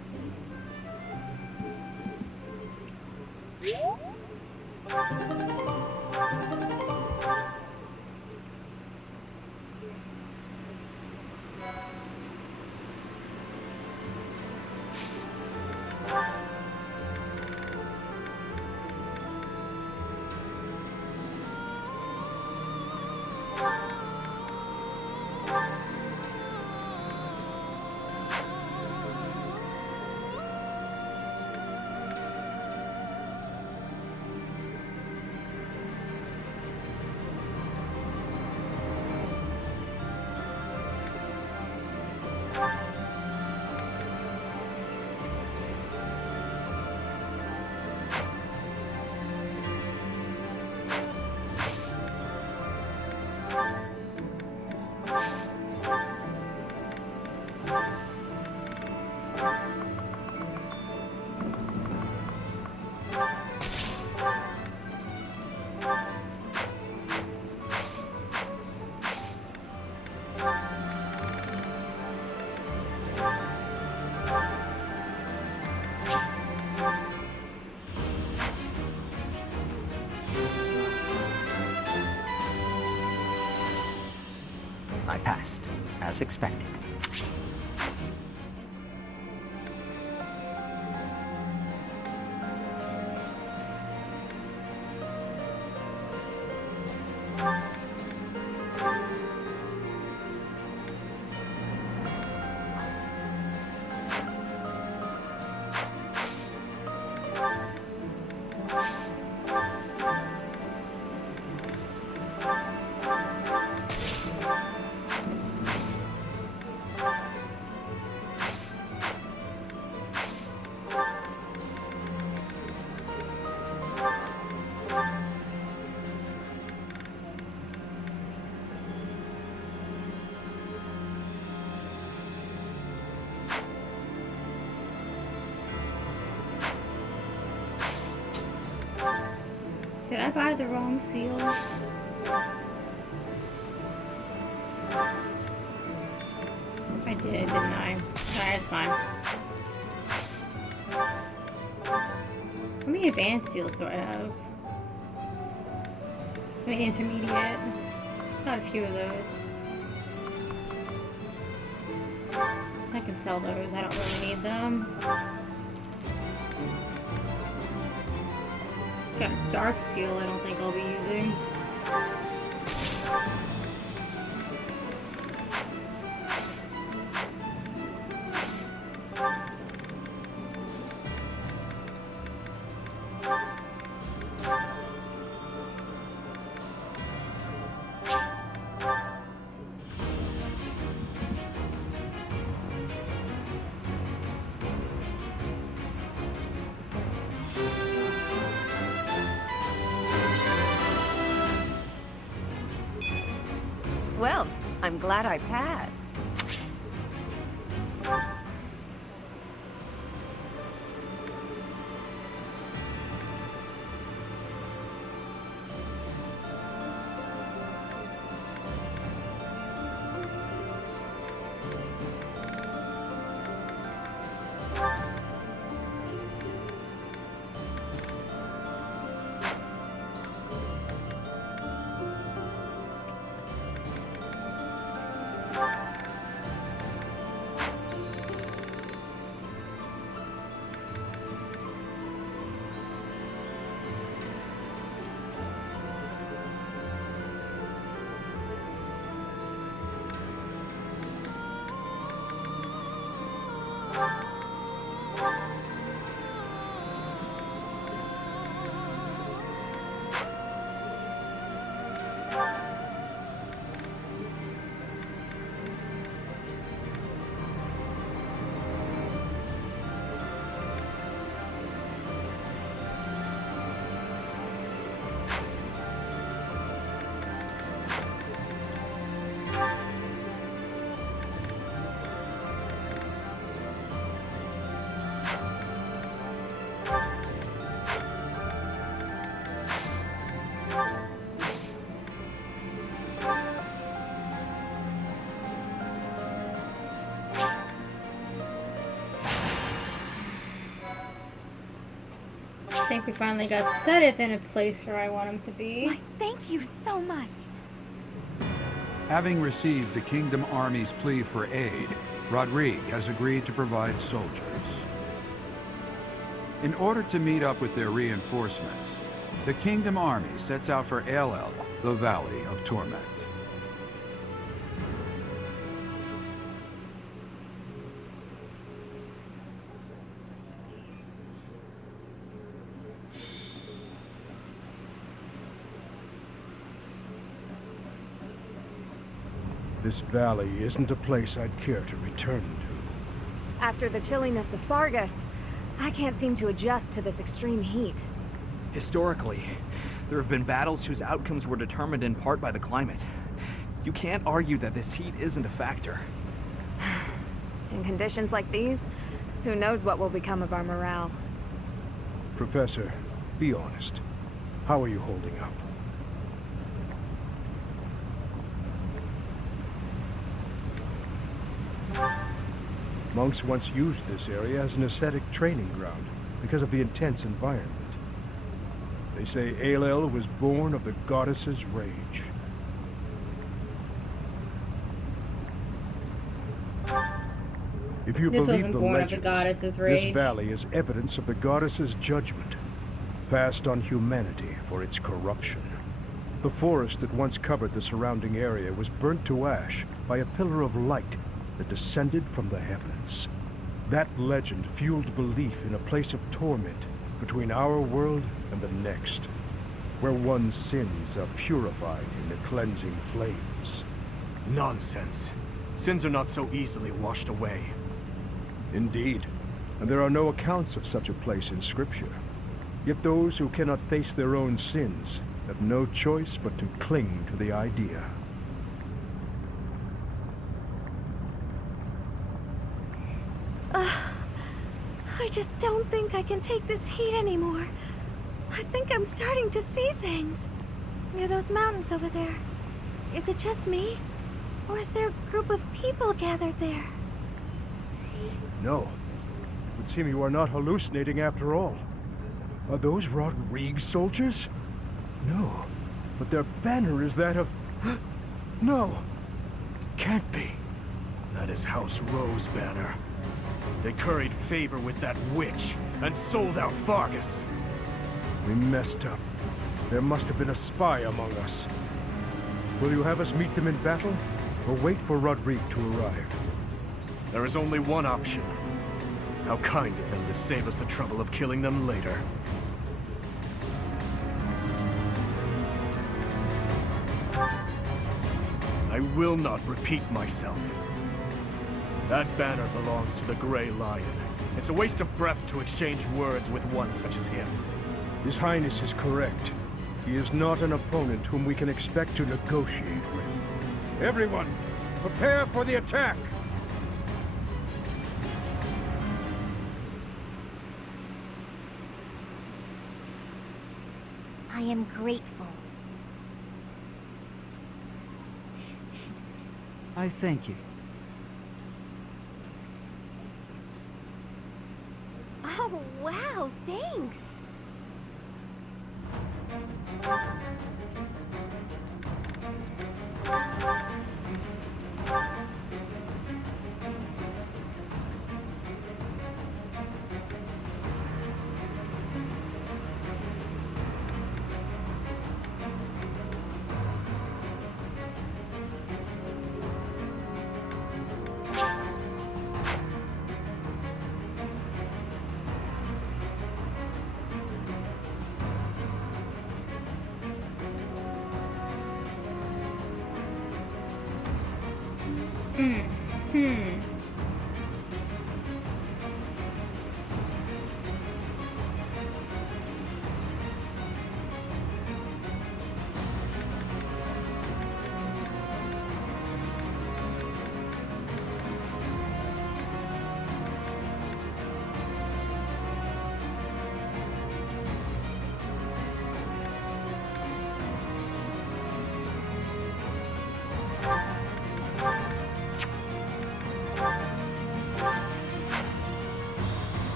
I passed, as expected. Did I buy the wrong seal? I did, didn't I? Alright, it's fine. How many advanced seals do I have? How many intermediate? Got a few of those. I can sell those, I don't really need them. Got a dark seal I don't think I'll be using. Well, I'm glad I passed. I think we finally got Satyn in a place where I want him to be. Why, thank you so much. Having received the Kingdom Army's plea for aid, Rodrigue has agreed to provide soldiers. In order to meet up with their reinforcements, the Kingdom Army sets out for Aelel, the Valley of Torment. This valley isn't a place I'd care to return to. After the chilliness of Fargus, I can't seem to adjust to this extreme heat. Historically, there have been battles whose outcomes were determined in part by the climate. You can't argue that this heat isn't a factor. In conditions like these, who knows what will become of our morale. Professor, be honest. How are you holding up? Monks once used this area as an ascetic training ground because of the intense environment. They say Aelel was born of the goddess's rage. If you believe the legends, this valley is evidence of the goddess's judgment, passed on humanity for its corruption. The forest that once covered the surrounding area was burnt to ash by a pillar of light that descended from the heavens. That legend fueled belief in a place of torment between our world and the next, where one's sins are purified in the cleansing flames. Nonsense. Sins are not so easily washed away. Indeed, and there are no accounts of such a place in Scripture. Yet those who cannot face their own sins have no choice but to cling to the idea. I just don't think I can take this heat anymore. I think I'm starting to see things. Near those mountains over there. Is it just me? Or is there a group of people gathered there? No. It would seem you are not hallucinating after all. Are those Rodriguez soldiers? No. But their banner is that of... No! Can't be. That is House Rowe's banner. They curried favor with that witch and sold out Fargus. We messed up. There must have been a spy among us. Will you have us meet them in battle, or wait for Rodrigue to arrive? There is only one option. How kind of them to save us the trouble of killing them later. I will not repeat myself. That banner belongs to the Grey Lion. It's a waste of breath to exchange words with one such as him. His Highness is correct. He is not an opponent whom we can expect to negotiate with. Everyone, prepare for the attack! I am grateful. I thank you. Oh, wow, thanks.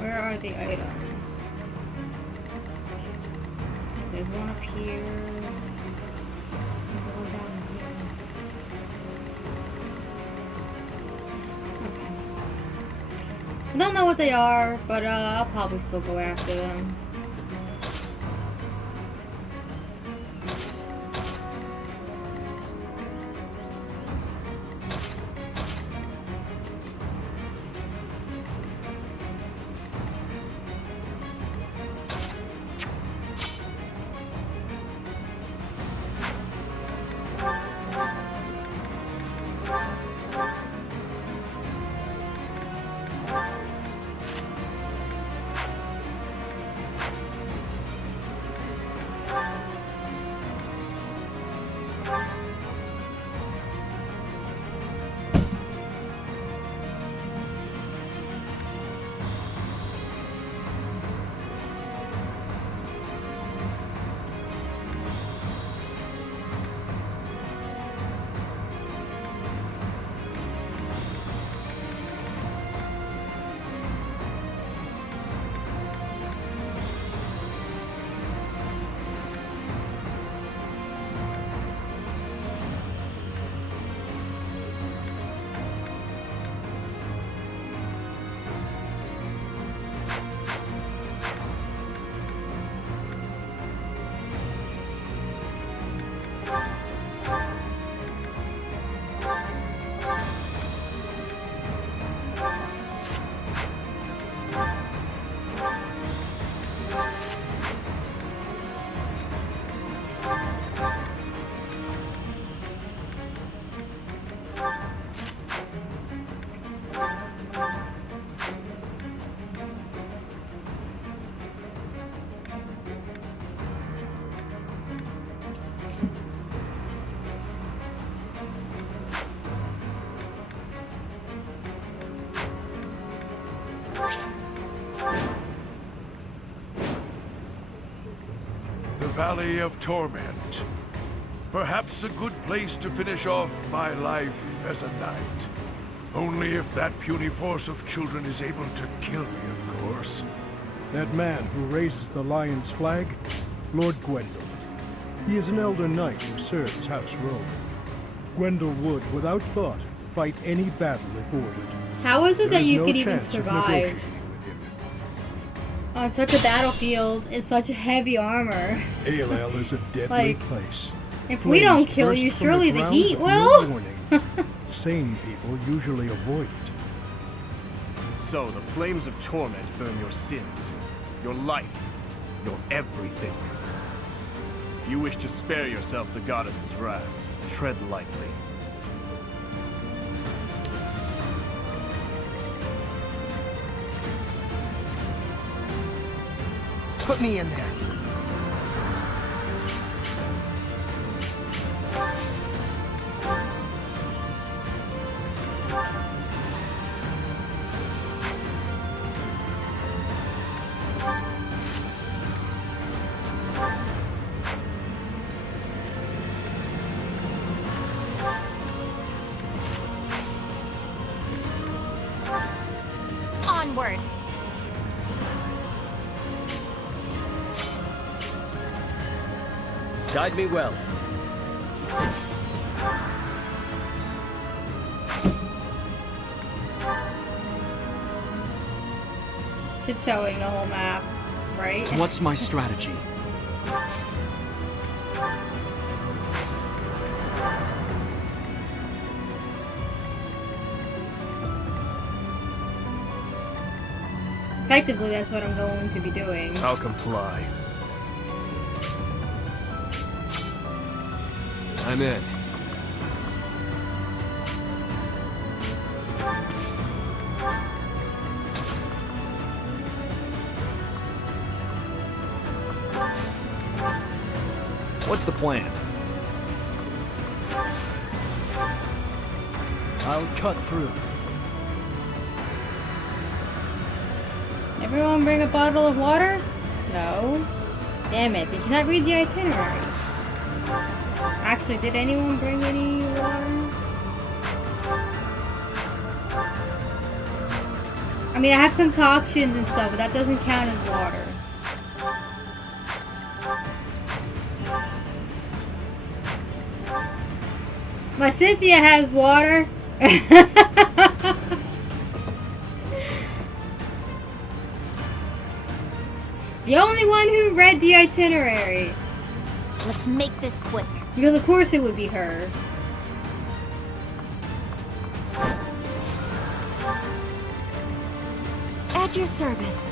Where are the items? There's one up here. There's one down here. Okay. I don't know what they are, but I'll probably still go after them. The Valley of Torment. Perhaps a good place to finish off my life as a knight. Only if that puny force of children is able to kill me, of course. That man who raises the lion's flag? Lord Gwendol. He is an elder knight who serves House Rogue. Gwendol would, without thought, fight any battle if ordered. How is it There that you no could even chance of survive negotiating. on such a battlefield in such heavy armor? Alel is a deadly Like, place. if we don't kill you, burst from surely the ground heat with will? no warning. Sane people usually avoid it. So, the flames of torment burn your sins, your life, your everything. If you wish to spare yourself the goddess's wrath, tread lightly. Put me in there. Onward. Guide me well. Tiptoeing the whole map, right? What's my strategy? Effectively, that's what I'm going to be doing. I'll comply. I'm in. What's the plan? I'll cut through. Everyone bring a bottle of water? No. Damn it, did you not read the itinerary? Actually, did anyone bring any water? I mean, I have concoctions and stuff, but that doesn't count as water. My Cynthia has water. The only one who read the itinerary. Let's make this quick. Because of course it would be her. At your service.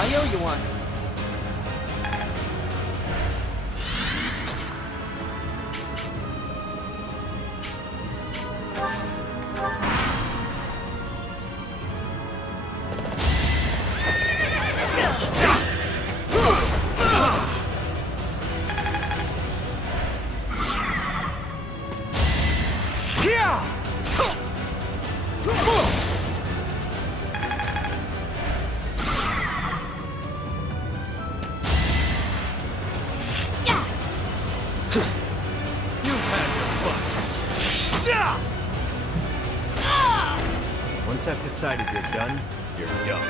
I owe you one. Once I've decided you're done, you're done.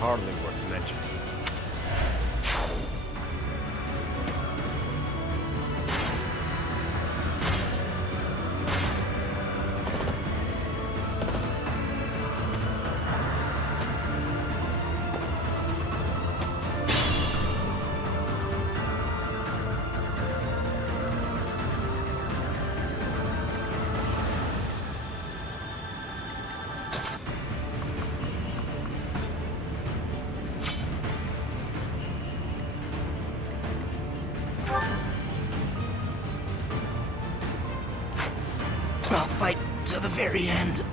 Hardly worth mentioning. very end.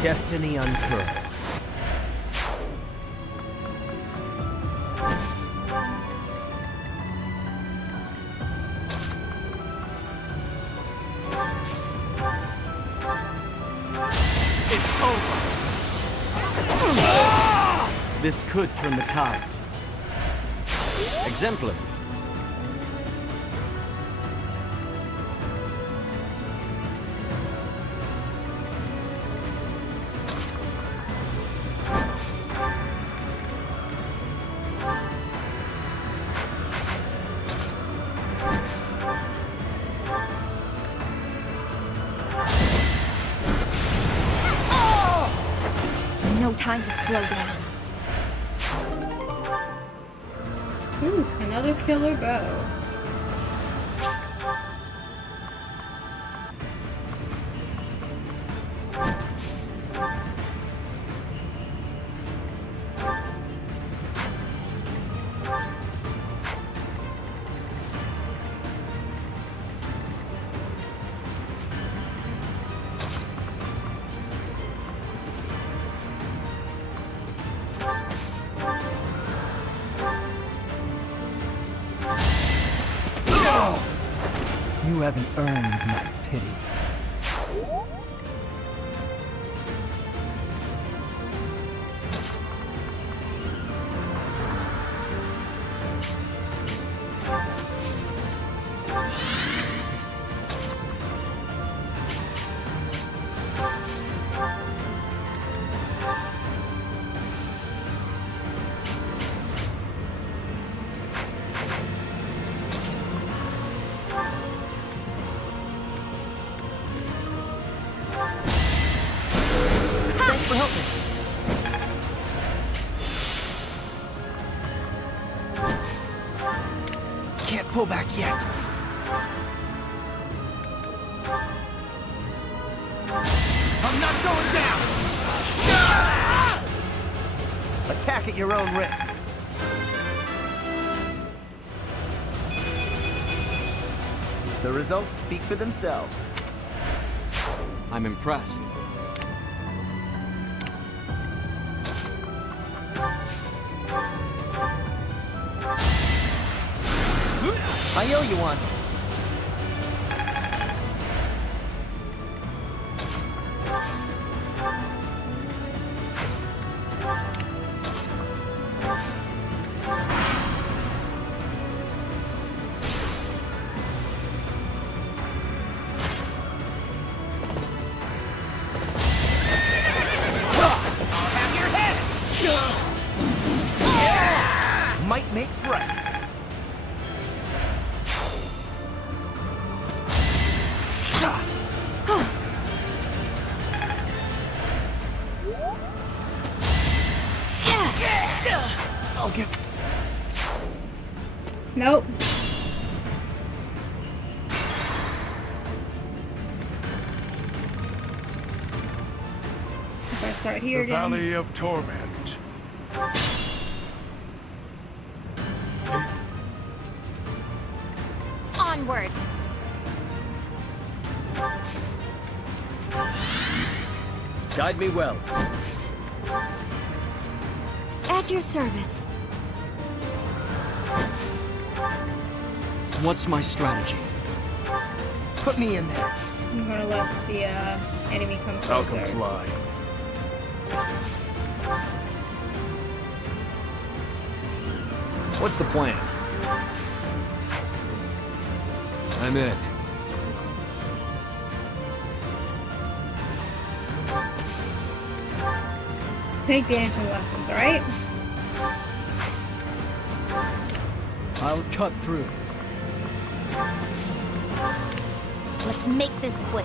Destiny unfurls. It's over. This could turn the tides. Exemplary. No time to slow down. Ooh, another killer bow. You haven't earned my pity. Thanks for helping. Can't pull back yet. I'm not going down! Attack at your own risk. The results speak for themselves. I'm impressed. I owe you one. Might makes right. I'll get... Nope. If I start here The again. Valley of Torment. Onward. Guide me well. At your service. What's my strategy? Put me in there. I'm gonna let the enemy come closer. I'll comply. What's the plan? I'm in. Take dancing lessons, alright? I'll cut through. Let's make this quick.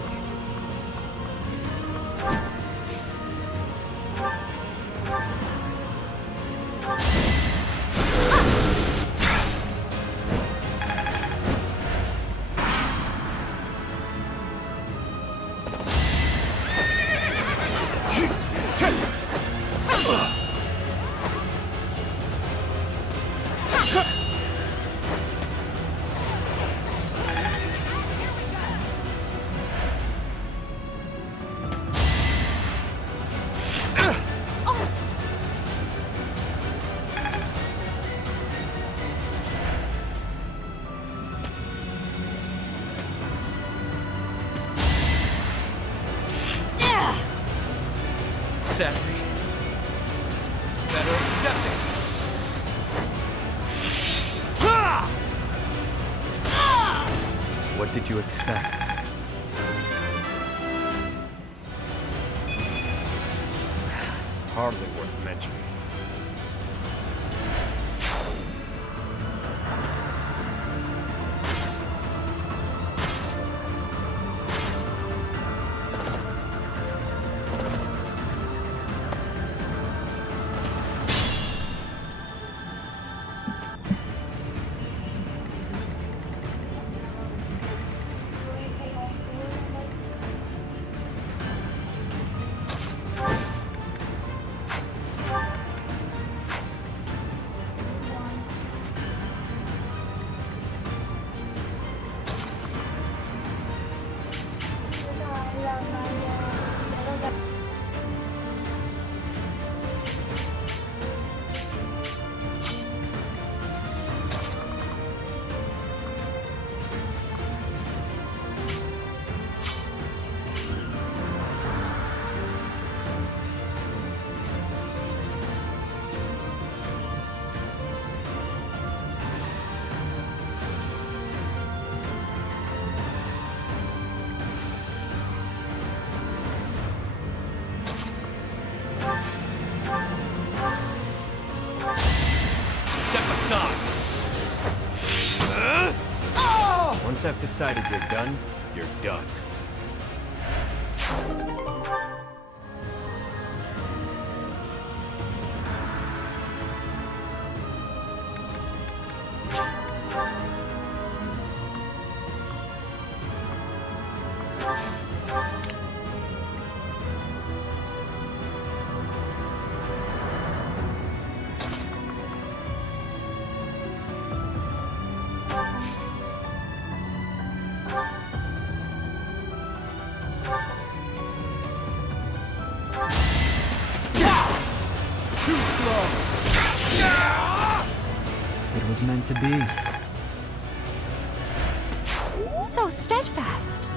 Sassy. Better accept it. What did you expect? Hardly worth mentioning. Once I've decided you're done, you're done. It was meant to be. So steadfast.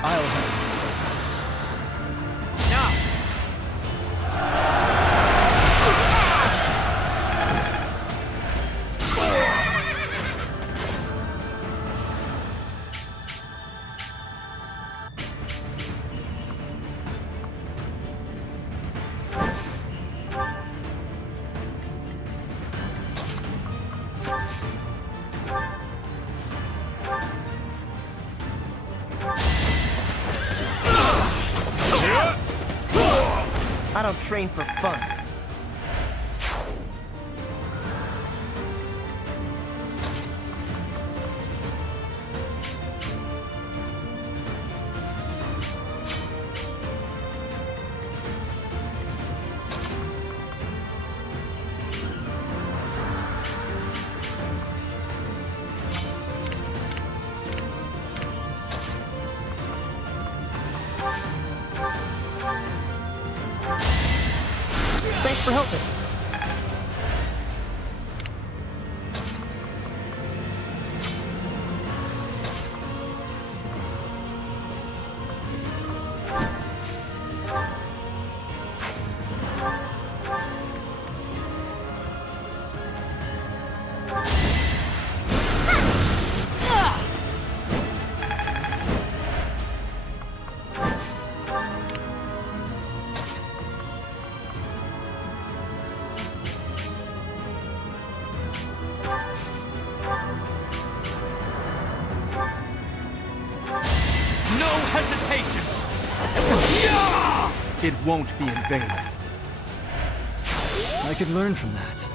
I'll help. I don't train for fun. Thanks for helping. It won't be in vain. I could learn from that.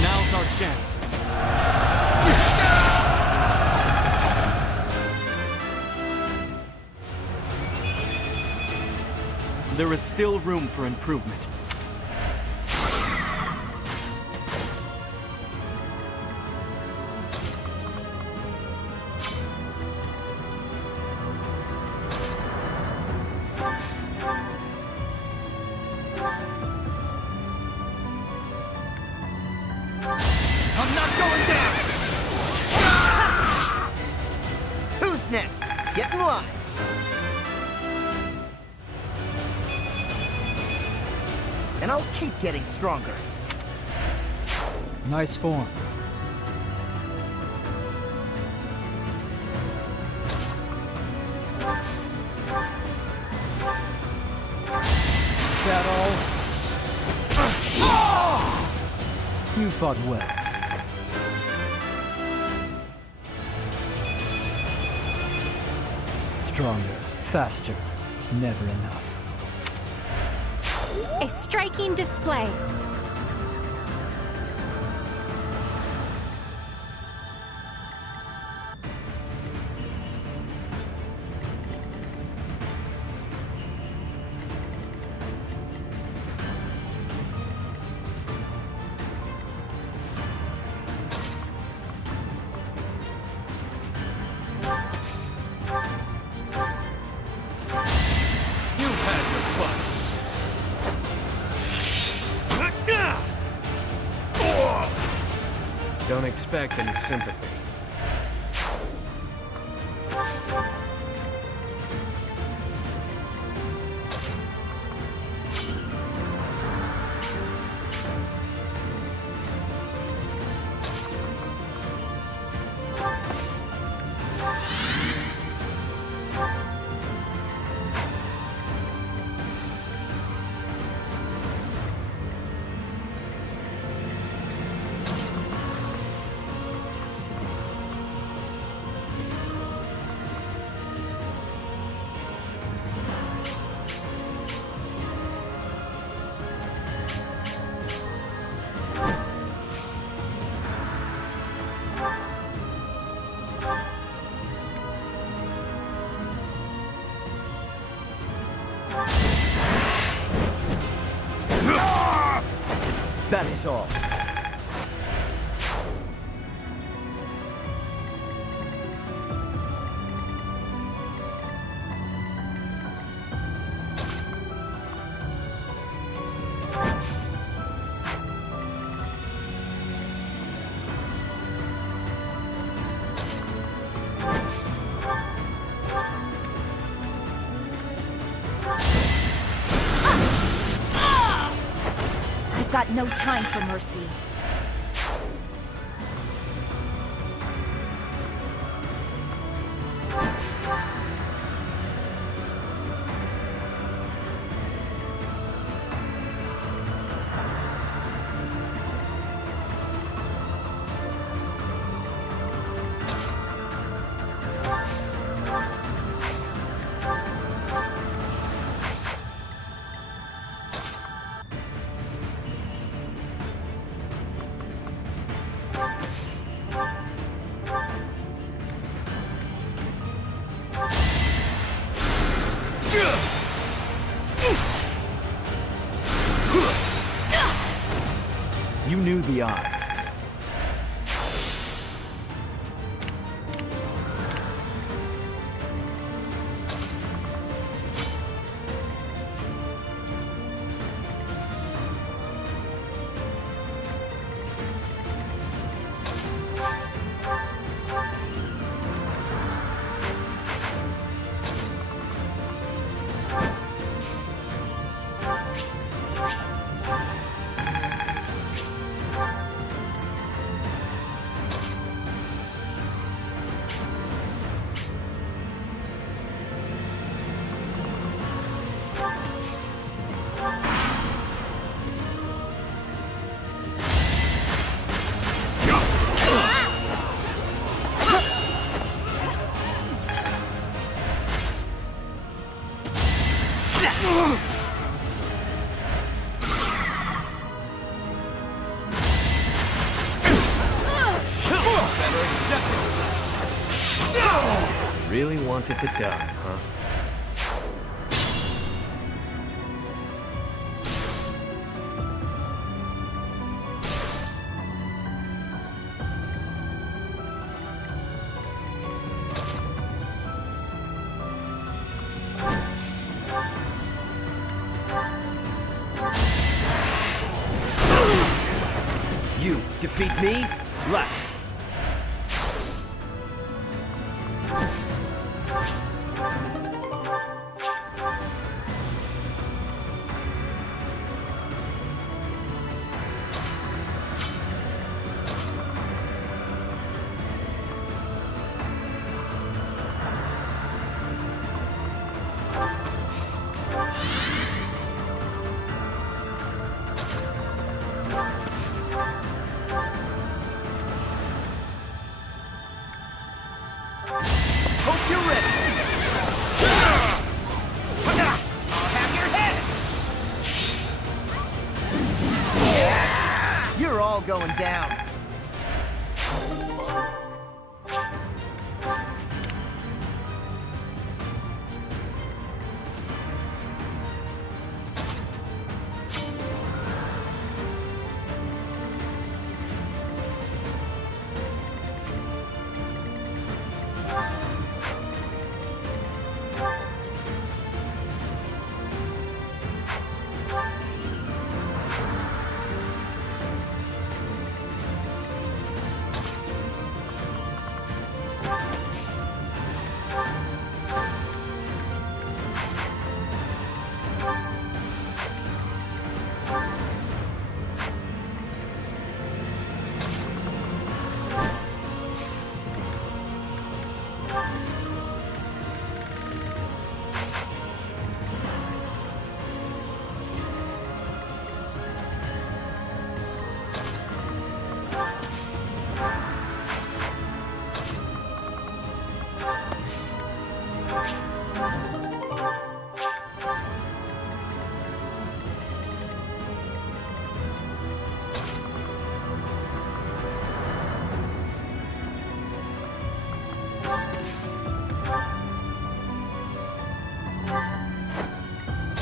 Now's our chance. There is still room for improvement. I'm not going down! Who's next? Get in line. And I'll keep getting stronger. Nice form. Is that all? You fought well. Stronger, faster, never enough. A striking display. You've had your fun. Don't expect any sympathy. That is all. I've got no time for mercy. You knew the odds. Really wanted to die, huh? You defeat me? Left. Hope you're ready. I'll have your head. You're all going down.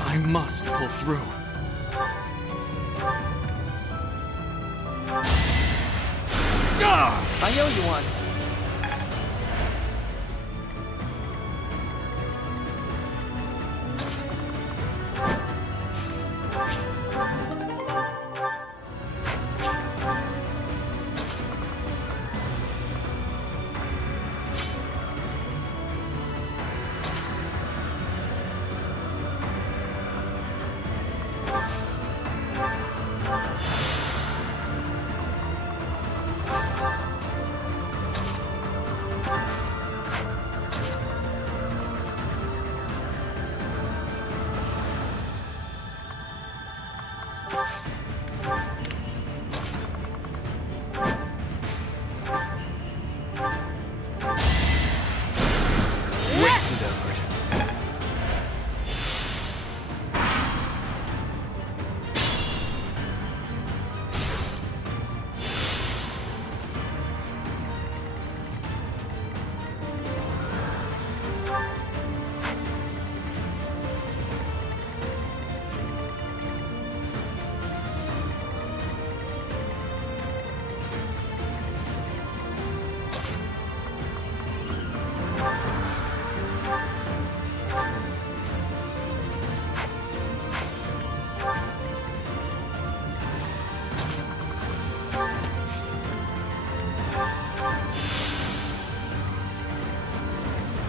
I must pull through. I owe you one. Wasted effort.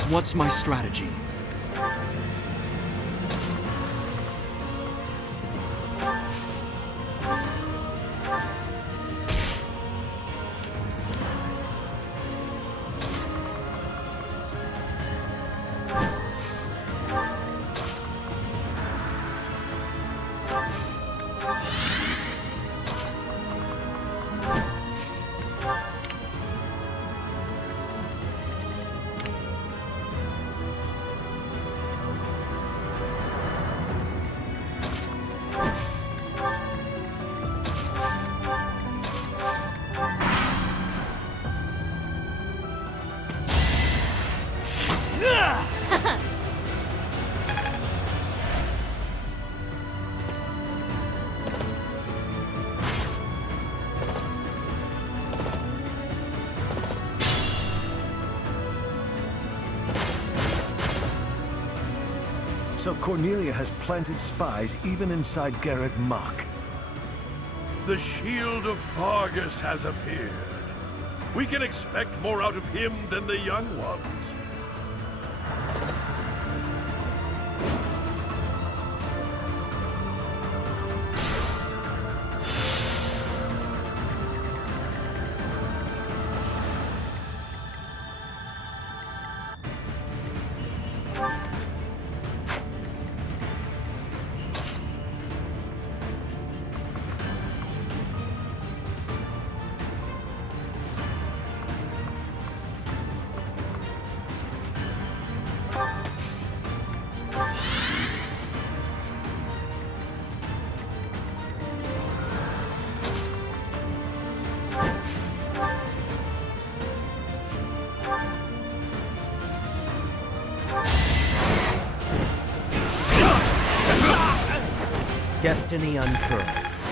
What's my strategy? So Cornelia has planted spies even inside Garreg Mach. The shield of Fargus has appeared. We can expect more out of him than the young ones. Destiny unfurls.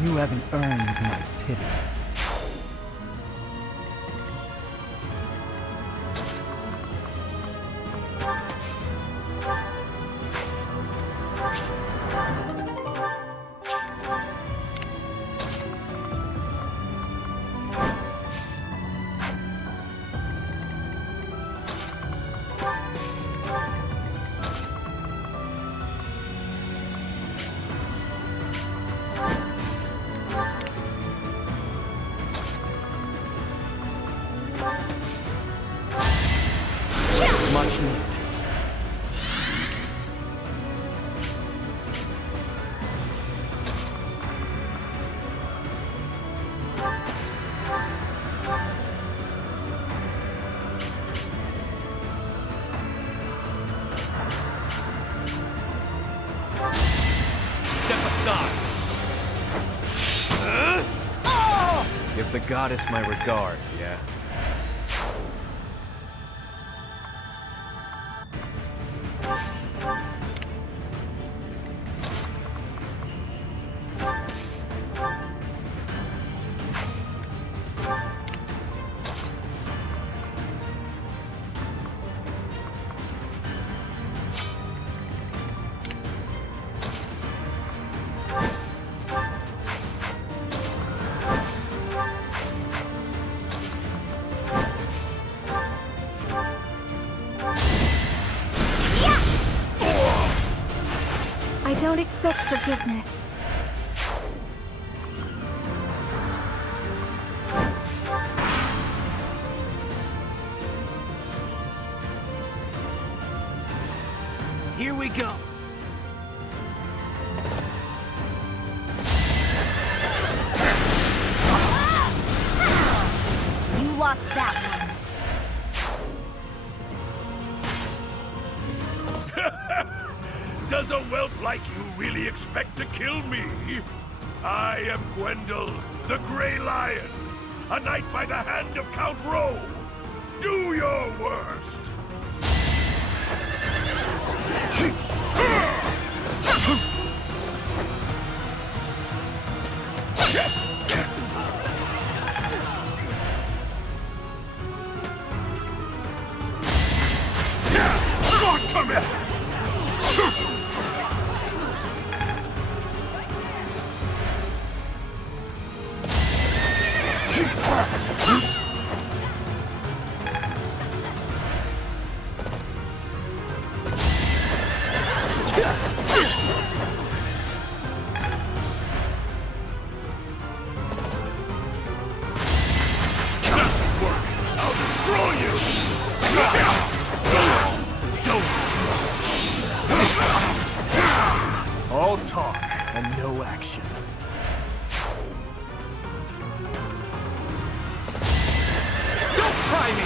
You haven't earned my pity. Give the goddess my regards, yeah? I don't expect forgiveness. Here we go. You lost that one. Does a whelp like you really expect to kill me? I am Gwendol, the Grey Lion, a knight by the hand of Count Rowe. Do your worst! From it! I'll destroy you! Don't All talk and no action. Don't try me!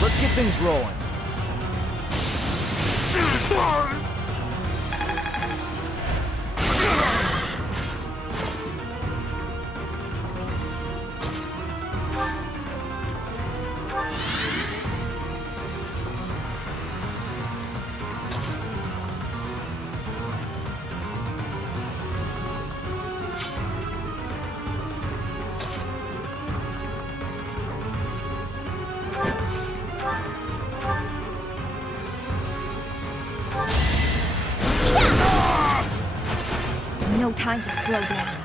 Let's get things rolling. No time to slow down.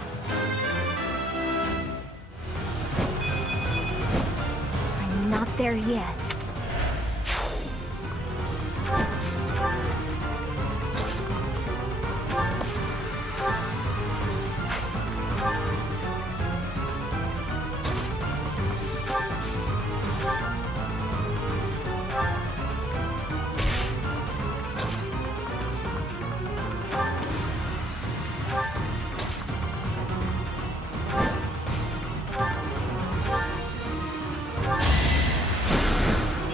I'm not there yet.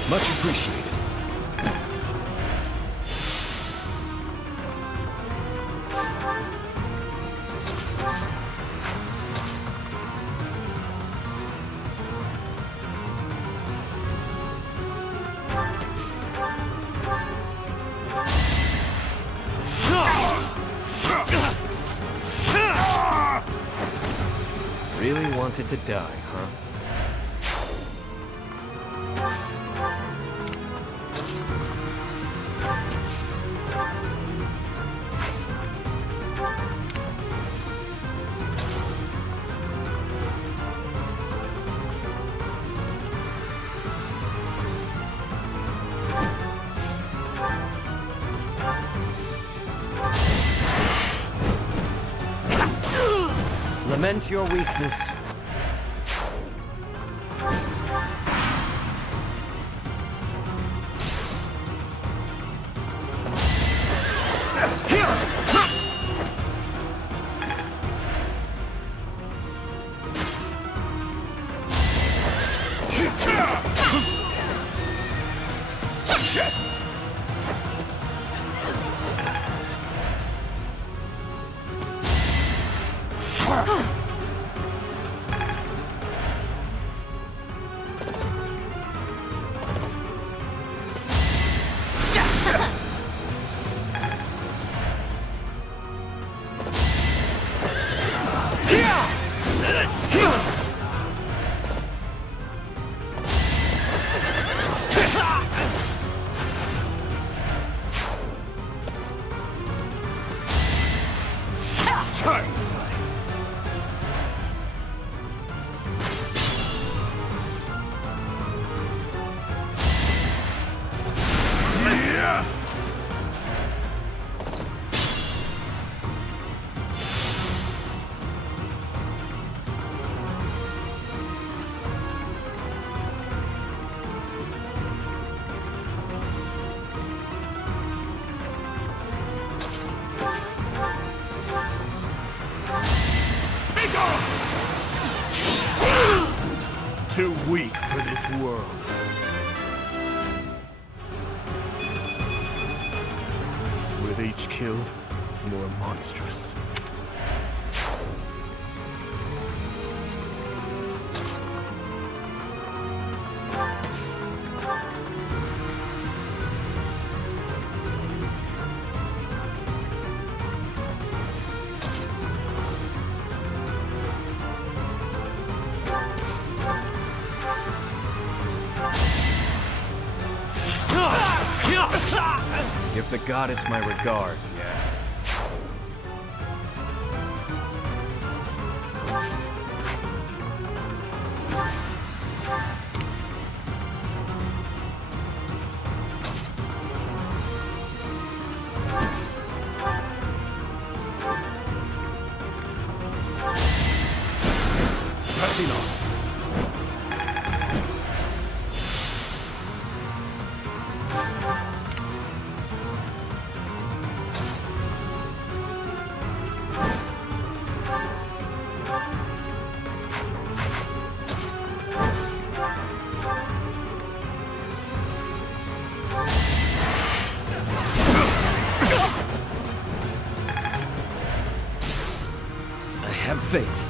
Much appreciated. Really wanted to die, huh? Lament your weakness. Too weak for this world. With each kill, more monstrous. Give the goddess my regards, yeah? Pressing on. Have faith.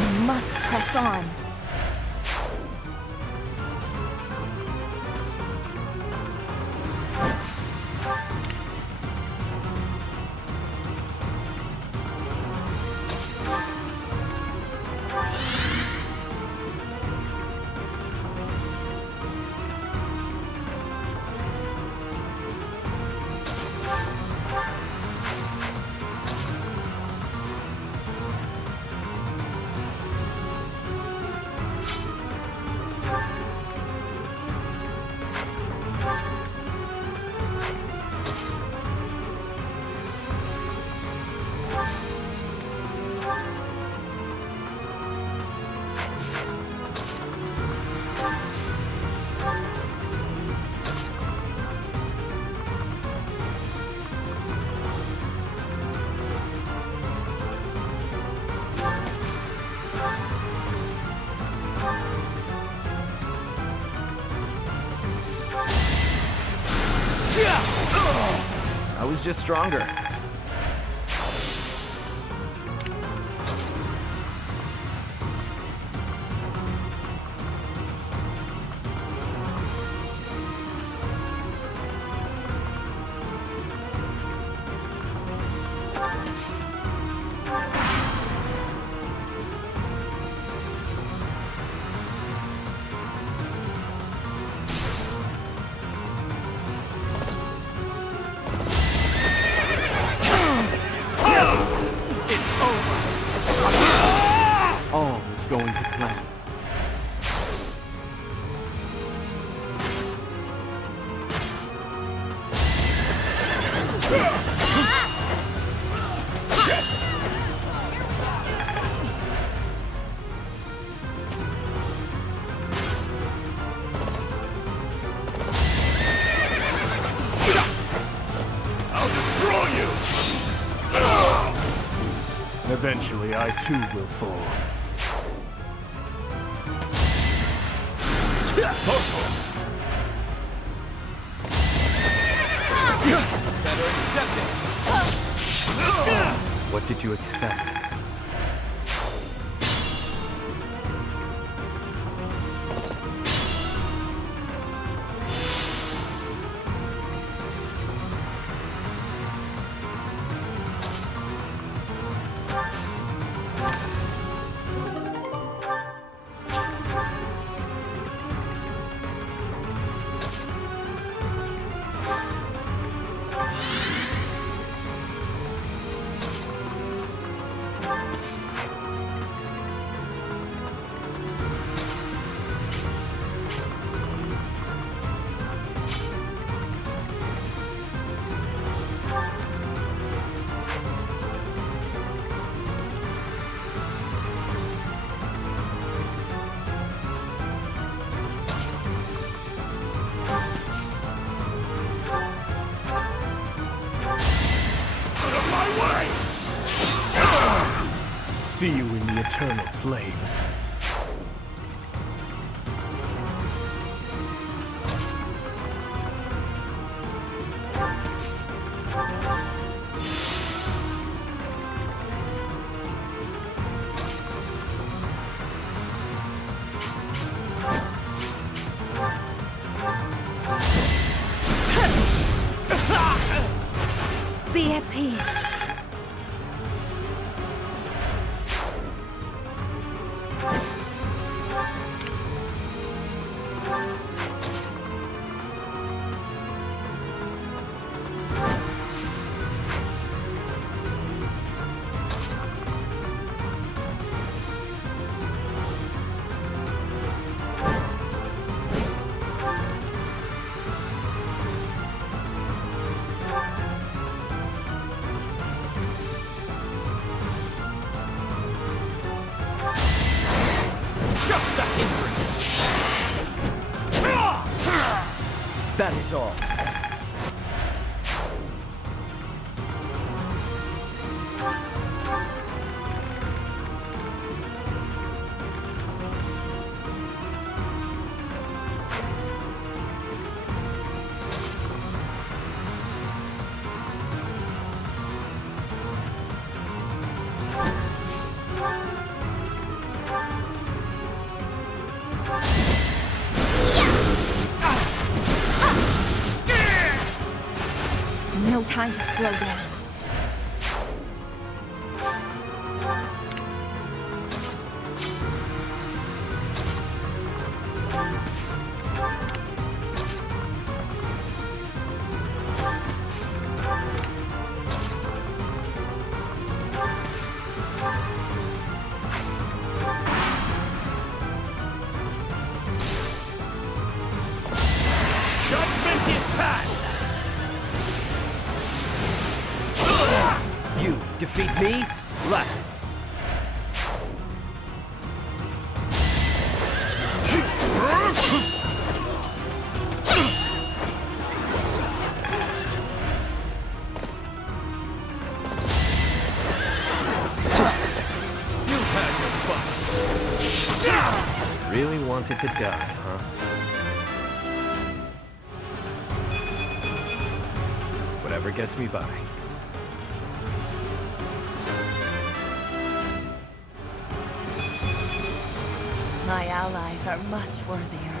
You must press on. I was just stronger. Eventually, I too will fall. Better accept it. What did you expect? See you in the eternal flames. Be at peace. Just a hindrance. That is all. No time to slow down. Judgment is passed! You defeat me? Laughing. You've had your fun. Really wanted to die, huh? Whatever gets me by. My allies are much worthier.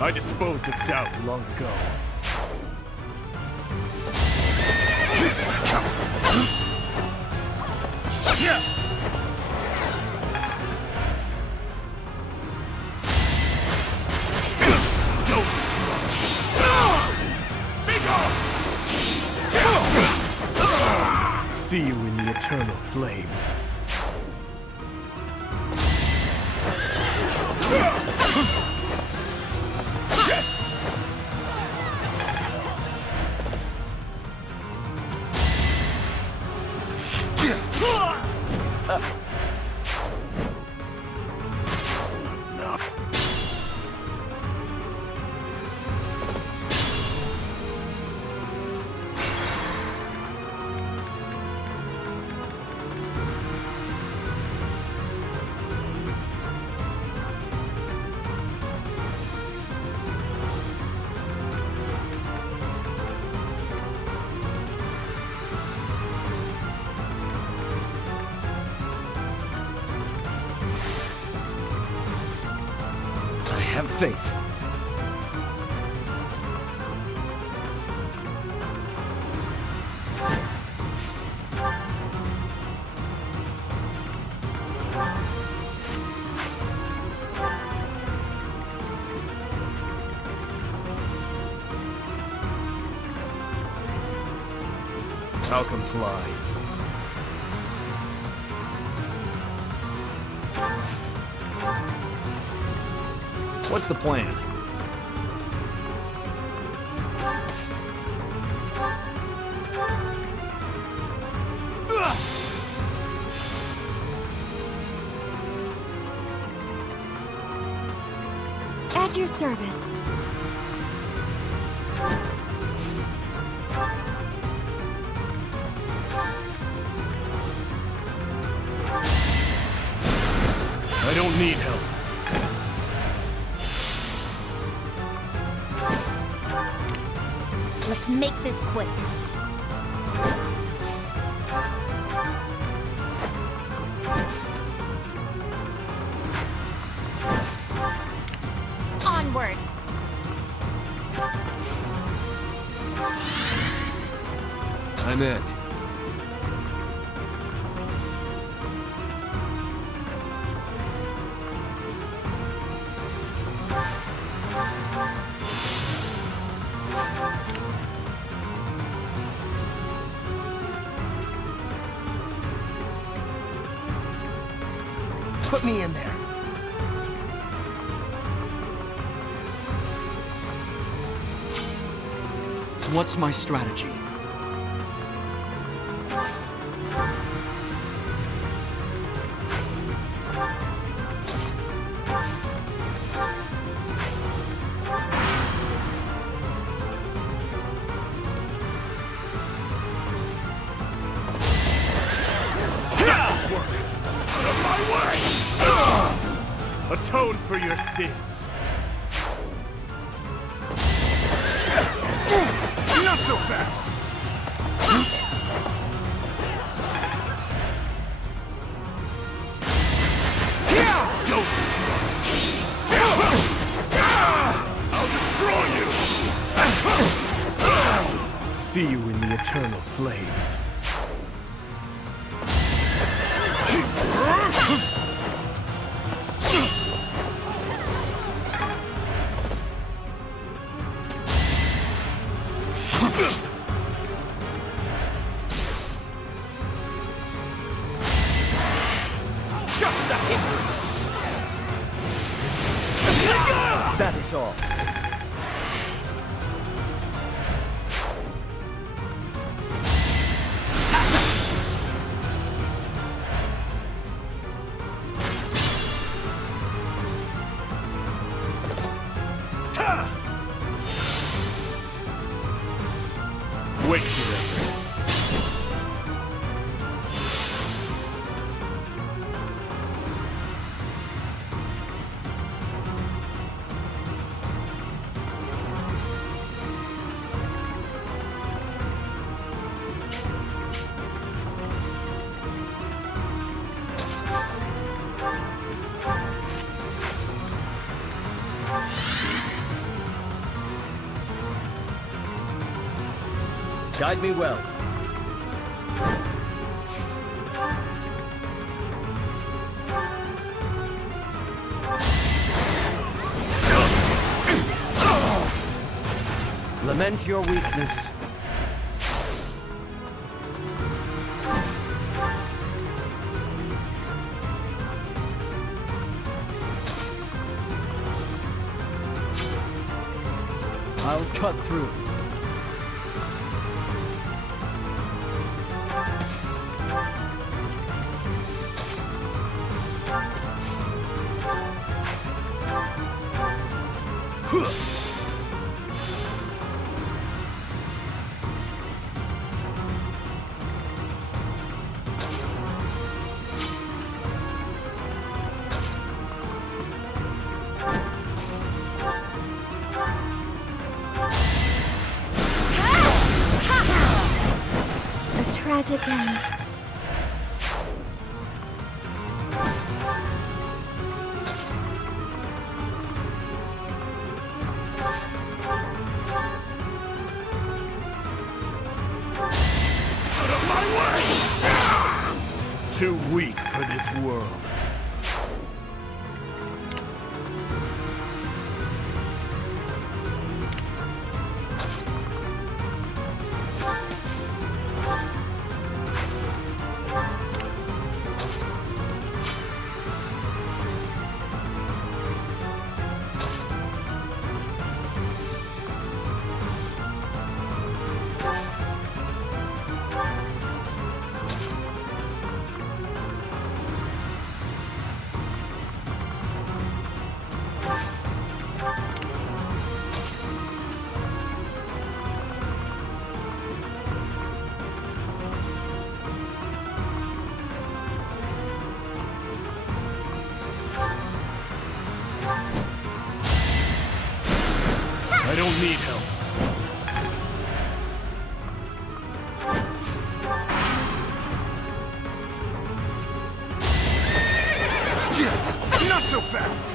I disposed of doubt long ago. Don't struggle. See you in the eternal flames. Have faith. I'll comply. What's the plan? At your service. I don't need help. Let's make this quick. Onward. I'm in. Put me in there. What's my strategy? Atone for your sins. Not so fast! Don't struggle. I'll destroy you! See you in the eternal flames. Just a hindrance. That is all. Guide me well. Lament your weakness. I'll cut through. A tragic end. Too weak for this world. I don't need help. Not so fast!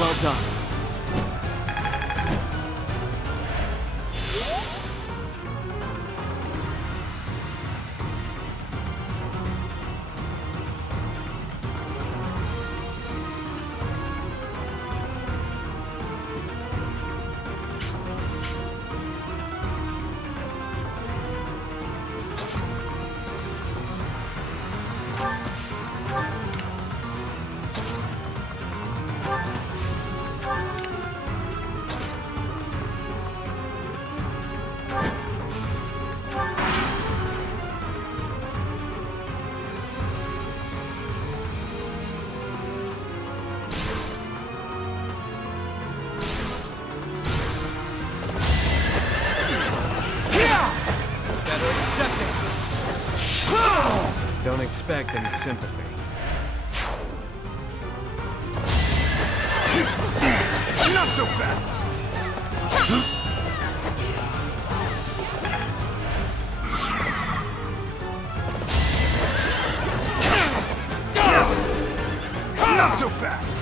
Well done. Don't expect any sympathy. Not so fast! Not so fast!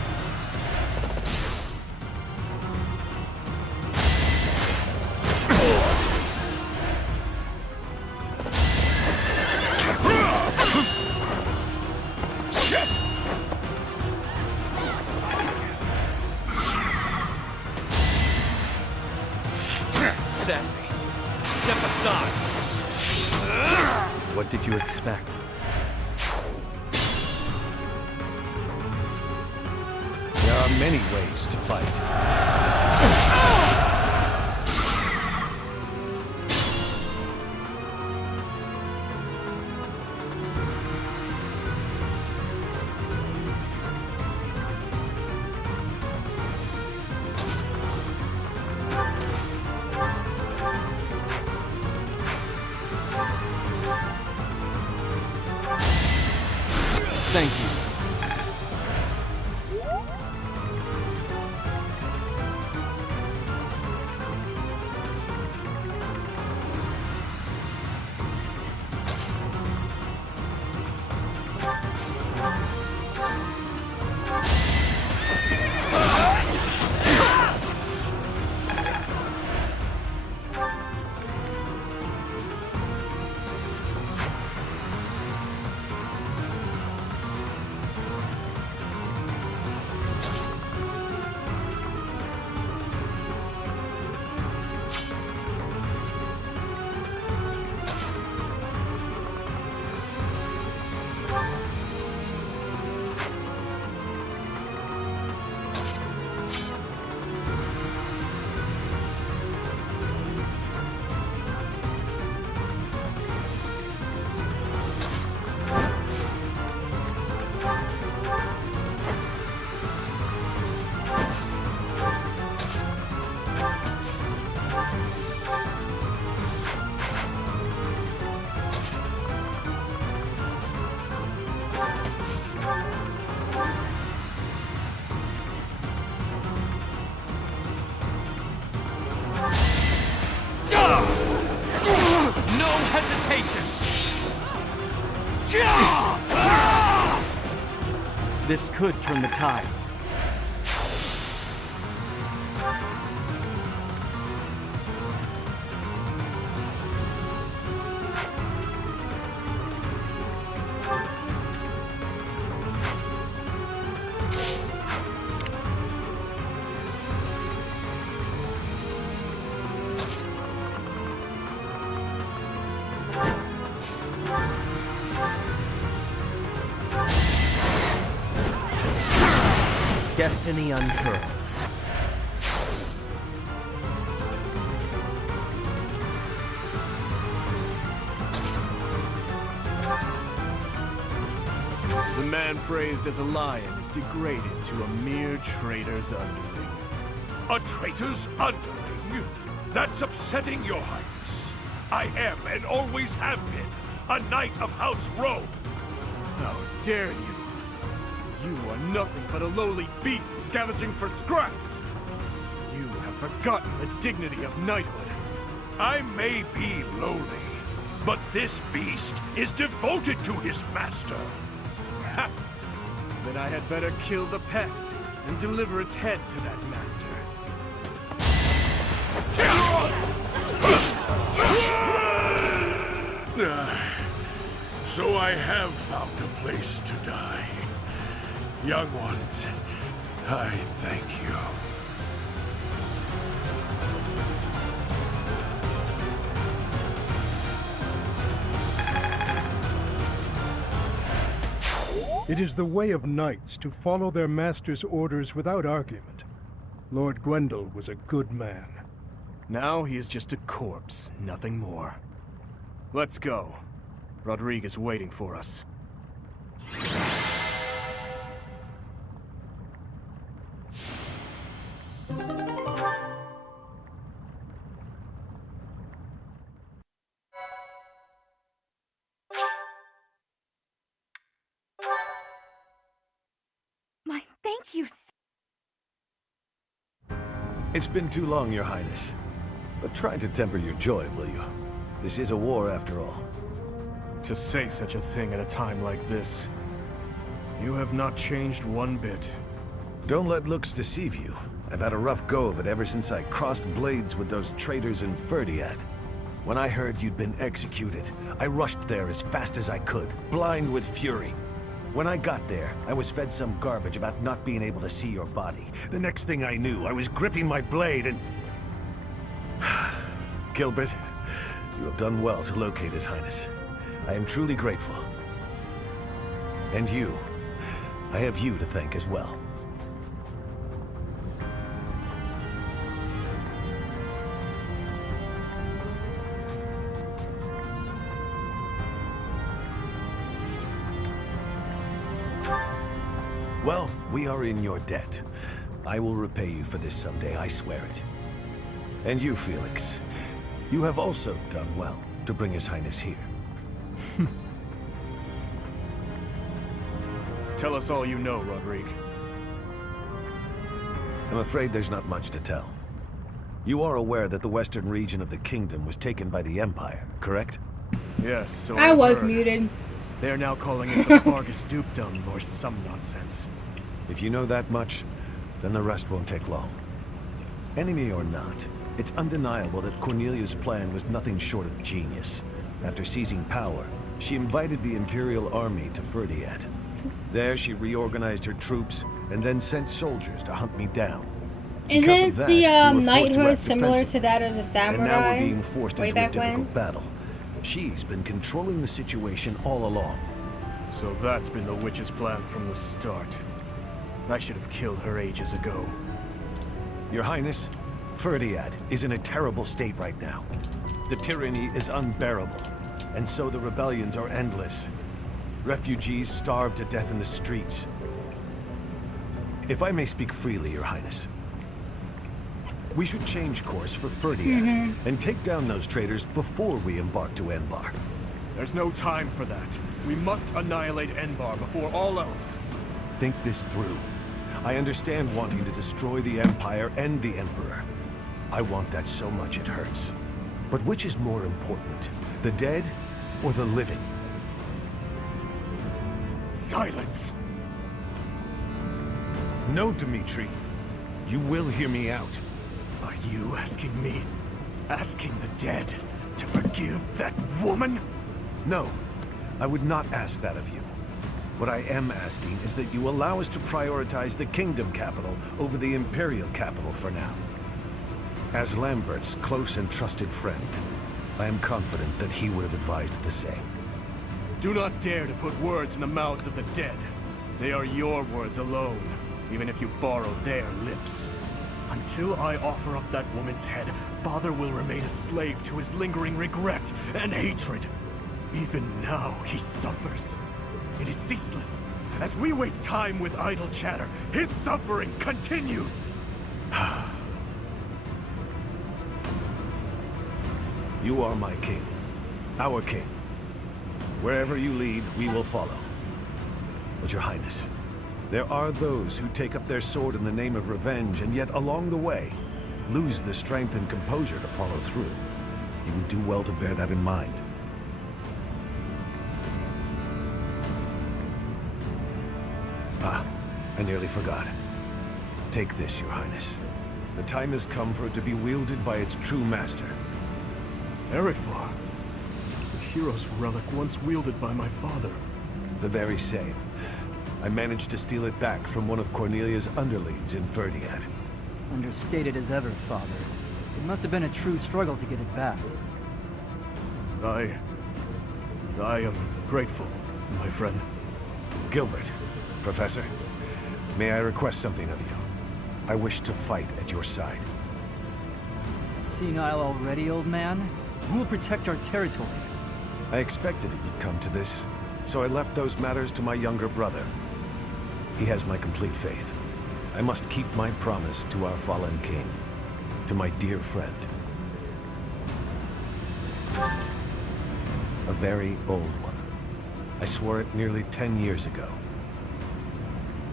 Sassy. Step aside. What did you expect? There are many ways to fight. Thank you. No hesitation! This could turn the tides. Destiny unfurls. The man praised as a lion is degraded to a mere traitor's underling. A traitor's underling? That's upsetting, Your Highness. I am, and always have been, a knight of House Rome. How dare you! You are nothing but a lowly beast scavenging for scraps! You have forgotten the dignity of knighthood. I may be lowly, but this beast is devoted to his master. Ha! Then I had better kill the pet and deliver its head to that master. So I have found a place to die. Young ones, I thank you. It is the way of knights to follow their master's orders without argument. Lord Gwendol was a good man. Now he is just a corpse, nothing more. Let's go. Rodrigue is waiting for us. My thank you. It's been too long, Your Highness. But try to temper your joy, will you? This is a war, after all. To say such a thing at a time like this. You have not changed one bit. Don't let looks deceive you. I've had a rough go of it ever since I crossed blades with those traitors in Ferdiad. When I heard you'd been executed, I rushed there as fast as I could, blind with fury. When I got there, I was fed some garbage about not being able to see your body. The next thing I knew, I was gripping my blade and... Gilbert, you have done well to locate His Highness. I am truly grateful. And you, I have you to thank as well. Well, we are in your debt. I will repay you for this someday, I swear it. And you, Felix, you have also done well to bring His Highness here. Tell us all you know, Rodrigue. I'm afraid there's not much to tell. You are aware that the western region of the kingdom was taken by the Empire, correct? Yes, so I was heard. muted. They are now calling it the Fargus Dukedom or some nonsense. If you know that much, then the rest won't take long. Enemy or not, it's undeniable that Cornelia's plan was nothing short of genius. After seizing power, she invited the Imperial Army to Ferdiad. There she reorganized her troops and then sent soldiers to hunt me down. Isn't the knighthood similar to that of the samurai? And now we're being forced way into a back difficult when? battle. She's been controlling the situation all along. So that's been the witch's plan from the start. I should have killed her ages ago. Your Highness, Ferdiad is in a terrible state right now. The tyranny is unbearable, and so the rebellions are endless. Refugees starve to death in the streets. If I may speak freely, Your Highness, we should change course for Ferdiad and take down those traitors before we embark to Enbar. There's no time for that. We must annihilate Enbar before all else. Think this through. I understand wanting to destroy the Empire and the Emperor. I want that so much it hurts. But which is more important, the dead or the living? Silence! No, Dmitri. You will hear me out. Are you asking me? Asking the dead to forgive that woman? No, I would not ask that of you. What I am asking is that you allow us to prioritize the kingdom capital over the imperial capital for now. As Lambert's close and trusted friend, I am confident that he would have advised the same. Do not dare to put words in the mouths of the dead. They are your words alone, even if you borrow their lips. Until I offer up that woman's head, Father will remain a slave to his lingering regret and hatred. Even now, he suffers. It is ceaseless. As we waste time with idle chatter, his suffering continues. You are my king. Our king. Wherever you lead, we will follow. But Your Highness, there are those who take up their sword in the name of revenge and yet along the way, lose the strength and composure to follow through. You would do well to bear that in mind. Ah, I nearly forgot. Take this, Your Highness. The time has come for it to be wielded by its true master. Eretvar. The hero's relic once wielded by my father. The very same. I managed to steal it back from one of Cornelia's underlings in Ferdiad. Understated as ever, Father. It must have been a true struggle to get it back. I am grateful, my friend. Gilbert, Professor, may I request something of you? I wish to fight at your side. Senile already, old man? Who will protect our territory? I expected it would come to this, so I left those matters to my younger brother. He has my complete faith. I must keep my promise to our fallen king, to my dear friend. A very old one. I swore it nearly 10 years ago.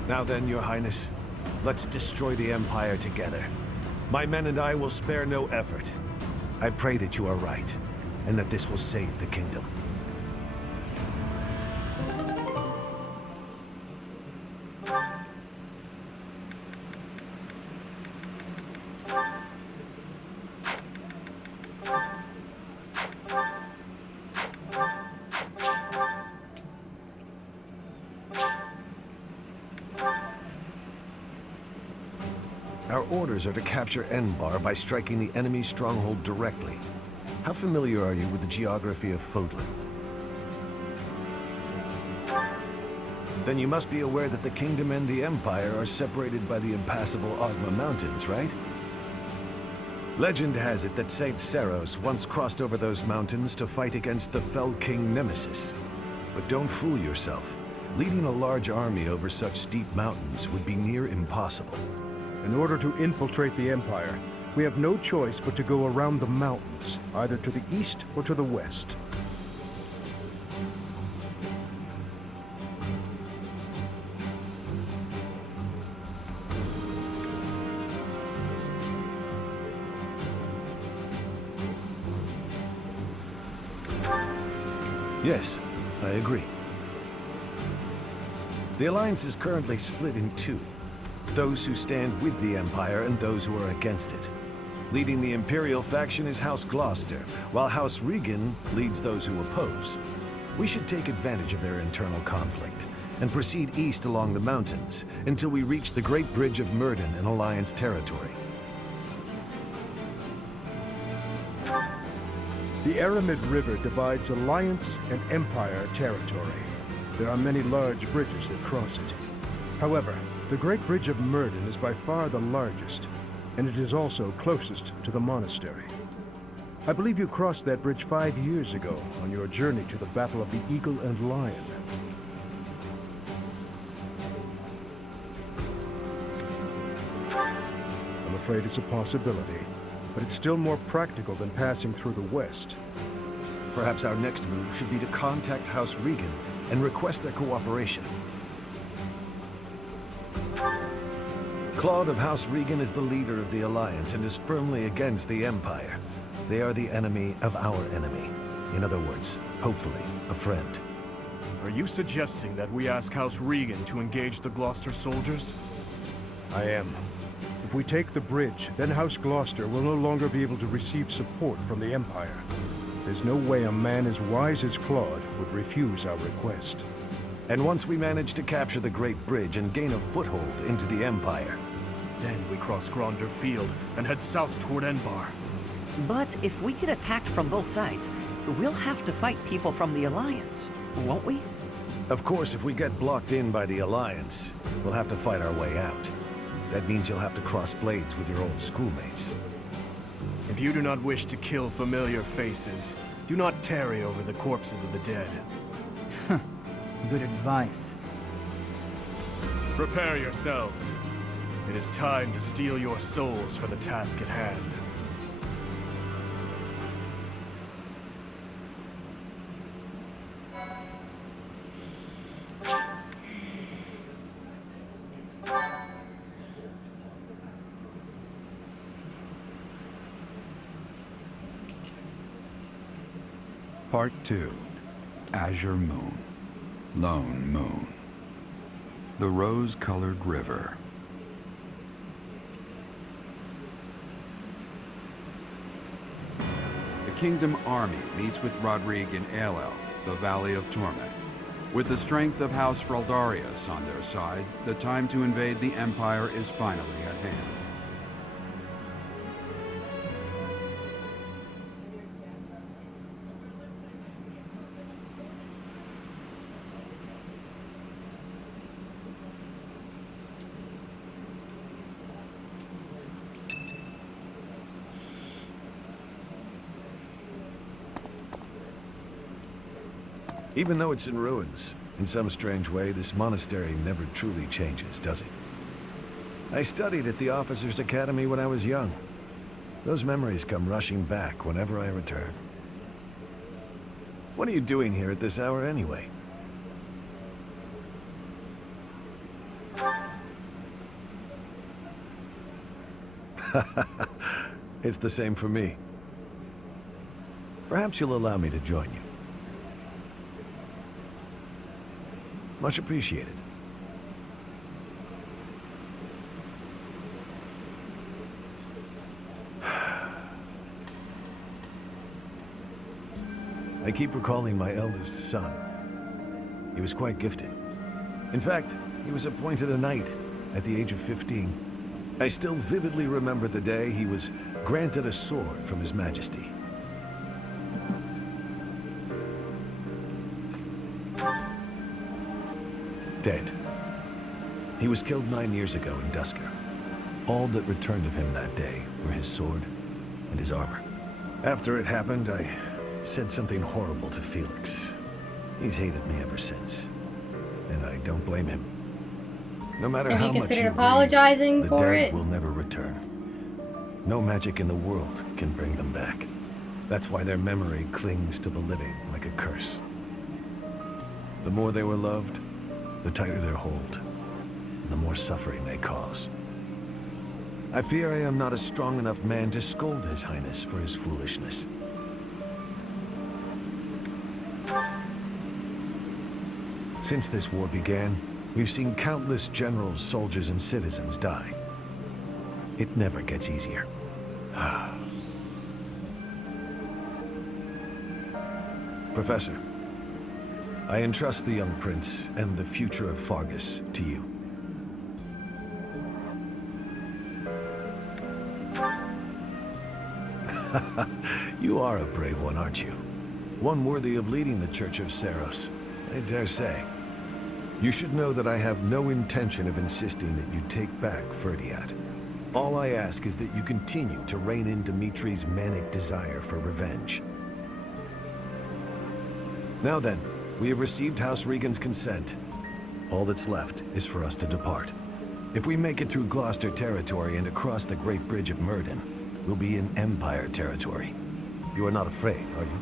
Now then, Your Highness, let's destroy the Empire together. My men and I will spare no effort. I pray that you are right, and that this will save the kingdom. Our orders are to capture Enbar by striking the enemy's stronghold directly. How familiar are you with the geography of Fodlan? Then you must be aware that the Kingdom and the Empire are separated by the impassable Ogma Mountains, right? Legend has it that Saint Seros once crossed over those mountains to fight against the Fell King Nemesis. But don't fool yourself. Leading a large army over such steep mountains would be near impossible. In order to infiltrate the Empire, we have no choice but to go around the mountains, either to the east or to the west. Yes, I agree. The Alliance is currently split in two. Those who stand with the Empire and those who are against it. Leading the Imperial faction is House Gloucester, while House Regan leads those who oppose. We should take advantage of their internal conflict and proceed east along the mountains until we reach the Great Bridge of Myrden in Alliance territory. The Aramid River divides Alliance and Empire territory. There are many large bridges that cross it. However, the Great Bridge of Myrden is by far the largest, and it is also closest to the monastery. I believe you crossed that bridge 5 years ago on your journey to the Battle of the Eagle and Lion. I'm afraid it's a possibility, but it's still more practical than passing through the west. Perhaps our next move should be to contact House Regan and request their cooperation. Claude of House Regan is the leader of the Alliance and is firmly against the Empire. They are the enemy of our enemy. In other words, hopefully, a friend. Are you suggesting that we ask House Regan to engage the Gloucester soldiers? I am. If we take the bridge, then House Gloucester will no longer be able to receive support from the Empire. There's no way a man as wise as Claude would refuse our request. And once we manage to capture the Great Bridge and gain a foothold into the Empire, then we cross Gronder Field and head south toward Enbar. But if we get attacked from both sides, we'll have to fight people from the Alliance, won't we? Of course, if we get blocked in by the Alliance, we'll have to fight our way out. That means you'll have to cross blades with your old schoolmates. If you do not wish to kill familiar faces, do not tarry over the corpses of the dead. Good advice. Prepare yourselves. It is time to steel your souls for the task at hand. Part 2. Azure Moon. Lone Moon. The Rose-Colored River. The Kingdom Army meets with Rodrigue in Aelel, the Valley of Torment. With the strength of House Fraldarius on their side, the time to invade the Empire is finally at hand. Even though it's in ruins, in some strange way, this monastery never truly changes, does it? I studied at the Officers' Academy when I was young. Those memories come rushing back whenever I return. What are you doing here at this hour anyway? It's the same for me. Perhaps you'll allow me to join you. Much appreciated. I keep recalling my eldest son. He was quite gifted. In fact, he was appointed a knight at the age of 15. I still vividly remember the day he was granted a sword from His Majesty. Dead. He was killed 9 years ago in Dusker. All that returned of him that day were his sword and his armor. After it happened, I said something horrible to Felix. He's hated me ever since, and I don't blame him. No matter Have how you much considered you apologizing grieve, the for dead it? will never return. No magic in the world can bring them back. That's why their memory clings to the living like a curse. The more they were loved, the tighter their hold, and the more suffering they cause. I fear I am not a strong enough man to scold His Highness for his foolishness. Since this war began, we've seen countless generals, soldiers, and citizens die. It never gets easier. Professor, I entrust the young prince and the future of Fargus to you. You are a brave one, aren't you? One worthy of leading the Church of Seros, I dare say. You should know that I have no intention of insisting that you take back Ferdiad. All I ask is that you continue to rein in Dimitri's manic desire for revenge. Now then, we have received House Regan's consent. All that's left is for us to depart. If we make it through Gloucester territory and across the Great Bridge of Myrddin, we'll be in Empire territory. You are not afraid, are you?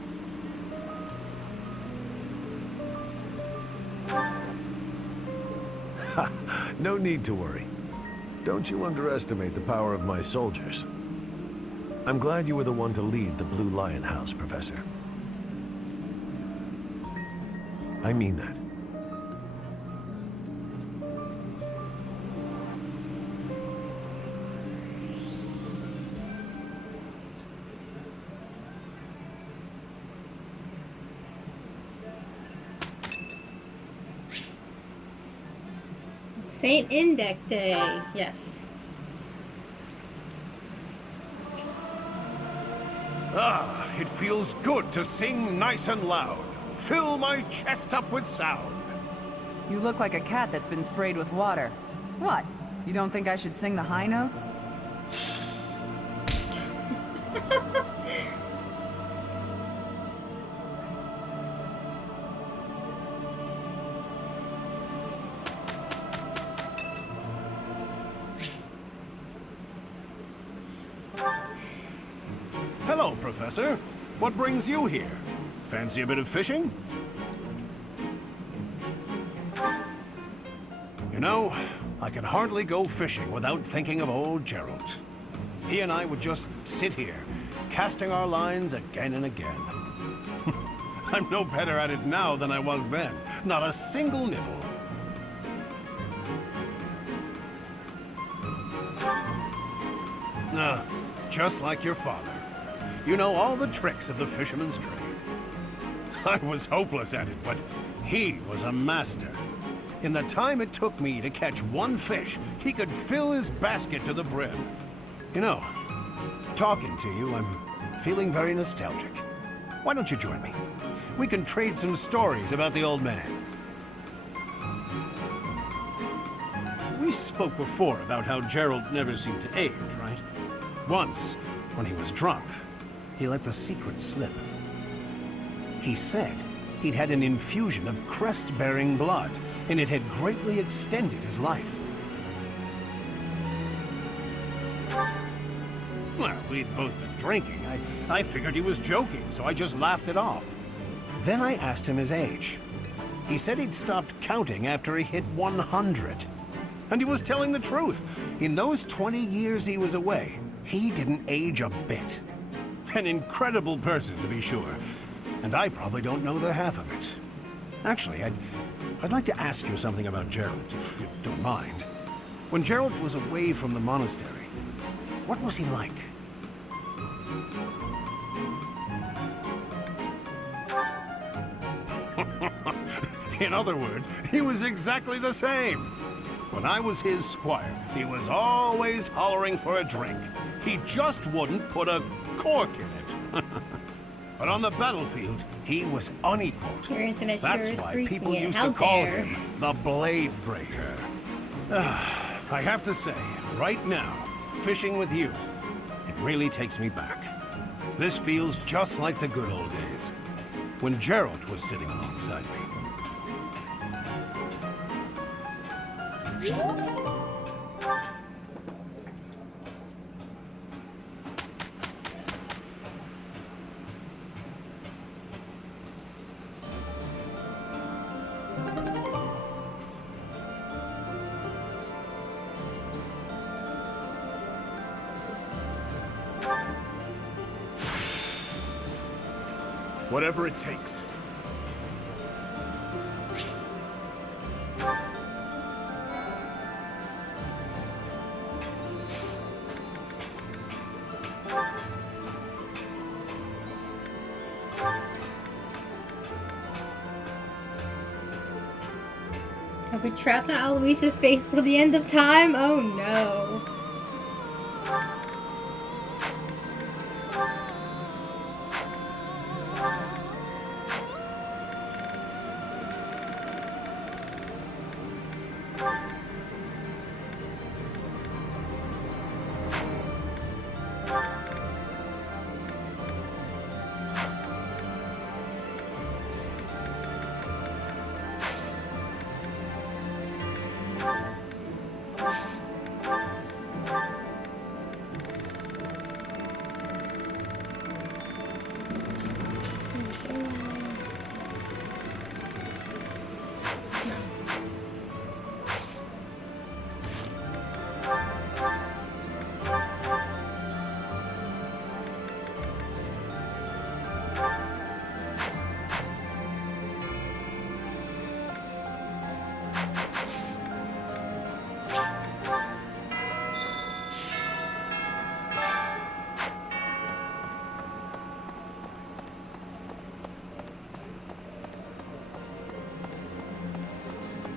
Ha! No need to worry. Don't you underestimate the power of my soldiers. I'm glad you were the one to lead the Blue Lion House, Professor. I mean that. Saint Index Day, yes. Ah, it feels good to sing nice and loud. Fill my chest up with sound. You look like a cat that's been sprayed with water. What? You don't think I should sing the high notes? Hello, Professor. What brings you here? Fancy a bit of fishing? You know, I can hardly go fishing without thinking of old Gerald. He and I would just sit here, casting our lines again and again. I'm no better at it now than I was then. Not a single nibble. Just like your father. You know all the tricks of the fisherman's trade. I was hopeless at it, but he was a master. In the time it took me to catch one fish, he could fill his basket to the brim. You know, talking to you, I'm feeling very nostalgic. Why don't you join me? We can trade some stories about the old man. We spoke before about how Gerald never seemed to age, right? Once, when he was drunk, he let the secret slip. He said he'd had an infusion of crest-bearing blood, and it had greatly extended his life. Well, we'd both been drinking. I figured he was joking, so I just laughed it off. Then I asked him his age. He said he'd stopped counting after he hit 100. And he was telling the truth. In those 20 years he was away, he didn't age a bit. An incredible person, to be sure. And I probably don't know the half of it. Actually, I'd like to ask you something about Gerald, if you don't mind. When Gerald was away from the monastery, what was he like? In other words, he was exactly the same. When I was his squire, he was always hollering for a drink. He just wouldn't put a cork in it. But on the battlefield, he was unequaled. Your internet sure That's is why freaking people it used out to call there. him the Blade Breaker. I have to say, right now, fishing with you, it really takes me back. This feels just like the good old days, when Gerald was sitting alongside me. Whatever it takes. Have we trapped on Aloysius' face till the end of time? Oh no.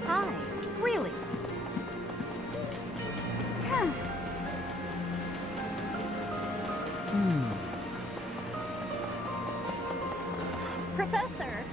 Hi. Really? Professor!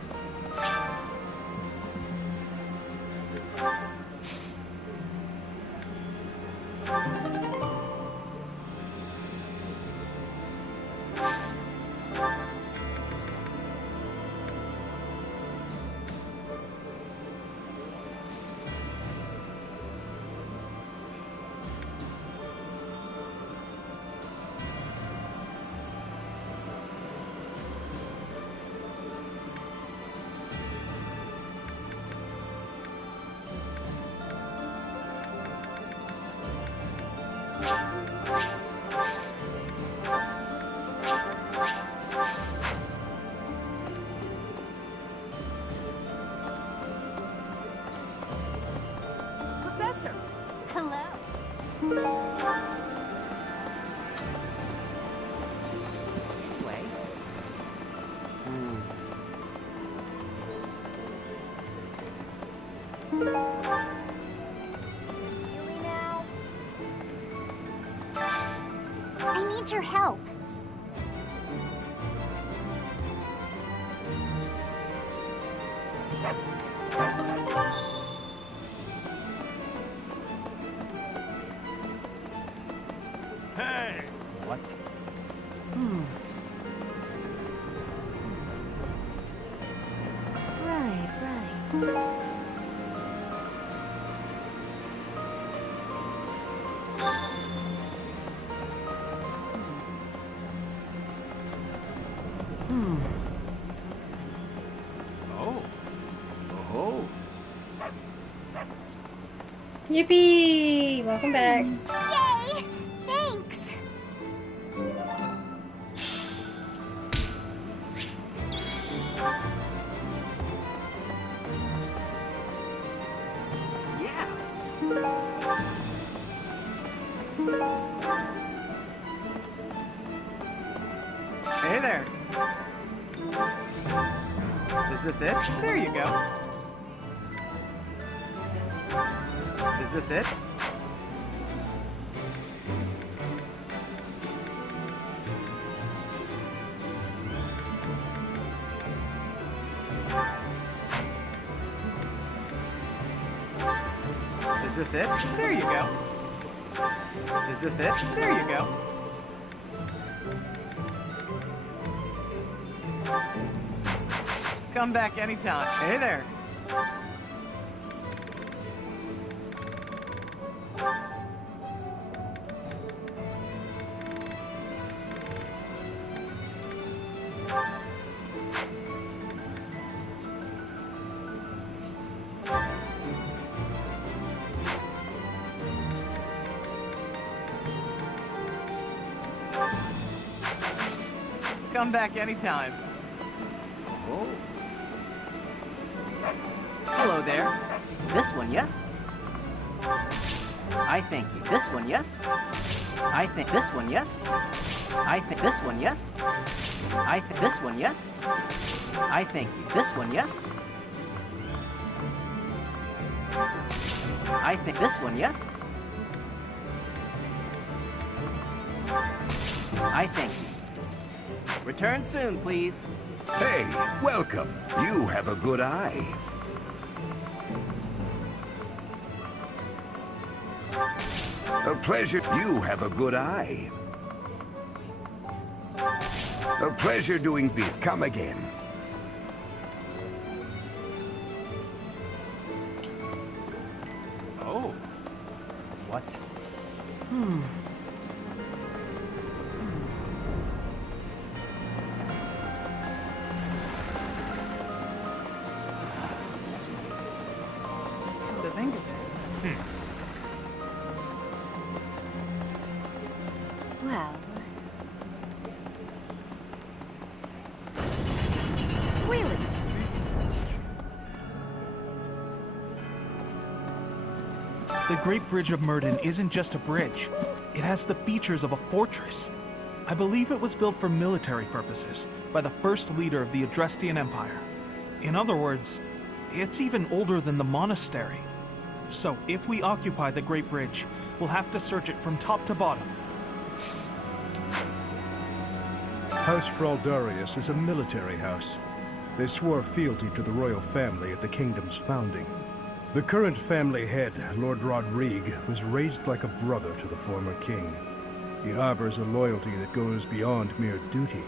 Professor! Hello. Way? Really now? I need your help. Hey! What? Right. Oh. Oh. Yippee! Welcome back. Yay! Thanks! Hey there. Is this it? There you go. Is this it? Is this it? There you go. Is this it? There you go. Come back anytime. Hey there. Come back anytime. Oh. Hello there. This one, yes? I thank you. This one, yes? I think this one, yes? I think this one, yes? I think this one, yes? I thank you. This one, yes? I think this one, yes? I thank you. Return soon, please. Hey, welcome. You have a good eye. A pleasure. You have a good eye. A pleasure doing business. Come again. Oh. What? To think of it. Well, Really? The Great Bridge of Myrden isn't just a bridge. It has the features of a fortress. I believe it was built for military purposes by the first leader of the Adrestian Empire. In other words, it's even older than the monastery. So if we occupy the Great Bridge, we'll have to search it from top to bottom. House Fraldarius is a military house. They swore fealty to the royal family at the kingdom's founding. The current family head, Lord Rodrigue, was raised like a brother to the former king. He harbors a loyalty that goes beyond mere duty.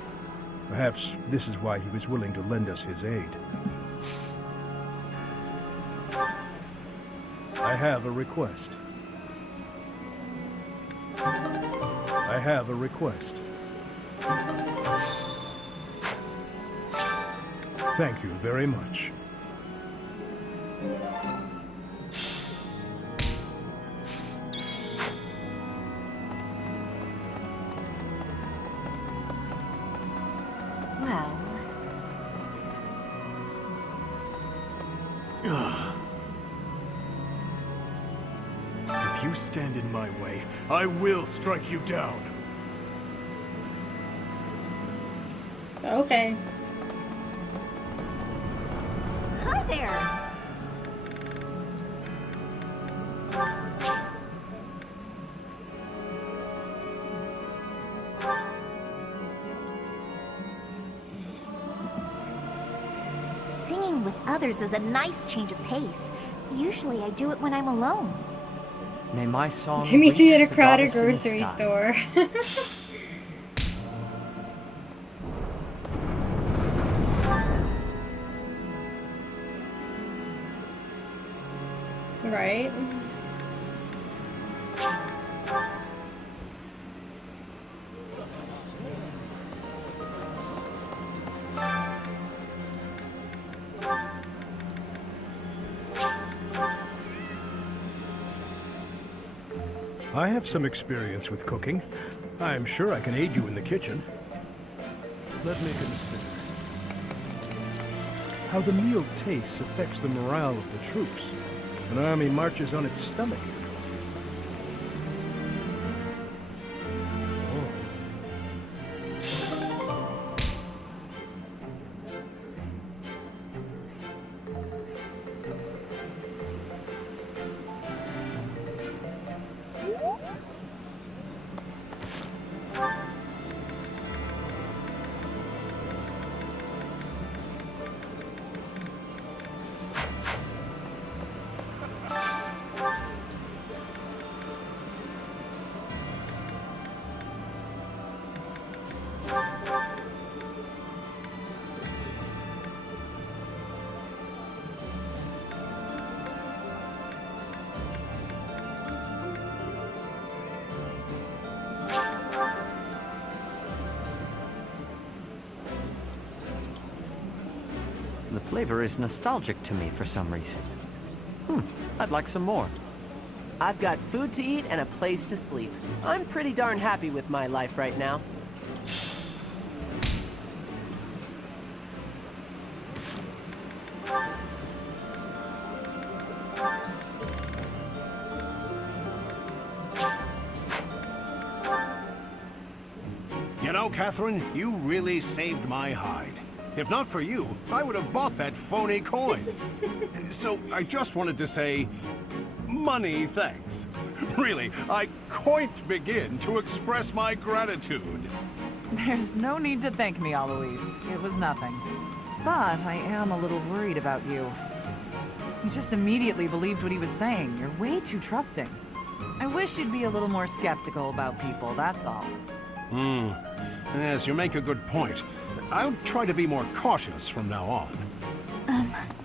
Perhaps this is why he was willing to lend us his aid. I have a request. I have a request. Thank you very much. well, If you stand in my way, I will strike you down. Okay. hi there. Singing with others is a nice change of pace. Usually I do it when I'm alone. May my song To meet you reach at a the crowded goddess in the grocery sky. store. Right? I have some experience with cooking. I'm sure I can aid you in the kitchen. Let me consider. How the meal tastes affects the morale of the troops. An army marches on its stomach. The flavor is nostalgic to me for some reason. I'd like some more. I've got food to eat and a place to sleep. I'm pretty darn happy with my life right now. You know, Catherine, you really saved my hide. If not for you, I would have bought that phony coin. So I just wanted to say, money thanks. Really, I can't begin to express my gratitude. There's no need to thank me, Alois. It was nothing. But I am a little worried about you. You just immediately believed what he was saying. You're way too trusting. I wish you'd be a little more skeptical about people, that's all. Yes, you make a good point. I'll try to be more cautious from now on.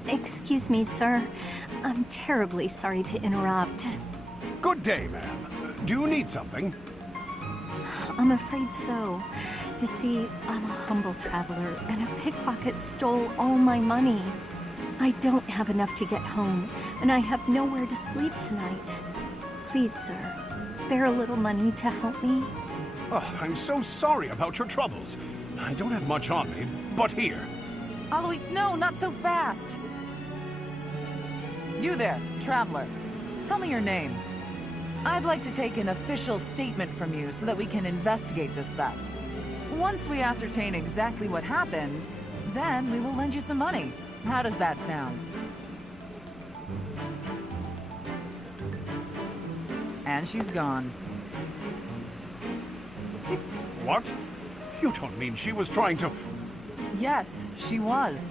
Excuse me, sir. I'm terribly sorry to interrupt. Good day, ma'am. Do you need something? I'm afraid so. You see, I'm a humble traveler, and a pickpocket stole all my money. I don't have enough to get home, and I have nowhere to sleep tonight. Please, sir, spare a little money to help me. Oh, I'm so sorry about your troubles. I don't have much on me, but here. Alois, no, not so fast! You there, traveler. Tell me your name. I'd like to take an official statement from you so that we can investigate this theft. Once we ascertain exactly what happened, then we will lend you some money. How does that sound? And she's gone. What? You don't mean she was trying to... Yes, she was.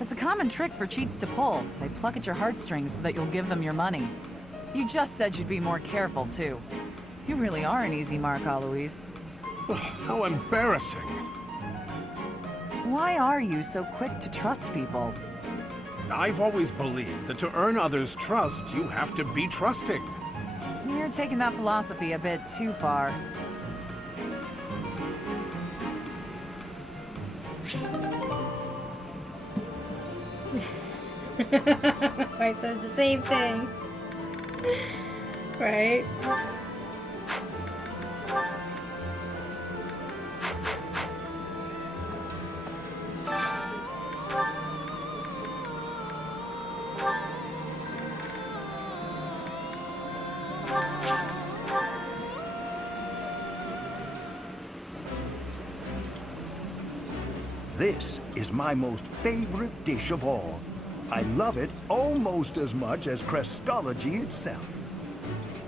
It's a common trick for cheats to pull. They pluck at your heartstrings so that you'll give them your money. You just said you'd be more careful, too. You really are an easy mark, Alois. How embarrassing. Why are you so quick to trust people? I've always believed that to earn others' trust, you have to be trusting. You're taking that philosophy a bit too far. I said the same thing. Right? This is my most favorite dish of all. I love it almost as much as Crestology itself.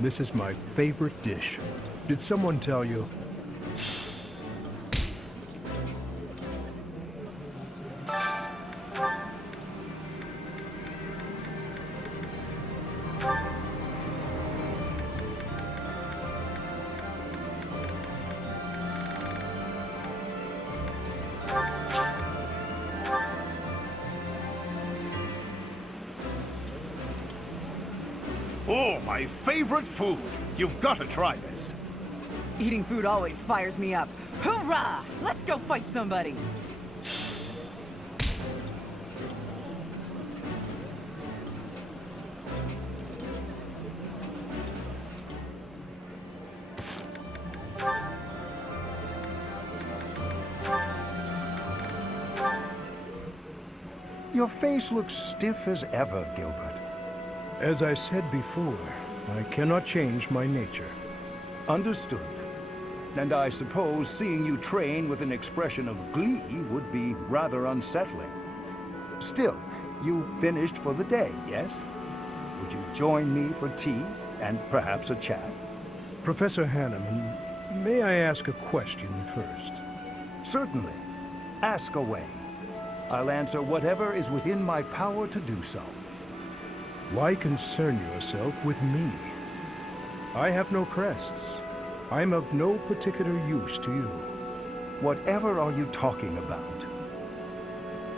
This is my favorite dish. Did someone tell you? Oh, my favorite food. You've got to try this. Eating food always fires me up. Hoorah! Let's go fight somebody! Your face looks stiff as ever, Gilbert. As I said before, I cannot change my nature. Understood. And I suppose seeing you train with an expression of glee would be rather unsettling. Still, you finished for the day, yes? Would you join me for tea and perhaps a chat? Professor Hanneman, may I ask a question first? Certainly. Ask away. I'll answer whatever is within my power to do so. Why concern yourself with me? I have no crests. I'm of no particular use to you. Whatever are you talking about?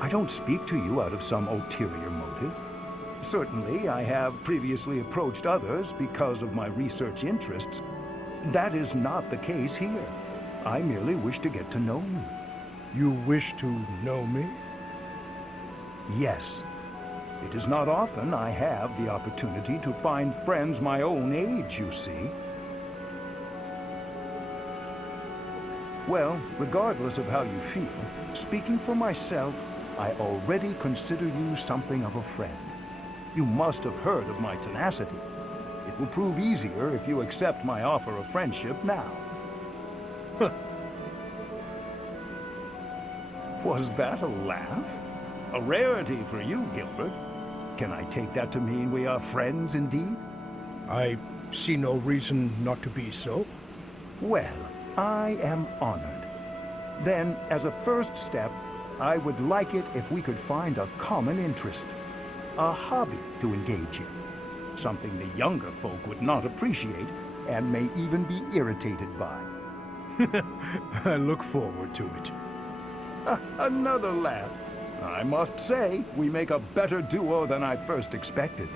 I don't speak to you out of some ulterior motive. Certainly, I have previously approached others because of my research interests. That is not the case here. I merely wish to get to know you. You wish to know me? Yes. It is not often I have the opportunity to find friends my own age, you see. Well, regardless of how you feel, speaking for myself, I already consider you something of a friend. You must have heard of my tenacity. It will prove easier if you accept my offer of friendship now. Was that a laugh? A rarity for you, Gilbert. Can I take that to mean we are friends indeed? I see no reason not to be so. Well, I am honored. Then, as a first step, I would like it if we could find a common interest. A hobby to engage in. Something the younger folk would not appreciate and may even be irritated by. I look forward to it. Another laugh. I must say, we make a better duo than I first expected.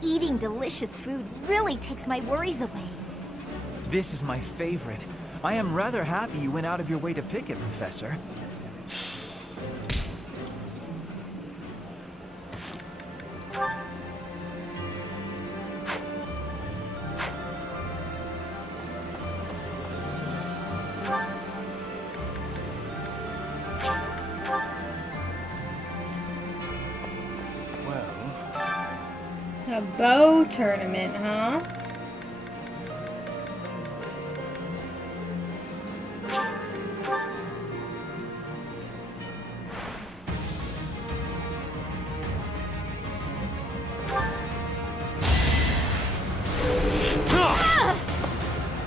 Eating delicious food really takes my worries away. This is my favorite. I am rather happy you went out of your way to pick it, Professor. A bow tournament, huh?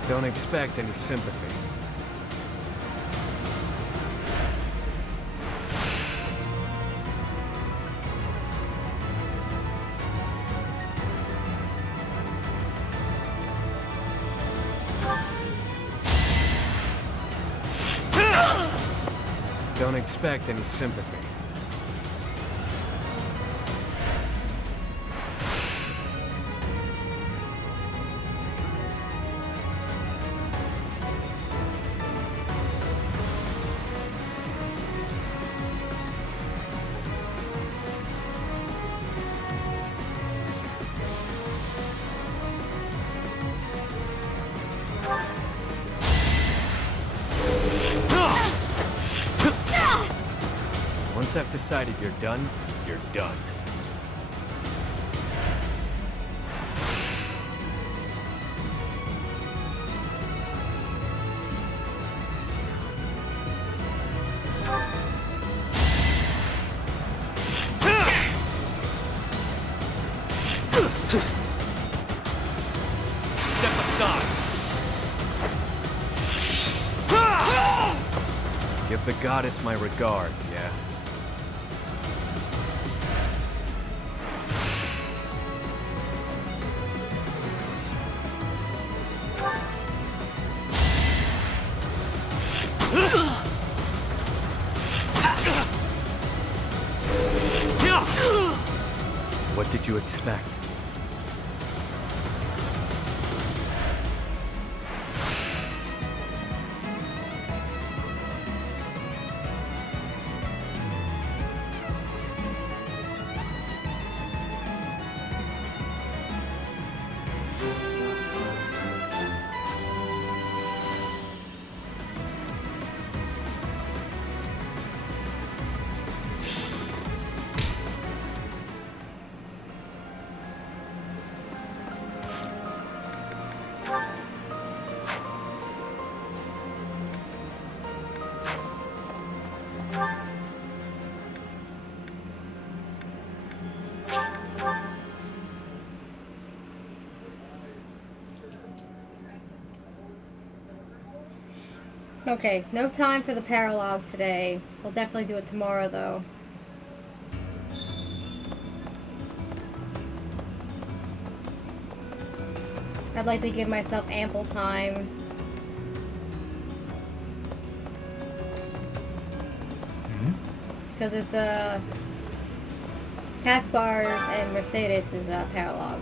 Don't expect any sympathy. Don't expect any sympathy. Once I've decided you're done, you're done. Give the goddess my regards, yeah? What did you expect? Okay, no time for the paralogue today. We'll definitely do it tomorrow, though. I'd like to give myself ample time. Because it's Caspar's and Mercedes is a paralogue.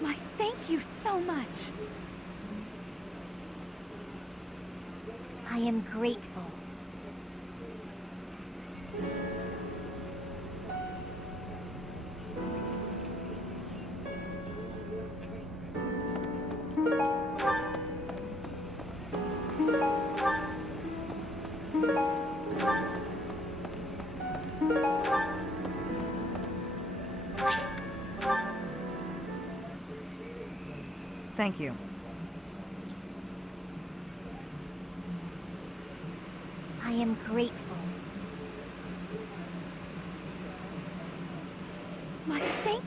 Why, thank you so much. I am grateful. Thank you. I am grateful. Why, thank...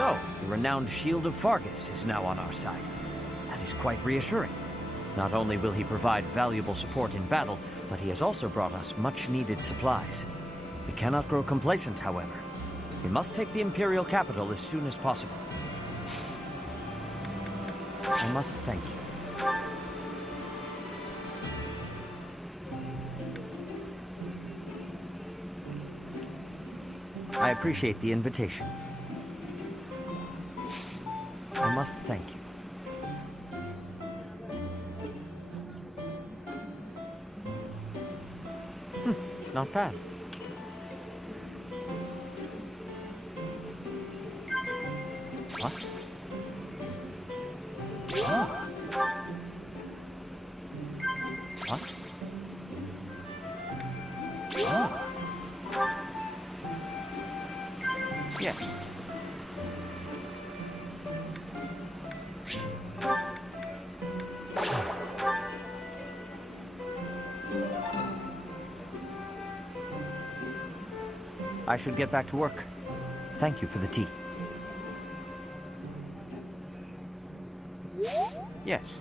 So, the renowned Shield of Fargus is now on our side. That is quite reassuring. Not only will he provide valuable support in battle, but he has also brought us much-needed supplies. We cannot grow complacent, however. We must take the Imperial capital as soon as possible. I must thank you. I appreciate the invitation. I must thank you. Not bad. What? Ah. What? Ah. Yes. I should get back to work. Thank you for the tea. Yes.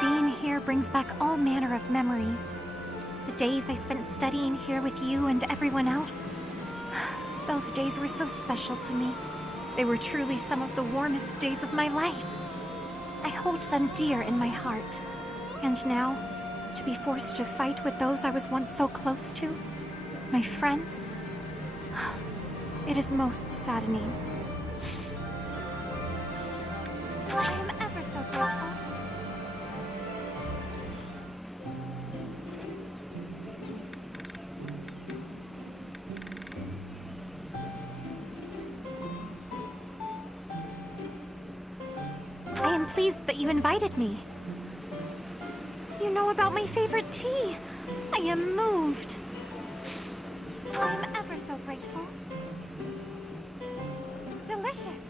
Being here brings back all manner of memories. The days I spent studying here with you and everyone else. Those days were so special to me. They were truly some of the warmest days of my life. I hold them dear in my heart. And now, to be forced to fight with those I was once so close to, my friends, it is most saddening. I am ever so grateful. I am pleased that you invited me. You know about my favorite tea. I am moved. I am ever so grateful. Delicious.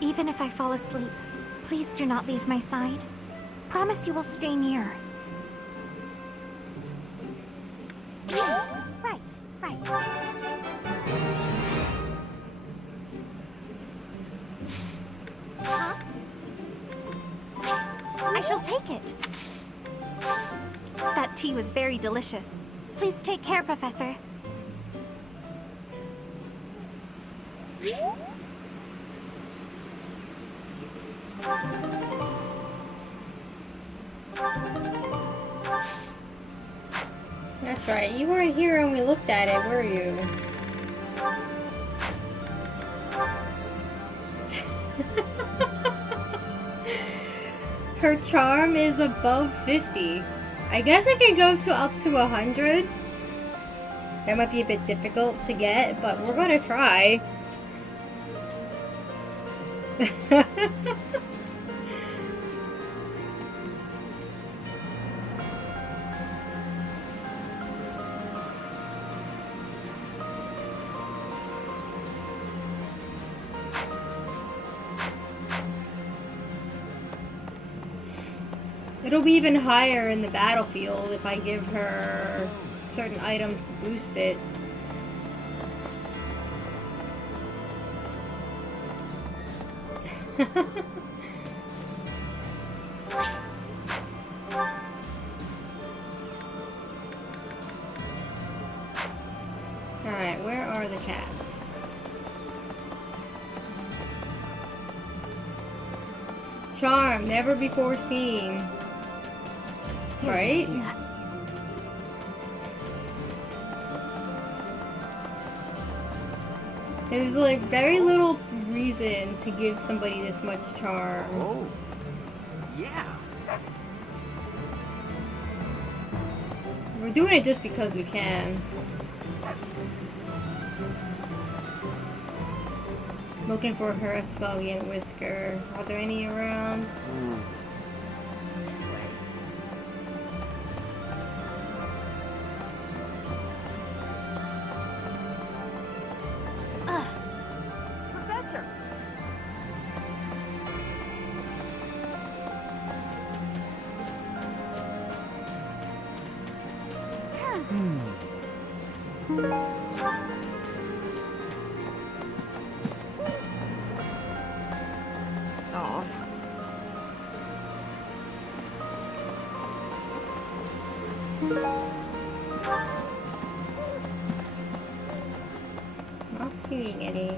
Even if I fall asleep, please do not leave my side. Promise you will stay near. Right, right. Huh? I shall take it. That tea was very delicious. Please take care, Professor. That's right, you weren't here when we looked at it, were you? Her charm is above 50. I guess I could go to up to 100. That might be a bit difficult to get, but we're gonna try. It'll be even higher in the battlefield if I give her certain items to boost it. Alright, where are the cats? Charm, never before seen. Here's Right? an idea. There's like very little reason to give somebody this much charm. Oh. Yeah. We're doing it just because we can. Looking for her Asphalian whisker. Are there any around? Professor! Oh. Not seeing any.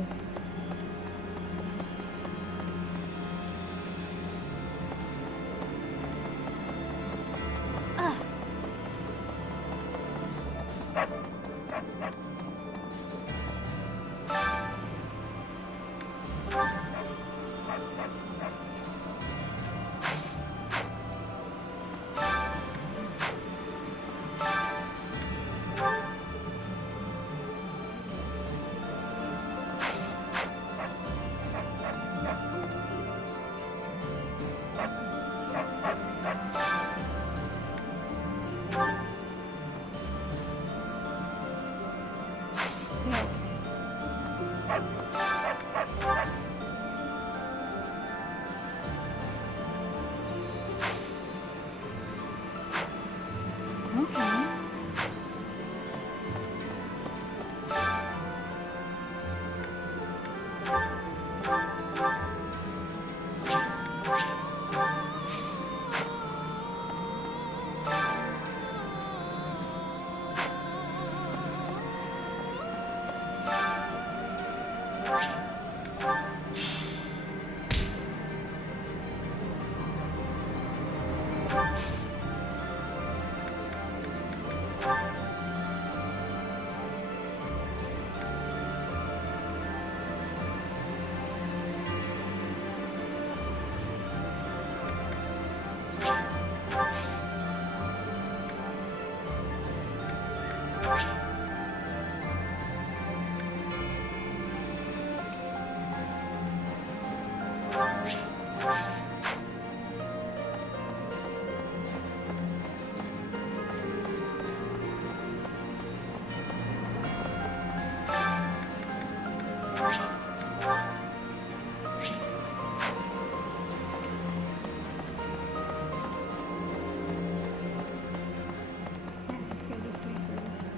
Let's go this way first.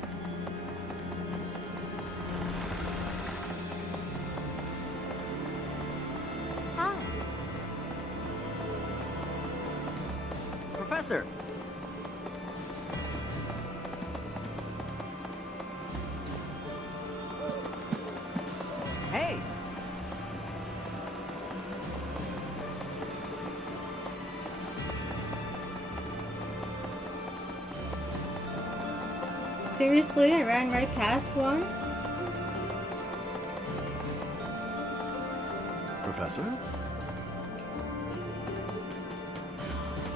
Professor! Hey! Seriously, I ran right past one? Professor?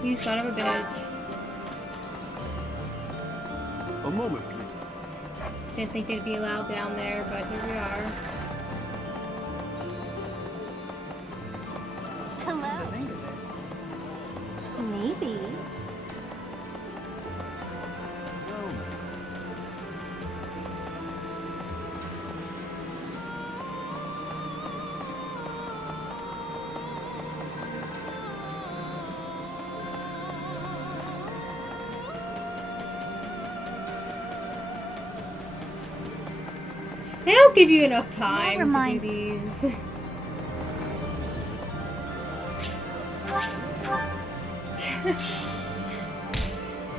You son of a bitch. A moment, please. Didn't think they'd be allowed down there, but here we are. Hello. Maybe. They don't give you enough time to do reminds- these.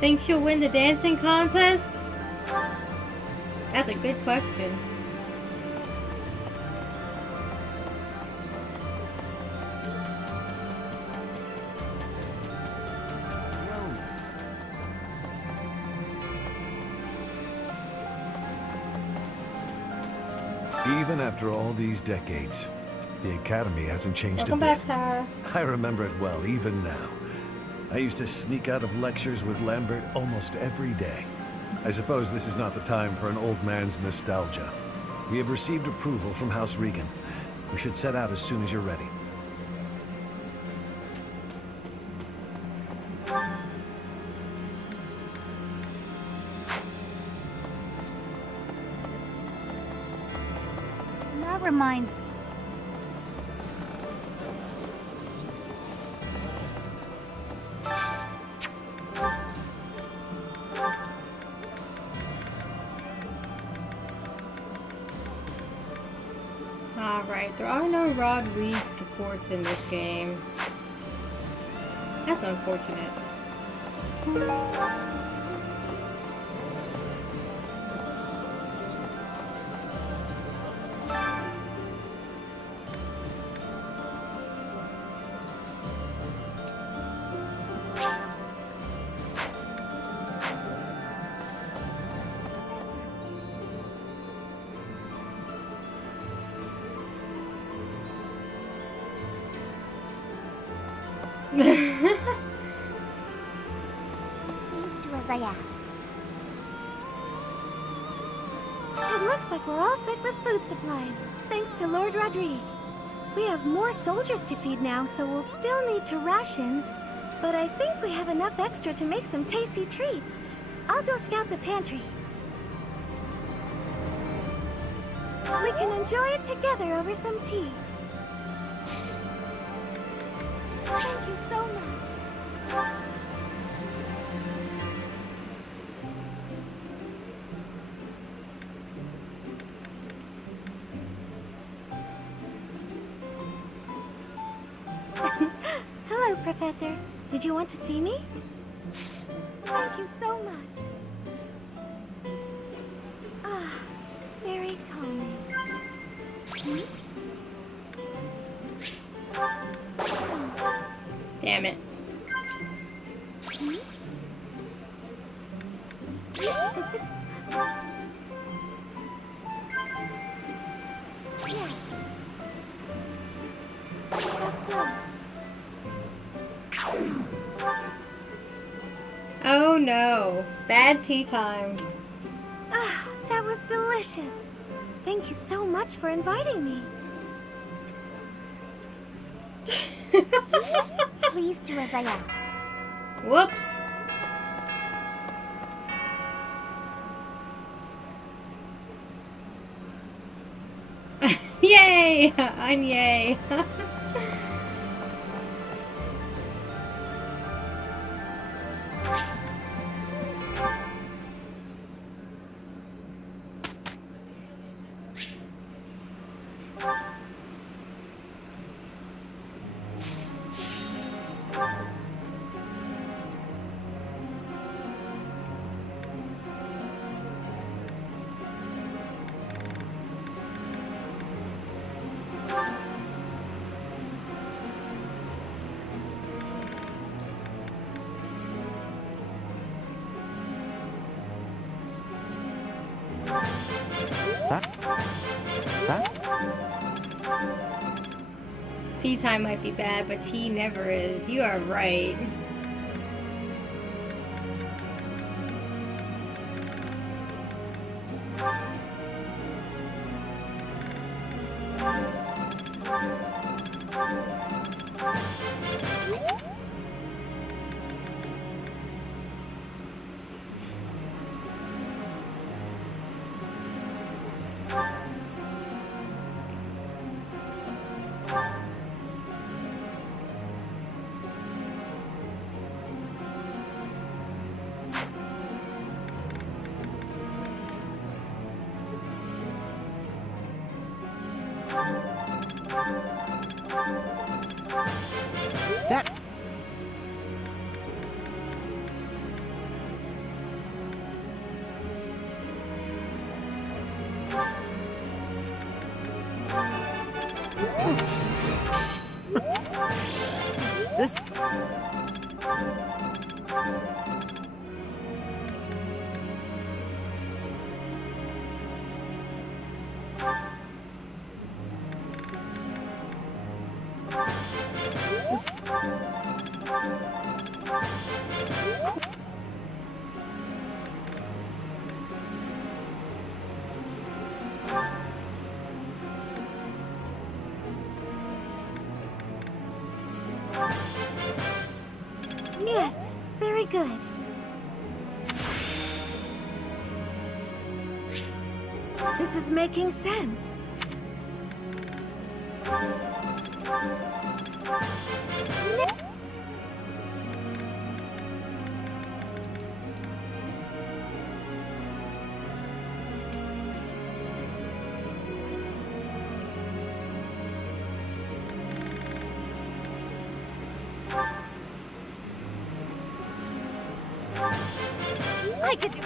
Think she'll win the dancing contest? That's a good question. Even after all these decades, the Academy hasn't changed Welcome a bit. back, Tara. I remember it well, even now. I used to sneak out of lectures with Lambert almost every day. I suppose this is not the time for an old man's nostalgia. We have received approval from House Regan. We should set out as soon as you're ready. That reminds me. Alright, there are no Rod Reed supports in this game. That's unfortunate. Please do as I ask. It looks like we're all set with food supplies, thanks to Lord Rodrigue. We have more soldiers to feed now, so we'll still need to ration. But I think we have enough extra to make some tasty treats. I'll go scout the pantry. We can enjoy it together over some tea. Thank you so much. Hello, Professor. Did you want to see me? Thank you so much. Ah, very calming. Damn it. Oh no. Bad tea time. Ah, that was delicious. Thank you so much for inviting me. Please do as I ask. Whoops. Yay! I'm yay. Tea time might be bad, but tea never is. You are right. That... This... Yes, very good. This is making sense. I could do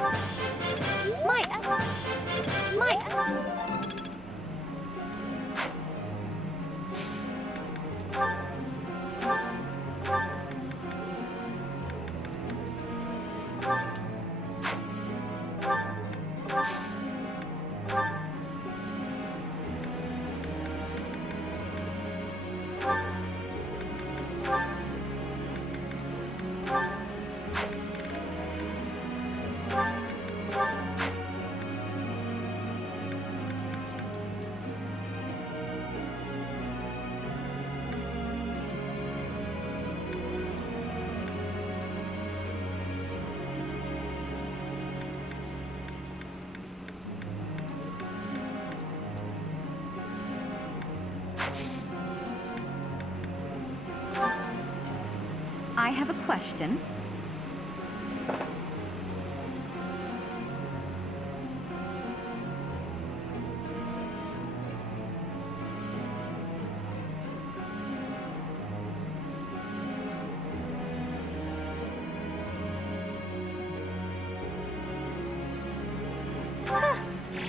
I have a question.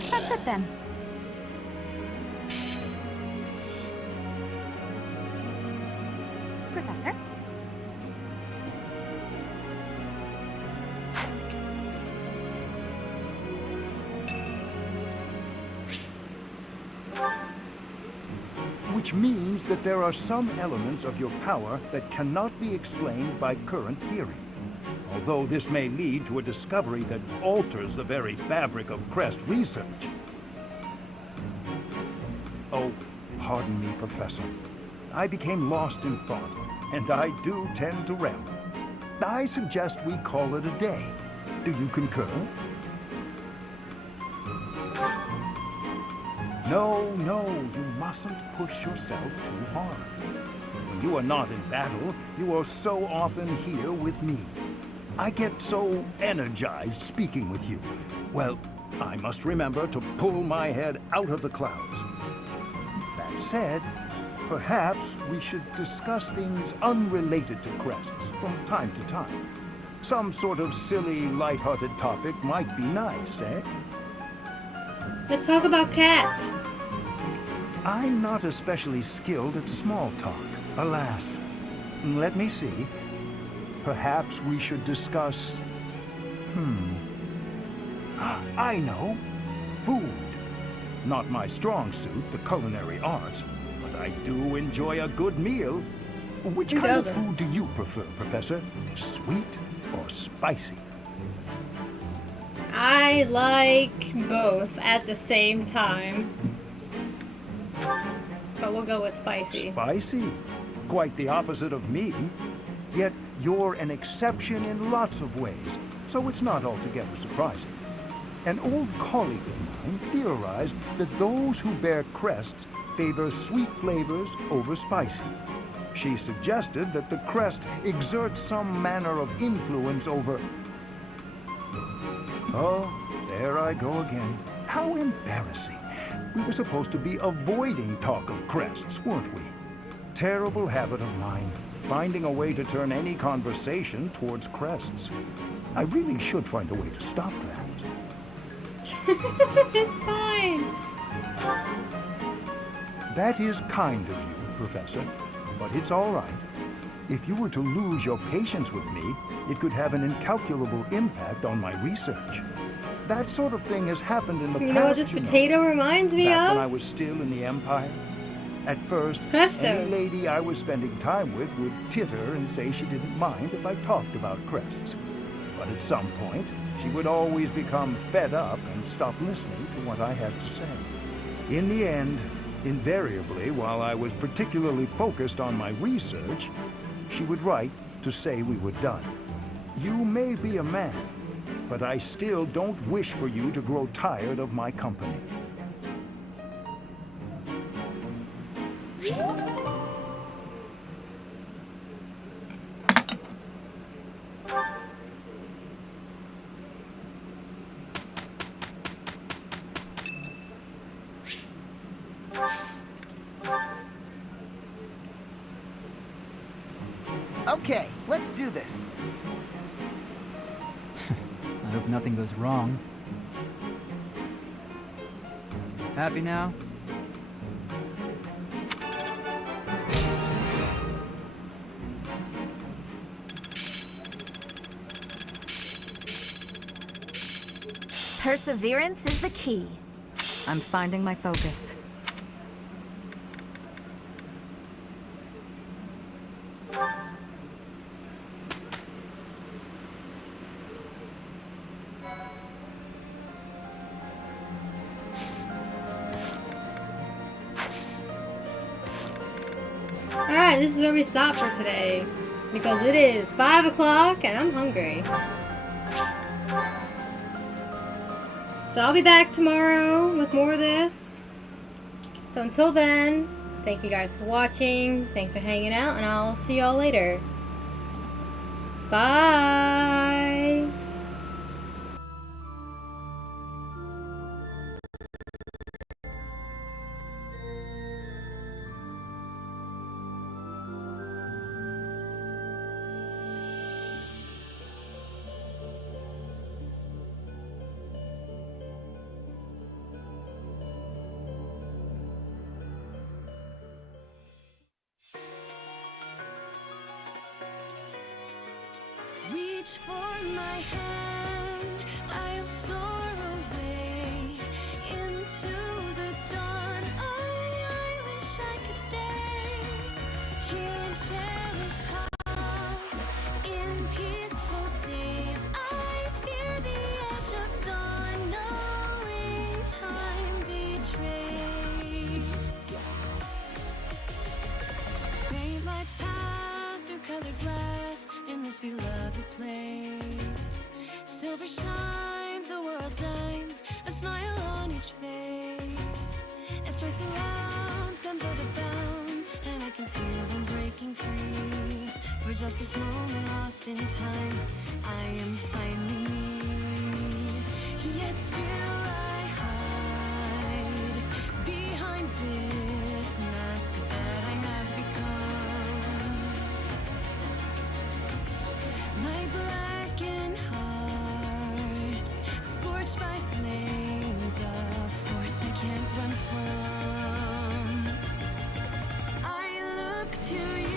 That's it then. Professor? Which means that there are some elements of your power that cannot be explained by current theory. Although this may lead to a discovery that alters the very fabric of Crest research. Oh, pardon me, Professor. I became lost in thought, and I do tend to ramble. I suggest we call it a day. Do you concur? No, you mustn't push yourself too hard. When you are not in battle, you are so often here with me. I get so energized speaking with you. Well, I must remember to pull my head out of the clouds. That said, perhaps we should discuss things unrelated to crests from time to time. Some sort of silly, lighthearted topic might be nice, eh? Let's talk about cats. I'm not especially skilled at small talk, alas. Let me see. Perhaps we should discuss... I know. Food. Not my strong suit, the culinary arts, but I do enjoy a good meal. Which kind of food do you prefer, Professor? Sweet or spicy? I like both at the same time. But we'll go with spicy. Spicy? Quite the opposite of me. Yet you're an exception in lots of ways, so it's not altogether surprising. An old colleague of mine theorized that those who bear crests favor sweet flavors over spicy. She suggested that the crest exerts some manner of influence over... Oh, there I go again. How embarrassing. We were supposed to be avoiding talk of crests, weren't we? Terrible habit of mine, finding a way to turn any conversation towards crests. I really should find a way to stop that. It's fine. That is kind of you, Professor, but it's all right. If you were to lose your patience with me, it could have an incalculable impact on my research. That sort of thing has happened in the past, You know what this potato reminds me back of? when I was still in the Empire. At first, Crestos. any lady I was spending time with would titter and say she didn't mind if I talked about crests. But at some point, she would always become fed up and stop listening to what I had to say. In the end, invariably, while I was particularly focused on my research, she would write to say we were done. You may be a man, but I still don't wish for you to grow tired of my company. Okay, let's do this. I hope nothing goes wrong. Happy now? Perseverance is the key. I'm finding my focus. Alright, this is where we stop for today. Because it is 5 o'clock and I'm hungry. So I'll be back tomorrow with more of this. So until then, thank you guys for watching. Thanks for hanging out, and I'll see y'all later. Bye! Reach for my hand, I'll soar away into the dawn. Oh, I wish I could stay here and cherish hearts in peaceful days. I fear the edge of dawn, knowing time betrays. Faint lights pass through colored glass in this beloved place. Silver shines, the world dines, a smile on each face. As joy surrounds, come through the bounds, and I can feel them breaking free. For just this moment lost in time, I am finally me. Yet still I hide behind this mask that I have become. My blackened heart, scorched by flames, a force I can't run from. I look to you.